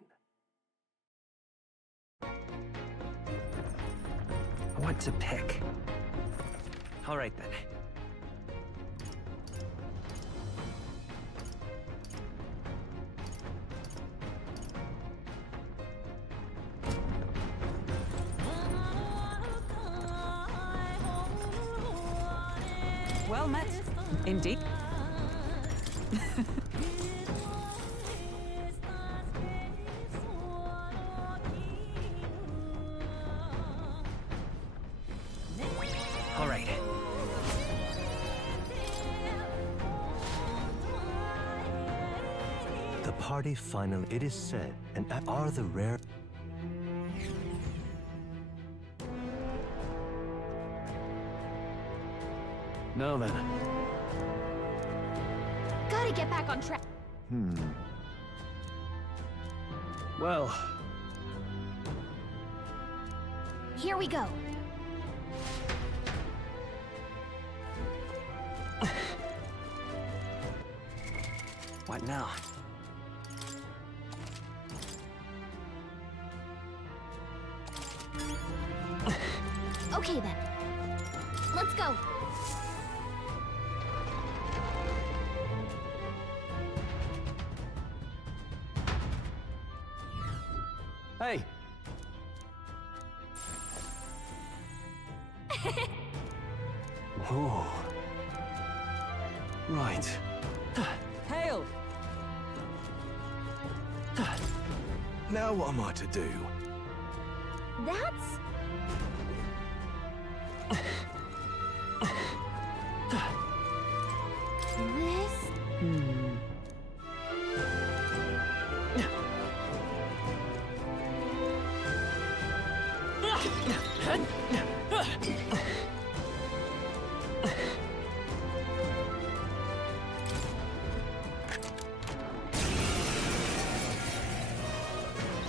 What to pick? All right then. Well met. Indeed. All right. The party finally, it is said, and are the rare... Now then. Gotta get back on track. Well, Here we go. What now? Okay then. Let's go. hey. Oh. Right. Hail! Now what am I to do? That's... This...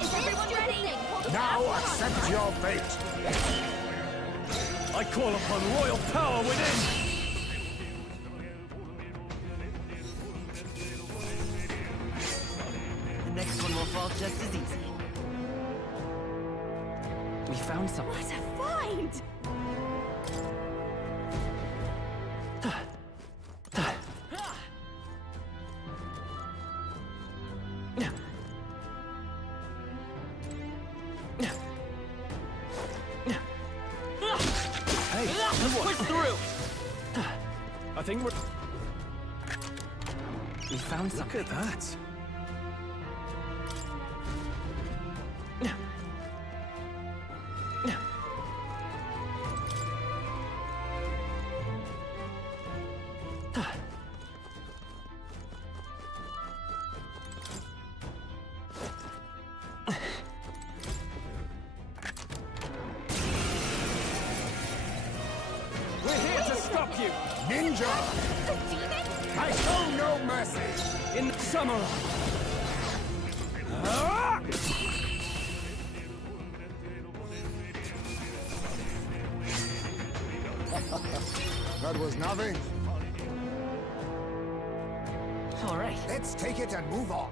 Is everyone ready? Now accept your fate. I call upon royal power within! The next one will fall just as easy. We found something. What a find! Hey, let's push through. I think we're... We found something. Look at that. We're here to stop you. Ninja! I show no mercy! In the summer. That was nothing. All right. Let's take it and move on.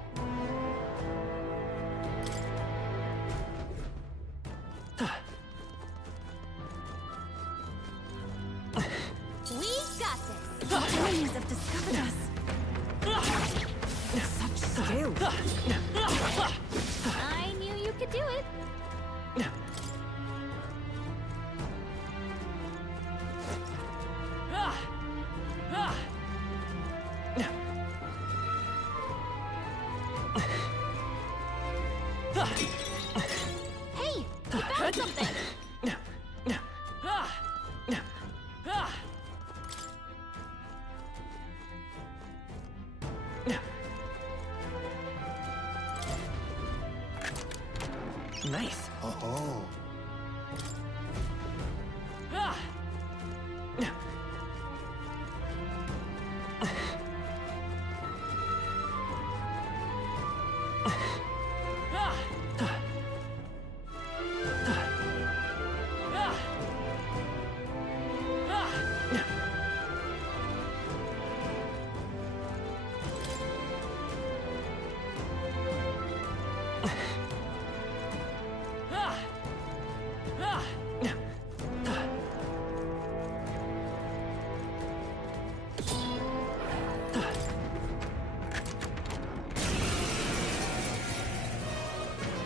We got this! The enemies have discovered us. Such skill. I knew you could do it. nice. Oh.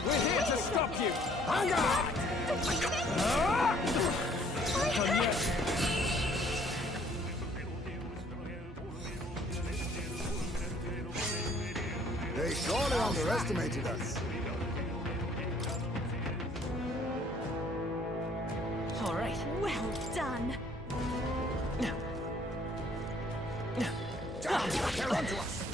We're here to stop you! Hunger! They surely underestimated us. All right. Well done. They're onto us.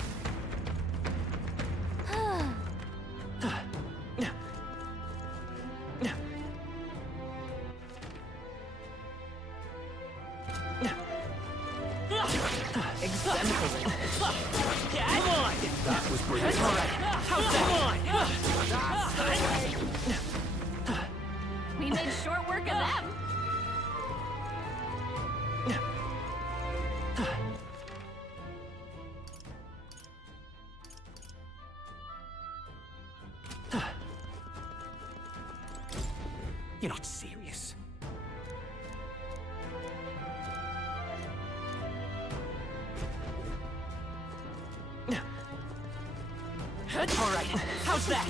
Come on! That was brilliant. All right. How's that? We made short work of them. You're not serious. All right. How's that?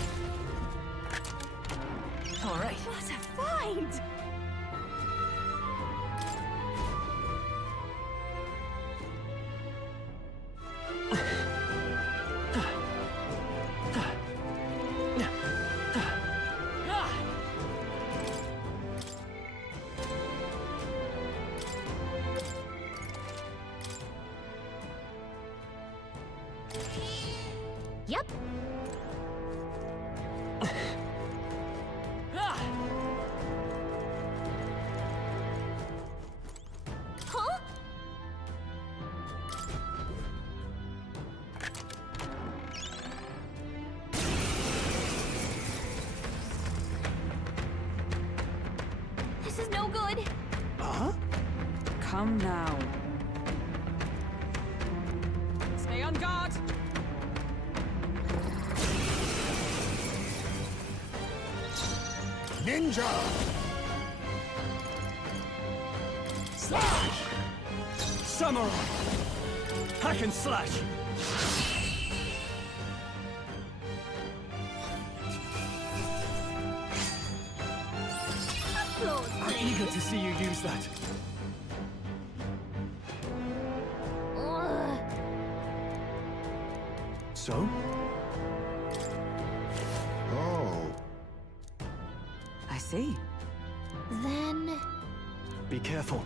All right. What a find! Yep. Huh? This is no good. Come now. Stay on guard. Ninja! Slash! Samurai! Hack and slash! Applause. I'm eager to see you use that. Ugh. So? Oh. I see. Then... Be careful.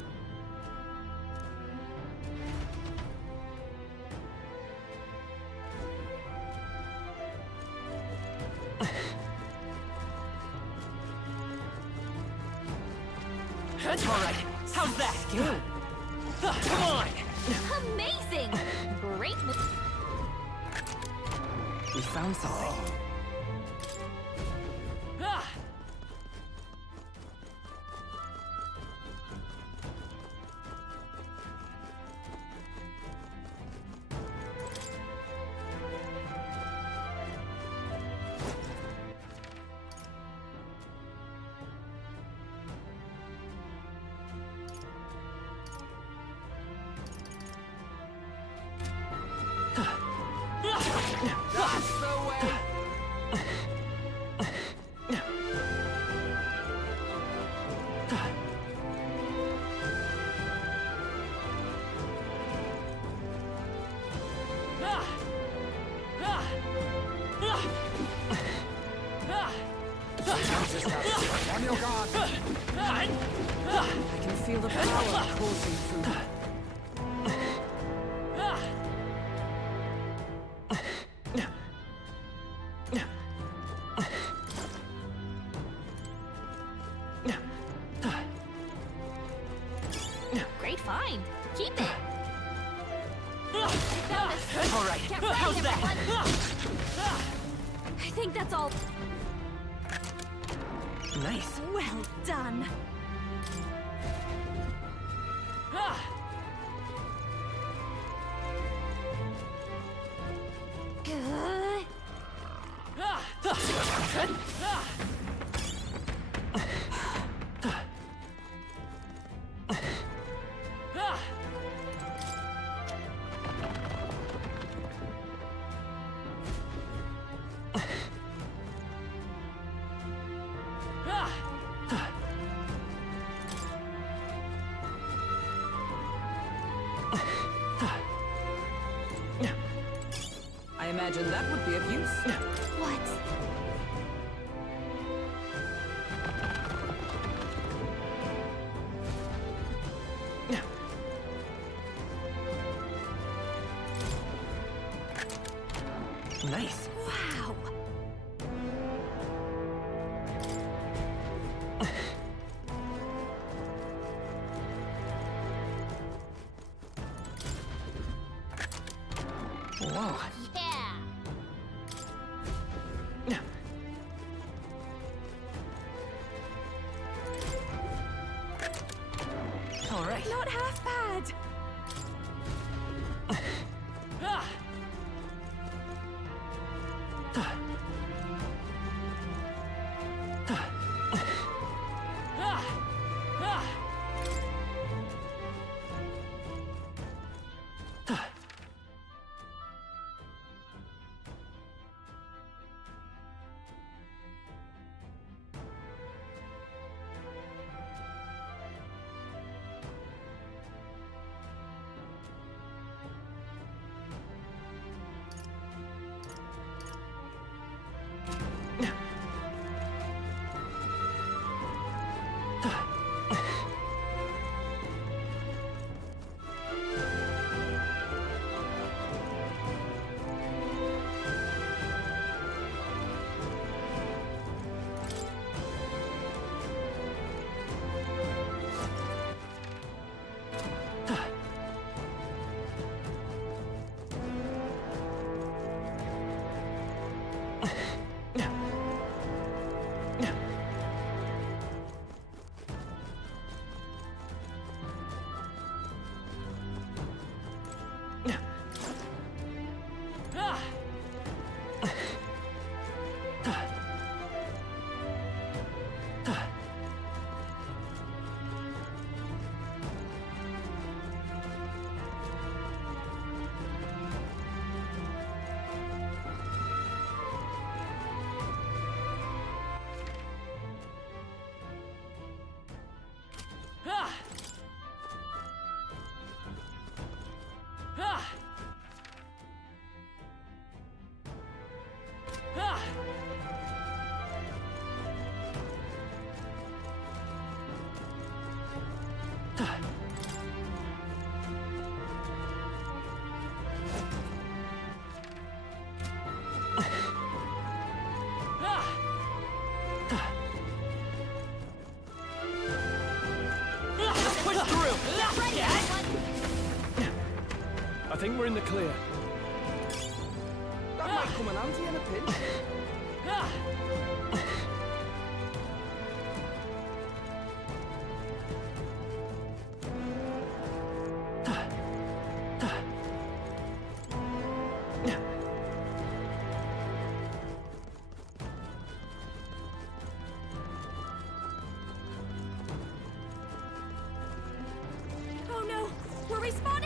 All right. How's that? Skill. Come on! Amazing! Great. We found something. That's the way! On your guard! I can feel the power coursing through me. Keep it! All right, Get ready, how's that? everyone. I think that's all. Nice. Well done. I imagine that would be of use. What? Nice. Wow. Whoa. Yeah. All right. Not half bad. I think we're in the clear. That might come in handy in a pinch. Oh no! We're respawned!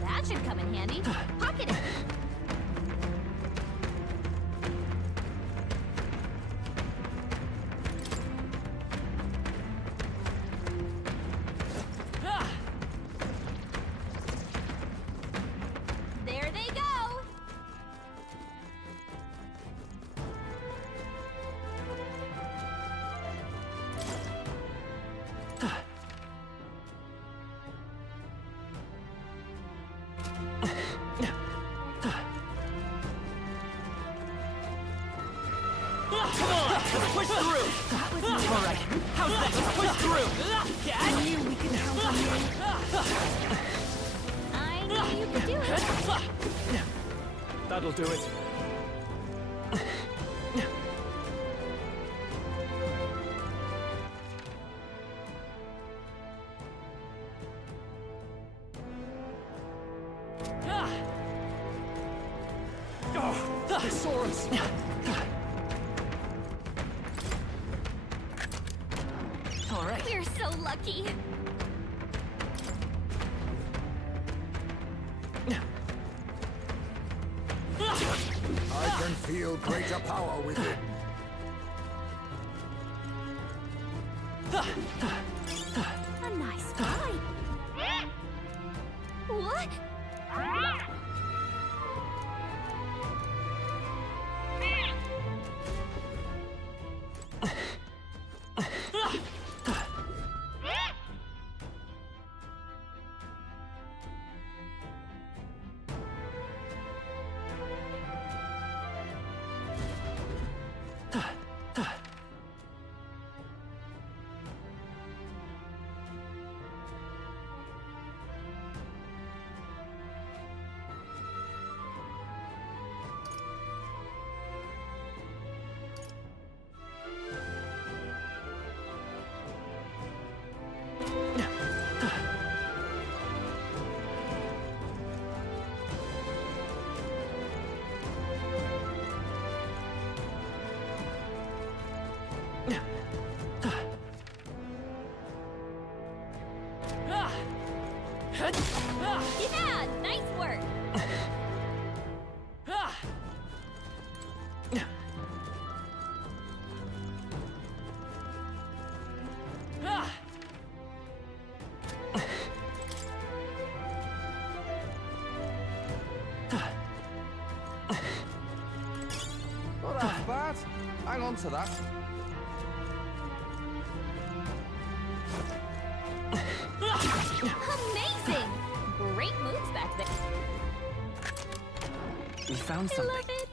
That should come in handy. Pocket it! There they go! Come on, let's push through! Alright, how's that? Let's push through! I knew we could count on you. I knew you could do it. That'll do it. They saw us! Alright. We're so lucky. I can feel greater power within. A nice fight. What? Yeah, nice work. Well, that's bad. Hang on to that. Amazing! Great moves back there. We found I something. love it.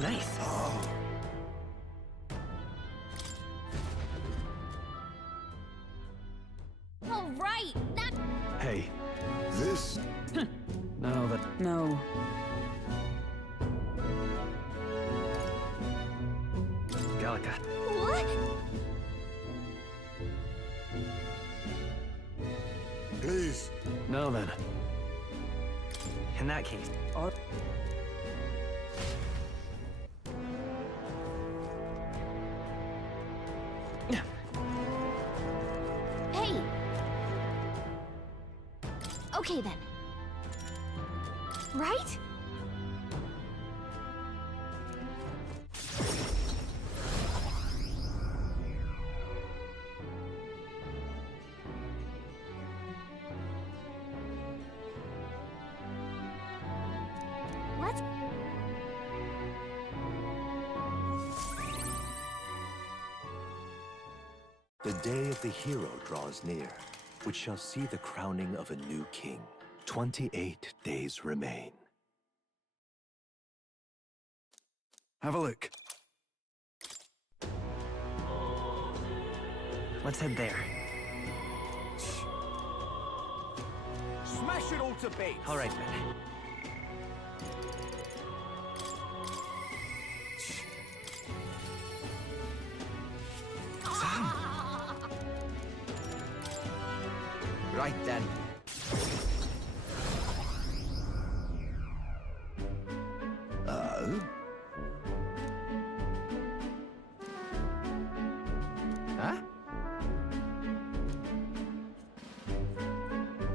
Nice. All right. That. Hey. This. Now that... No. Angelica. What? Please. No, then. In that case... Hey! Okay then. Right? What? The day of the hero draws near, which shall see the crowning of a new king. 28 days remain. Have a look. Let's head there. Smash it all to bits! All right, then. Right then. Huh?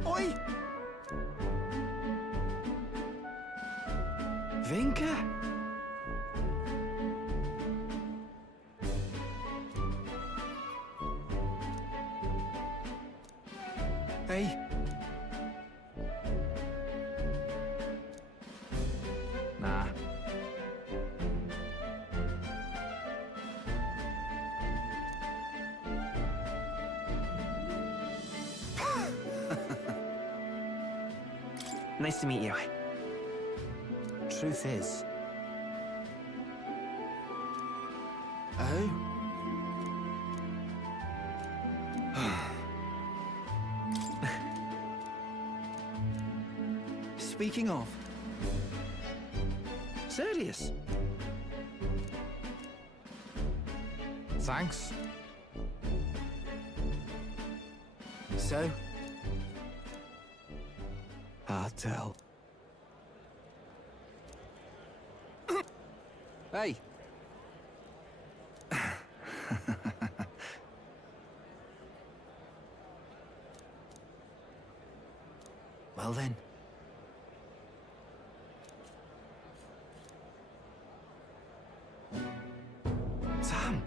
Oi! Vinka? Hey. Nah. Nice to meet you. Truth is... Oh? Speaking of... Serious? Thanks. So? I'll tell. Hey! Well then. Sam!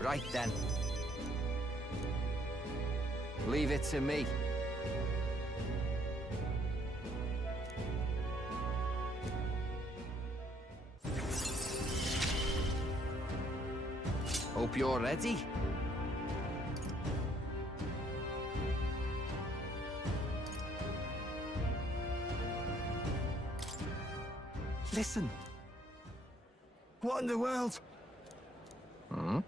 Right then. Leave it to me. Hope you're ready. Listen. What in the world? Hmm?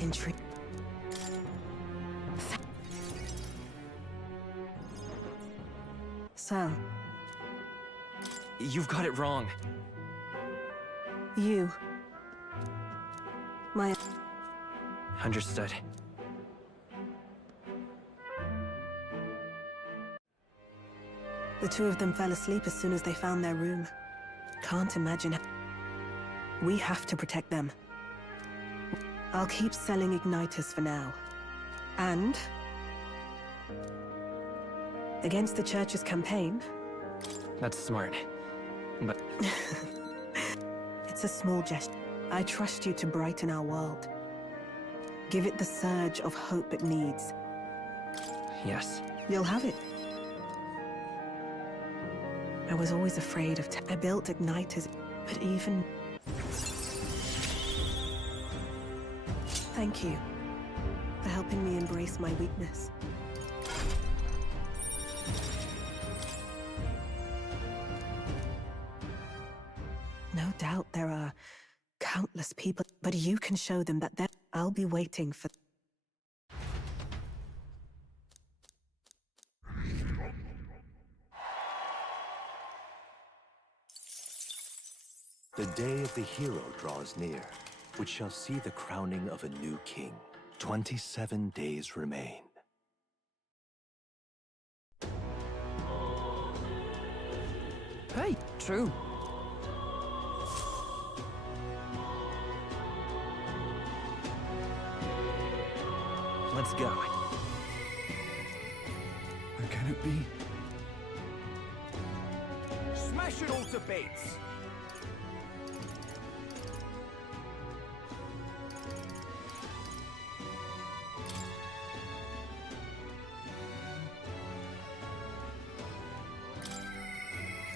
Intrigue. So, You've got it wrong. you... My... Understood. The two of them fell asleep as soon as they found their room. Can't imagine. We have to protect them. I'll keep selling igniters for now. And... against the Church's campaign, That's smart. But... It's a small gesture. I trust you to brighten our world. Give it the surge of hope it needs. Yes. You'll have it. I was always afraid of I built igniters, but even... Thank you for helping me embrace my weakness. No doubt there are countless people, but you can show them that I'll be waiting for... The day of the hero draws near, which shall see the crowning of a new king. 27 days remain. Hey, true. Let's go. How can it be? Smash it all to bits!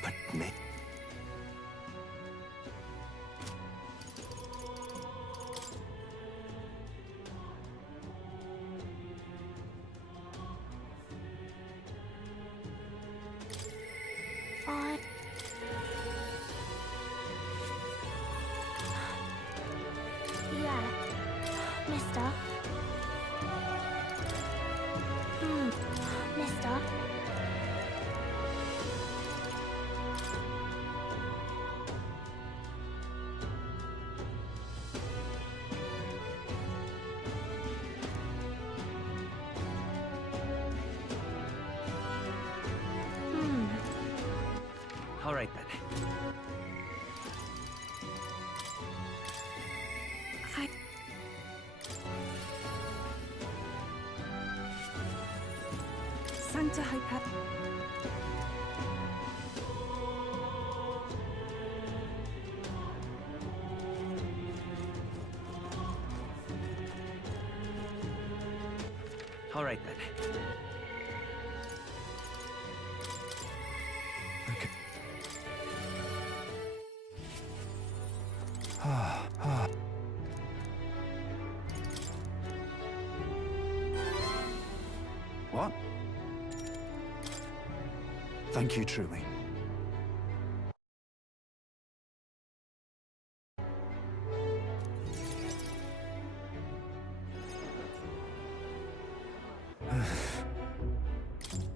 But me... Yeah, mister. Mister. All right, then. Sancta Hyper... All right, then. What? Thank you, truly.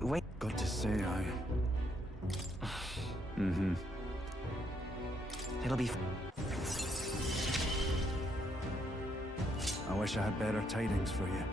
Wait. Got to say, Mm-hmm. It'll be... I wish I had better tidings for you.